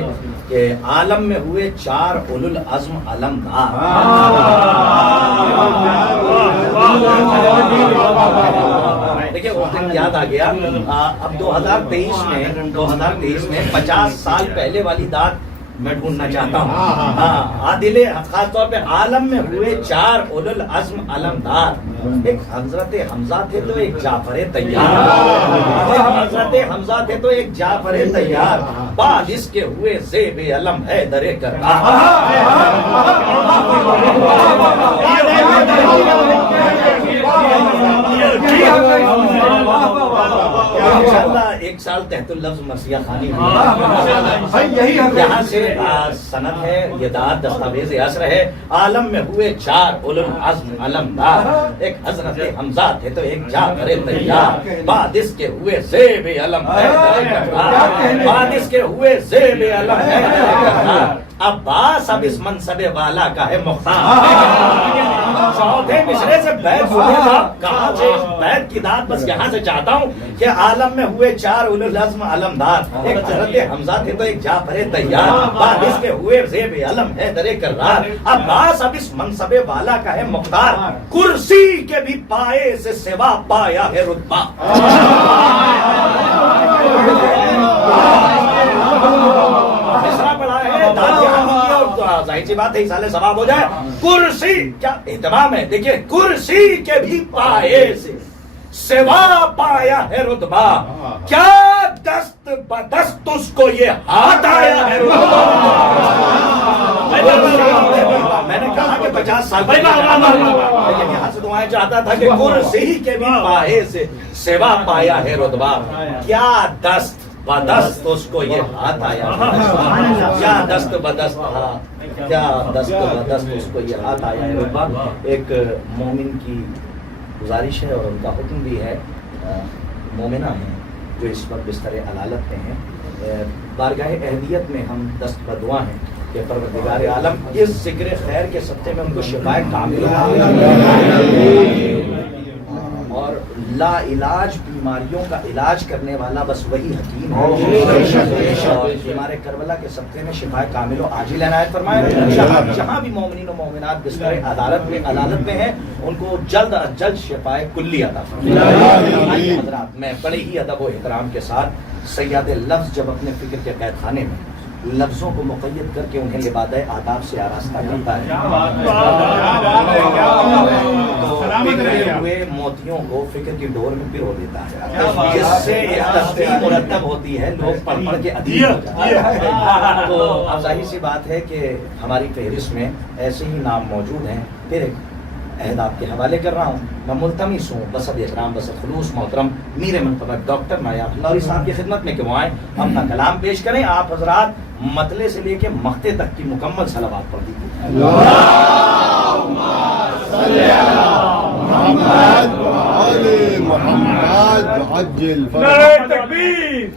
کہ عالم میں ہوئے 4 اولو العزم علمدار. دیکھیے وہ دن یاد آ گیا. اب 2023 میں 50 سال پہلے والی دات میں ڈھونڈنا چاہتا ہوں. عادل خاص طور پہ عالم میں ہوئے 4 اولو العزم علمدار. ایک حضرت حمزہ تھے تو ایک جعفر طیار. حضرت حمزہ تھے تو ایک جعفر طیار. بعد اس کے ہوئے زیب علم ہے در کرار. انشاءاللہ 1 سال تحت اللفظ مرثیہ خوانی یہاں سے سند ہے، یہ داد دستاویز عصر ہے. عالم میں ہوئے 4 اولو العزم علمدار. ایک حضرت حمزہ تھے تو ایک جعفر طیار. بعد اس کے ہوئے زیب علم ہے در کرار. بعد اس کے ہوئے زیب علم ہے در کرار. عباس اب اس منصب والا کا ہے مختار. چوتھے مصرے سے بیت کہاں سے بیت کی داد بس یہاں سے چاہتا ہوں کہ عالم میں ہوئے 4 اولو العزم علمدار. ایک حضرت حمزہ تھے تو ایک جعفر طیار. بعد اس کے ہوئے زیب علم ہے در کرار. عباس اب اس منصب والا کا ہے مختار. کرسی کے بھی پائے سے سوا پایا ہے رتبہ. ظاہر سی بات ہے سالے ثواب ہو جائے. کرسی کیا اہتمام ہے. دیکھیے کرسی کے بھی پائے سے سوا پایا ہے رتبہ. کیا دست بدست اس کو یہ ہاتھ آیا ہے رتبہ. میں نے کہا کہ 50 سال لیکن یہاں سے دعائیں چاہتا تھا کہ کرسی کے بھی پائے سے سوا پایا ہے رتبہ. کیا دست بدست اس کو یہ ہاتھ آیا. کیا دست بدست کیا دست بدست اس کو یہ ہاتھ آیا ہے. ایک مومن کی گزارش ہے اور ان کا حکم بھی ہے. مومنہ ہیں جو اس وقت بستر علالت پہ ہیں، بارگاہ اہلیت میں ہم دست بدعا ہیں کہ پروردگار عالم اس ذکر خیر کے صدقے میں ان کو شفا کامل اور لا علاج بیماریوں کا علاج کرنے والا بس وہی حکیم ہے. ہمارے کربلا کے صدقے میں شفا کامل و عاجل عنایت فرمائے. جہاں بھی مومنین و مومنات بستر عدالت میں ہیں ان کو جلد از جلد شفا کلی عطا فرمائے. حضرات میں بڑے ہی ادب و احترام کے ساتھ سیاد لفظ جب اپنے فکر کے قید خانے میں لفظوں کو مقید کر کے انہیں لبادہ آداب سے آراستہ کرتا ہے. بگڑے ہوئے موتیوں کو فکر کی ڈور میں پرو دیتا ہے, جس سے ایک ترتیب مرتب ہوتی ہے, لوگ پڑھ پڑھ کے ادیب ہو جاتے ہیں. تو اب ظاہر سی بات ہے کہ ہماری فہرست میں ایسے ہی نام موجود ہیں. پھر ایک عہد آپ کے حوالے کر رہا ہوں. میں ملتمس ہوں بصد اکرام بصد خلوص محترم میر منتبہ ڈاکٹر نایاب لوری صاحب کی خدمت میں کہ وہ آئیں, اپنا کلام پیش کریں. آپ حضرات مطلع سے لے کے مختے تک کی مکمل صلوات پڑھ دیجیے. اللهم صل على محمد وآل محمد وعجل فرجهم. نعرہ تکبیر,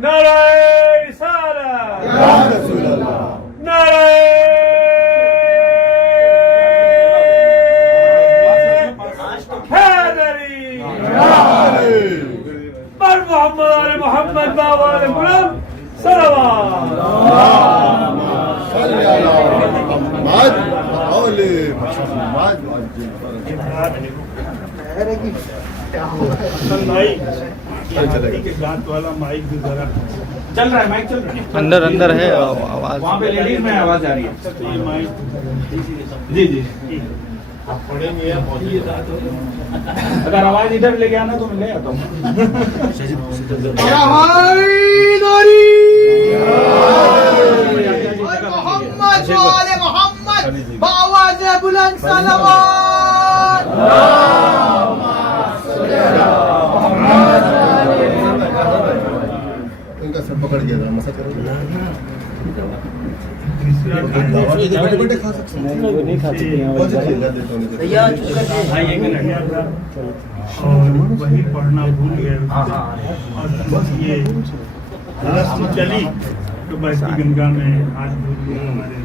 نعرہ رسالت, یا رسول اللہ, نعرہ حیدری, پر محمد آل محمد باوال بلند صلوات. صل على محمد وآل محمد وعجل فرجهم. چل رہا ہے مائک, چل رہا ہے اندر اندر ہے آواز. وہاں پہ لیڈیز میں آواز آ رہی ہے. جی جی, اگر آواز ادھر لے کے آنا تو میں لے آتا ہوں. محمد وآل محمد بآواز بلند صلوات. ان کا سر پکڑ گیا تھا, مسا کرو. بیٹے کھا سکتے ہیں, نہیں کھا سکتے ہیں. اور وہی پڑھنا بھول گئے, اور بس یہ رسم چلی تو بہتی گنگا میں ہاتھ دھل گیا ہمارے.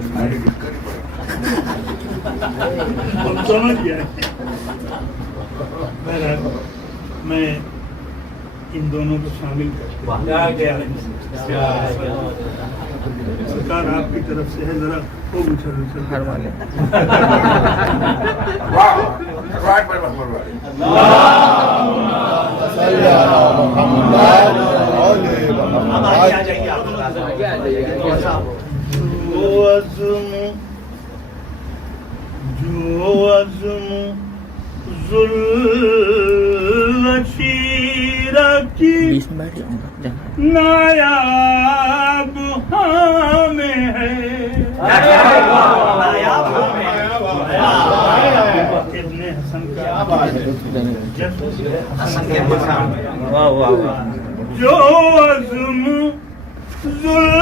سمجھ گیا. میں ان دونوں کو شامل کرتے سرکار آپ کی طرف سے ہے, ذرا خوب اچھل جو عزم ذوالشیرہ کی نایاب ہمیں ہے. ابن حسن کا جو عزم ذوالشیرہ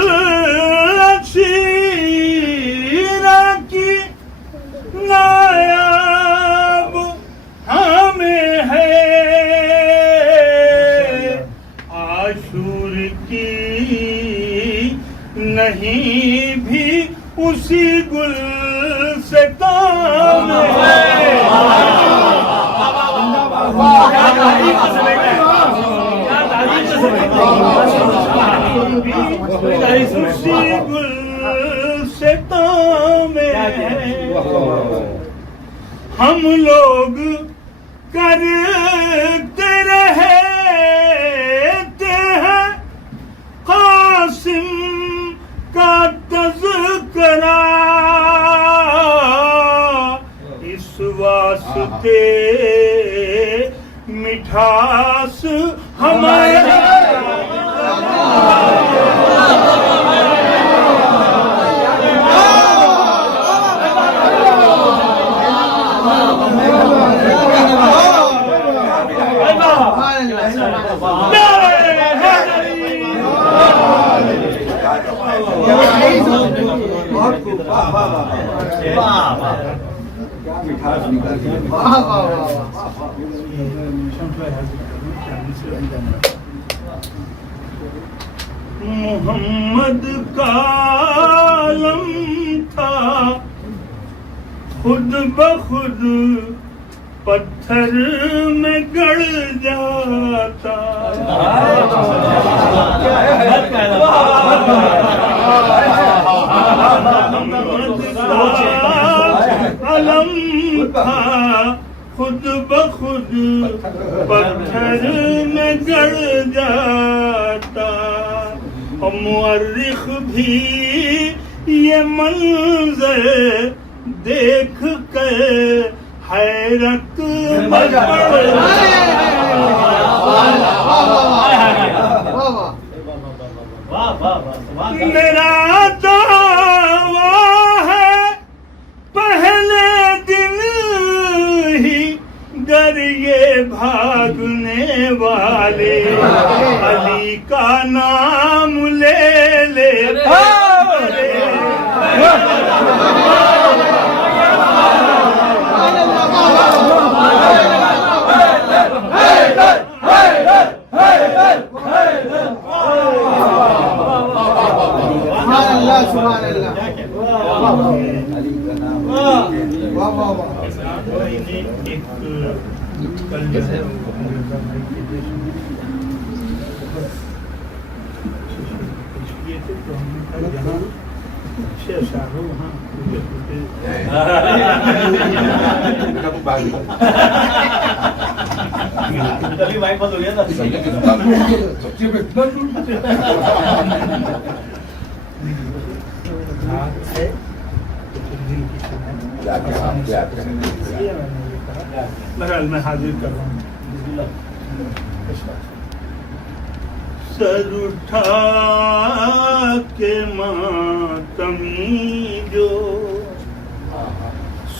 کی نایاب ہمیں ہے, عاشور کی نہیں بھی اسی گل سے کام ہے. اسی گل سے کام ہے. ہم لوگ کرتے رہے ہیں قاسم کا تذکرہ, اس واسطے مٹھاس ہمارے محمد کا عالم تھا خود بخود پتھر میں گڑ جاتا. علم تھا خود بخود پتھر میں گڑ جاتا, مورخ بھی یہ منظر دیکھ کر حیرت میرا دعویٰ ہے پہلے دن ہی گر یہ بھاگنے والے علی کا نام لے لے بہرحال میں حاضر کر رہا ہوں. سر اٹھا کے ماتمی جو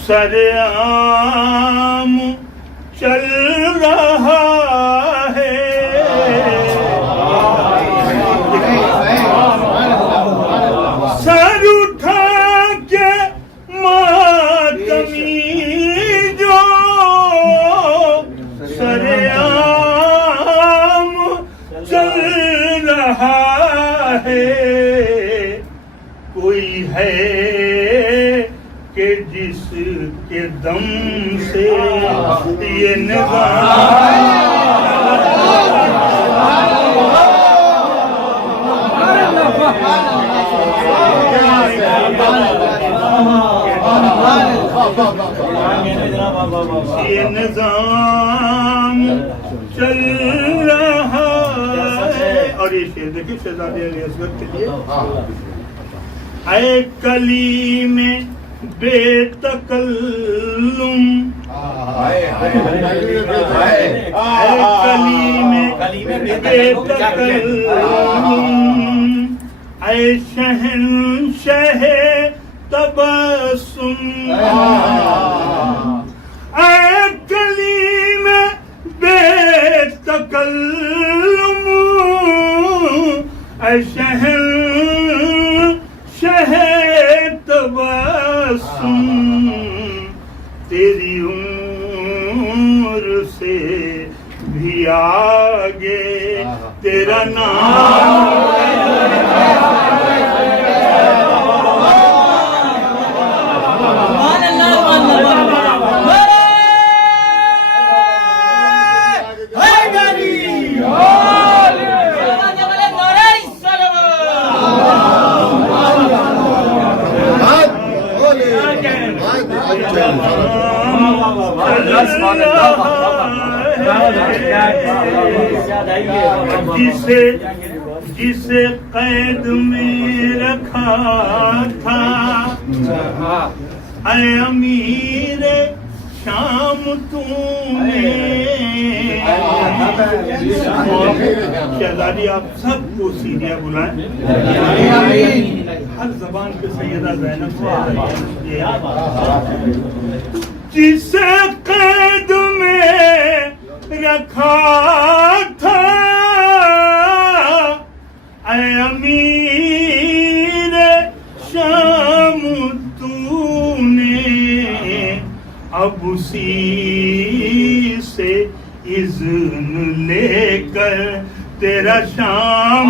سر عام چل رہا ہے سر اٹھا کے ماتمی جو سر عام چل رہا ہے کوئی ہے کہ جس کے دم سے یہ نظام چل رہا ہے. اور یہ شعر دیکھیں شہزادے علی اصغر کے لیے. اے کلیم بے تکلم اے کلیم بے تکلم اے شہنشاہ تبسم اے کلیم بے تکلم اے شہنشاہ تبسم تیری عمر سے بھی آگے تیرا نام جسے قید میں رکھا تھا اے امیر شام تم نے. شہزادی آپ سب کو سیدھا بلائیں. ہر زبان پہ سیدہ زینب سے جسے قید میں رکھا تھا اے امیر شام تو نے اب اسی سے اذن لے کر تیرا شام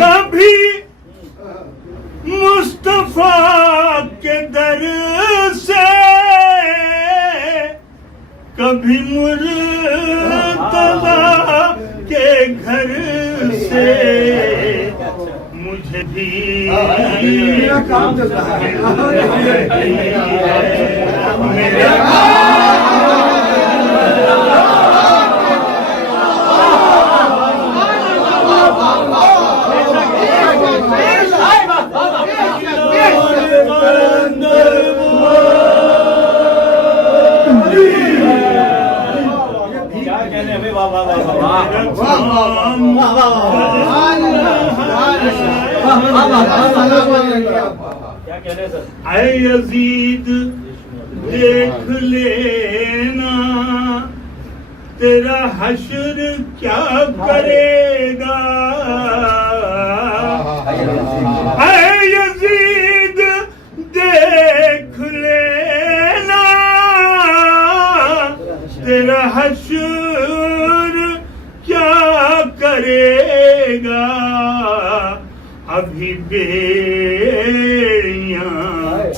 کبھی مصطفیٰ کے در سے کبھی مرتضیٰ کے گھر سے مجھے بھی میرا کام اے یزید دیکھ لینا تیرا حشر کیا کرے گا. اے یزید دیکھ لینا تیرا حشر کیا کرے گا. ابھی بیڑیاں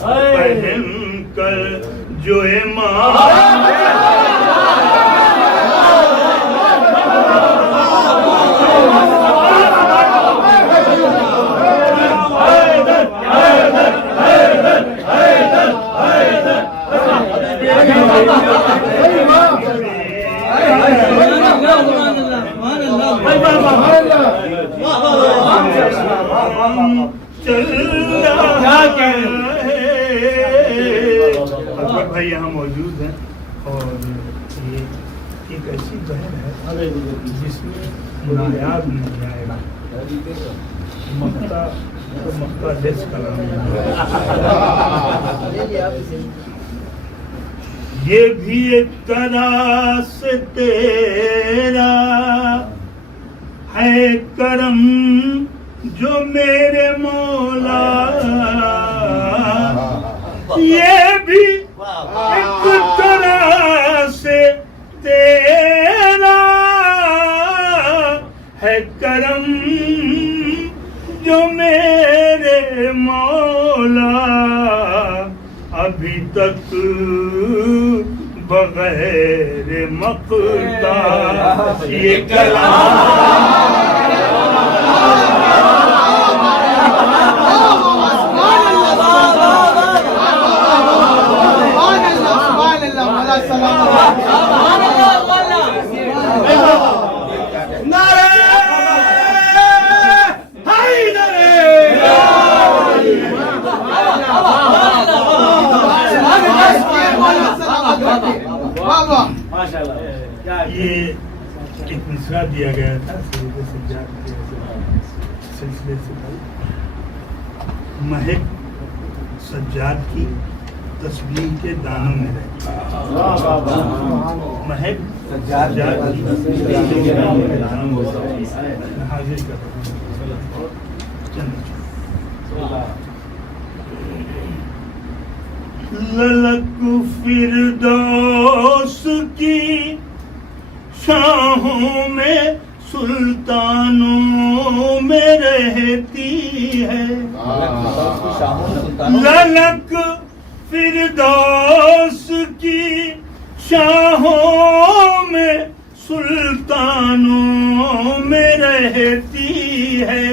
پہن کر جو اکبر بھائی یہاں موجود ہیں اور یہ ایک ایسی بہن ہے جس میں نایاب نہیں آئے گا. مقطع لیس کلام یہ بھی ایک طرح سے تیرا ہے کرم جو میرے مولا. یہ بھی ایک طرح سے تیرا ہے کرم جو میرے مولا. ابھی تک بغیر مقطع یہ یہ ایک مصرع دیا گیا تھا سید سجاد کے سلسلے سے. مہک سجاد کی تسبیح کے دانوں میں رہتی. مہک سجاد کی تسبیح کے دانوں میں رہتی. حاضر کر رہا ہوں. للک فردوس کی شاہوں میں سلطانوں میں رہتی ہے. للک فردوس کی شاہوں میں سلطانوں میں رہتی ہے.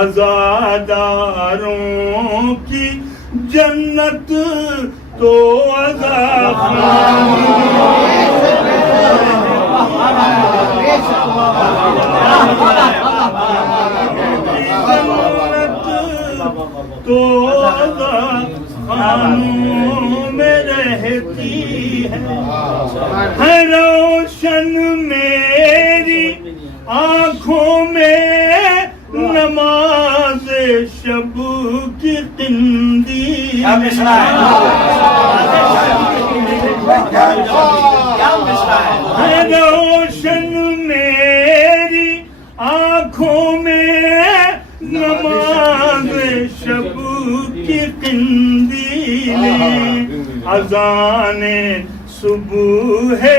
عزاداروں کی جنت تو عذاب تو خانوں میں رہتی ہے روشن میری آنکھوں میں نماز شب کی قندیل ہے روشن میری آنکھوں میں نماز شب کی قندیل اذان صبح ہے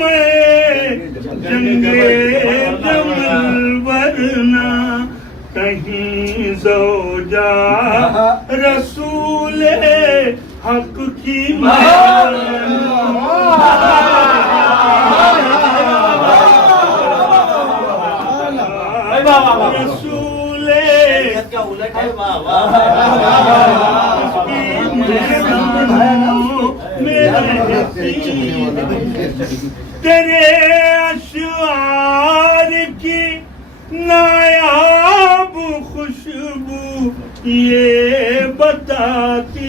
میں جنگے جمل ورنہ کہیں زوجہ رسول حق کی رسول کا الٹ ہے واہ تیرے اشعار کی نایاب خوشبو یہ بتاتی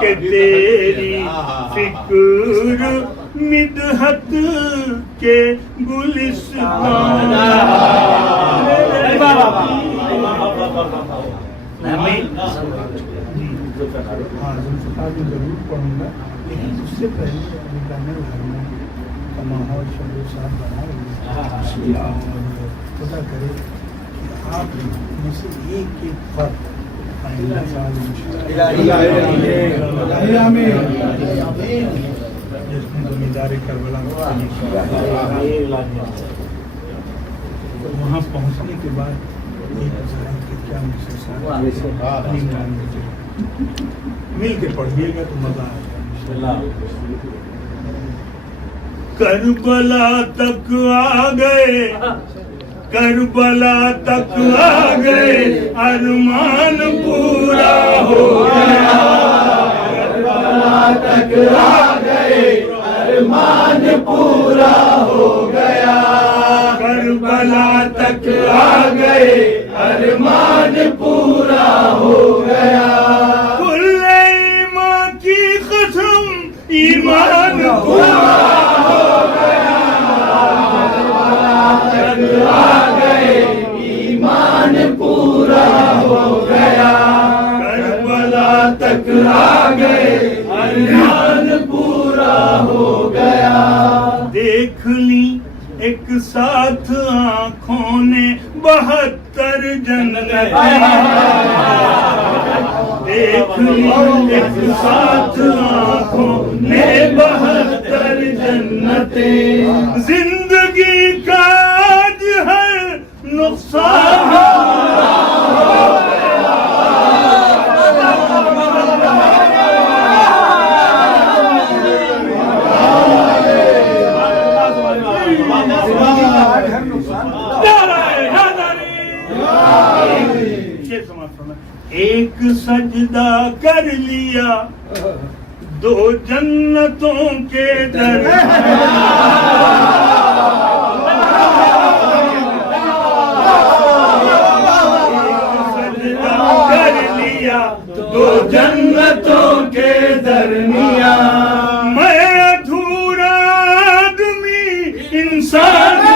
کہ تیری فکر مدحت کے گلستان ضرور پڑھوں گا لیکن اس سے پہلے گانے گھرنے کا ماحول شب صاحب بنائے اور خدا کرے کہ آپ میں سے ایک فرق جس نے زمیندار کربلا وہاں پہنچنے کے بعد ایک کیا محسوس مل کے پڑھیے گا تو مزہ آئے گا کربلا تک آ گئے کربلا تک آ گئے ارمان پورا ہو گیا کربلا تک آ گئے ارمان پورا ہو گیا کربلا تک آ گئے ارمان پورا ہو گیا کل ایمان کی قسم ایمان پورا ہو گیا تک آ گئے ایمان پورا ہو گیا کربلا تک آ گئے ارمان پورا ہو گیا دیکھ لی ایک ساتھ آنکھوں نے 72 جنتیں دیکھ لی ایک ساتھ آنکھوں نے 72 جنتیں زندگی کا آج ہے نقصان ایک سجدہ کر لیا 2 جنتوں کے در سجدہ کر لیا 2 جنتوں کے درمیان میں ادھورا آدمی انسان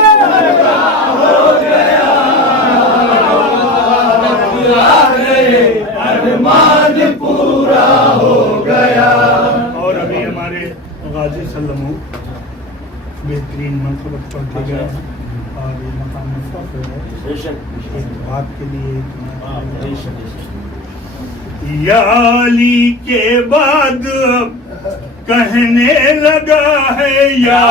ہو گیا ارمان پورا ہو گیا اور ابھی ہمارے غازی سلم بہترین منصوبت پڑھتے گئے اور یہ مقام فخر ہے ایک بات کے لیے یا علی کے بعد اب کہنے لگا ہے یا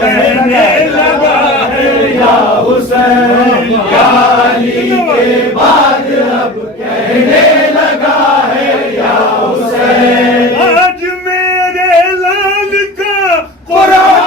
کہنے لگا ہے یا حسین یا علی کے بعد اب کہنے لگا ہے یا حسین آج میرے لال کا قرآن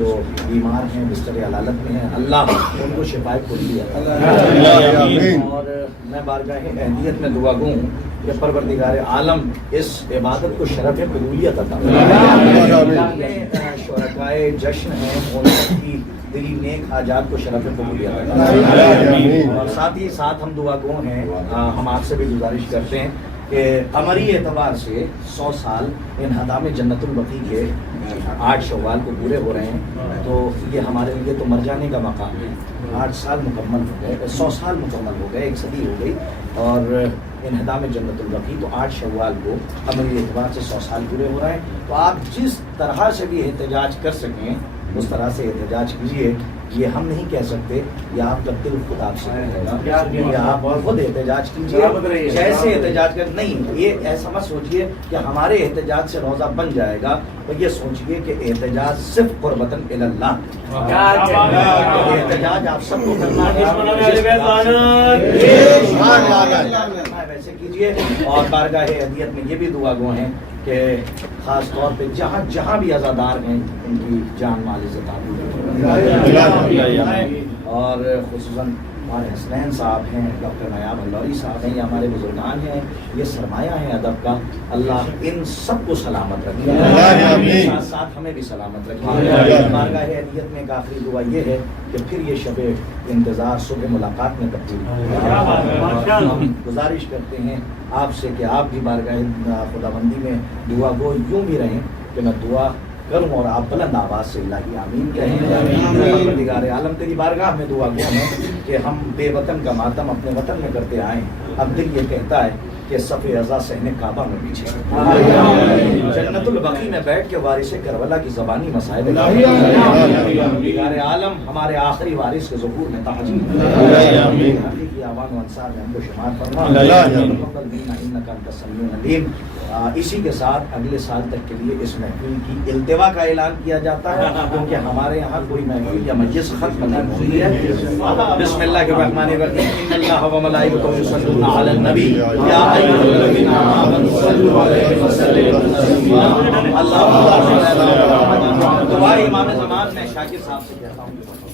جو بیمار ہیں بستر علالت میں ہیں اللہ ان کو شفا کلی عطا فرمائے۔ اور میں بارگاہ اہلیت میں دعا گو ہوں کہ پروردگار عالم اس عبادت کو شرف قبولیت عطا فرمائے۔ شرکائے جشن ہیں ان کی دلی نیک حاجات کو شرف قبولیت عطا فرمائے۔ اور ساتھ ہی ساتھ ہم دعا گو ہیں، ہم آپ سے بھی گزارش کرتے ہیں کہ قمری اعتبار سے 100 سال انہدام جنت البقیع کے 8 شوال کو پورے ہو رہے ہیں، تو یہ ہمارے لیے تو مر جانے کا مقام ہے۔ 8 سال مکمل ہو گئے، 100 سال مکمل ہو گئے، 1 صدی ہو گئی، اور انہدام جنت البقیع تو 8 شوال کو قمری اعتبار سے 100 سال پورے ہو رہے ہیں۔ تو آپ جس طرح سے بھی احتجاج کر سکیں اس طرح سے احتجاج کیجیے۔ یہ ہم نہیں کہہ سکتے، یہ آپ کا دل خود آپ سے کہے گا، یہ آپ خود احتجاج کیجیے جیسے احتجاج کر نہیں۔ یہ ایسا مت سوچیے کہ ہمارے احتجاج سے روزہ بن جائے گا، تو یہ سوچیے کہ احتجاج صرف قربتاً اللہ، احتجاج آپ سب کو کرنا ہے، ویسے کیجیے۔ اور بارگاہ اہلیت میں یہ بھی دعا گو ہیں کہ خاص طور پہ جہاں جہاں بھی عزادار ہیں ان کی جان مال عزت اور خصوصاً ہمارے حسنین صاحب ہیں، ڈاکٹر نایاب اللوری صاحب ہیں، یہ ہمارے بزرگان ہیں، یہ سرمایہ ہیں ادب کا، اللہ ان سب کو سلامت رکھے، ساتھ ساتھ ہمیں بھی سلامت رکھے۔ بارگاہ اہلیت میں ایک آخری دعا یہ ہے کہ پھر یہ شب انتظار صبح ملاقات میں تبدیل ہو۔ ہم گزارش کرتے ہیں آپ سے کہ آپ بھی بارگاہ خداوندی میں دعا گو یوں بھی رہیں کہ میں دعا کروں اور آپ بلند آواز سے الہی آمین کہیں۔ پروردگار عالم تیری بارگاہ میں دعا گو ہیں کہ ہم بے وطن کا ماتم اپنے وطن میں کرتے آئیں، اب دل یہ کہتا ہے کہ صف عزا سہنے کعبہ میں پیچھے جنت البقیع میں بیٹھ کے وارث کربلا کی زبانی مسائل پروردگار عالم ہمارے آخری وارث کے ظہور میں تحجیل حقیقی آوان و انصار میں ہم کو شمار فرما، انک انت السمیع العلیم۔ اسی کے ساتھ اگلے سال تک کے لیے اس محفل کی التوا کا اعلان کیا جاتا ہے، کیونکہ ہمارے یہاں کوئی محفل یا مجلس ختم نہیں ہوتی ہے۔ بسم اللہ الرحمن الرحیم، ان اللہ و ملائکتہ یصلون علی النبی یا ایھا الذین آمنوا صلوا علیہ وسلموا تسلیما۔ اللہم صل علی محمد۔ دعائے امام زمان میں شاکر صاحب سے کہتا ہوں۔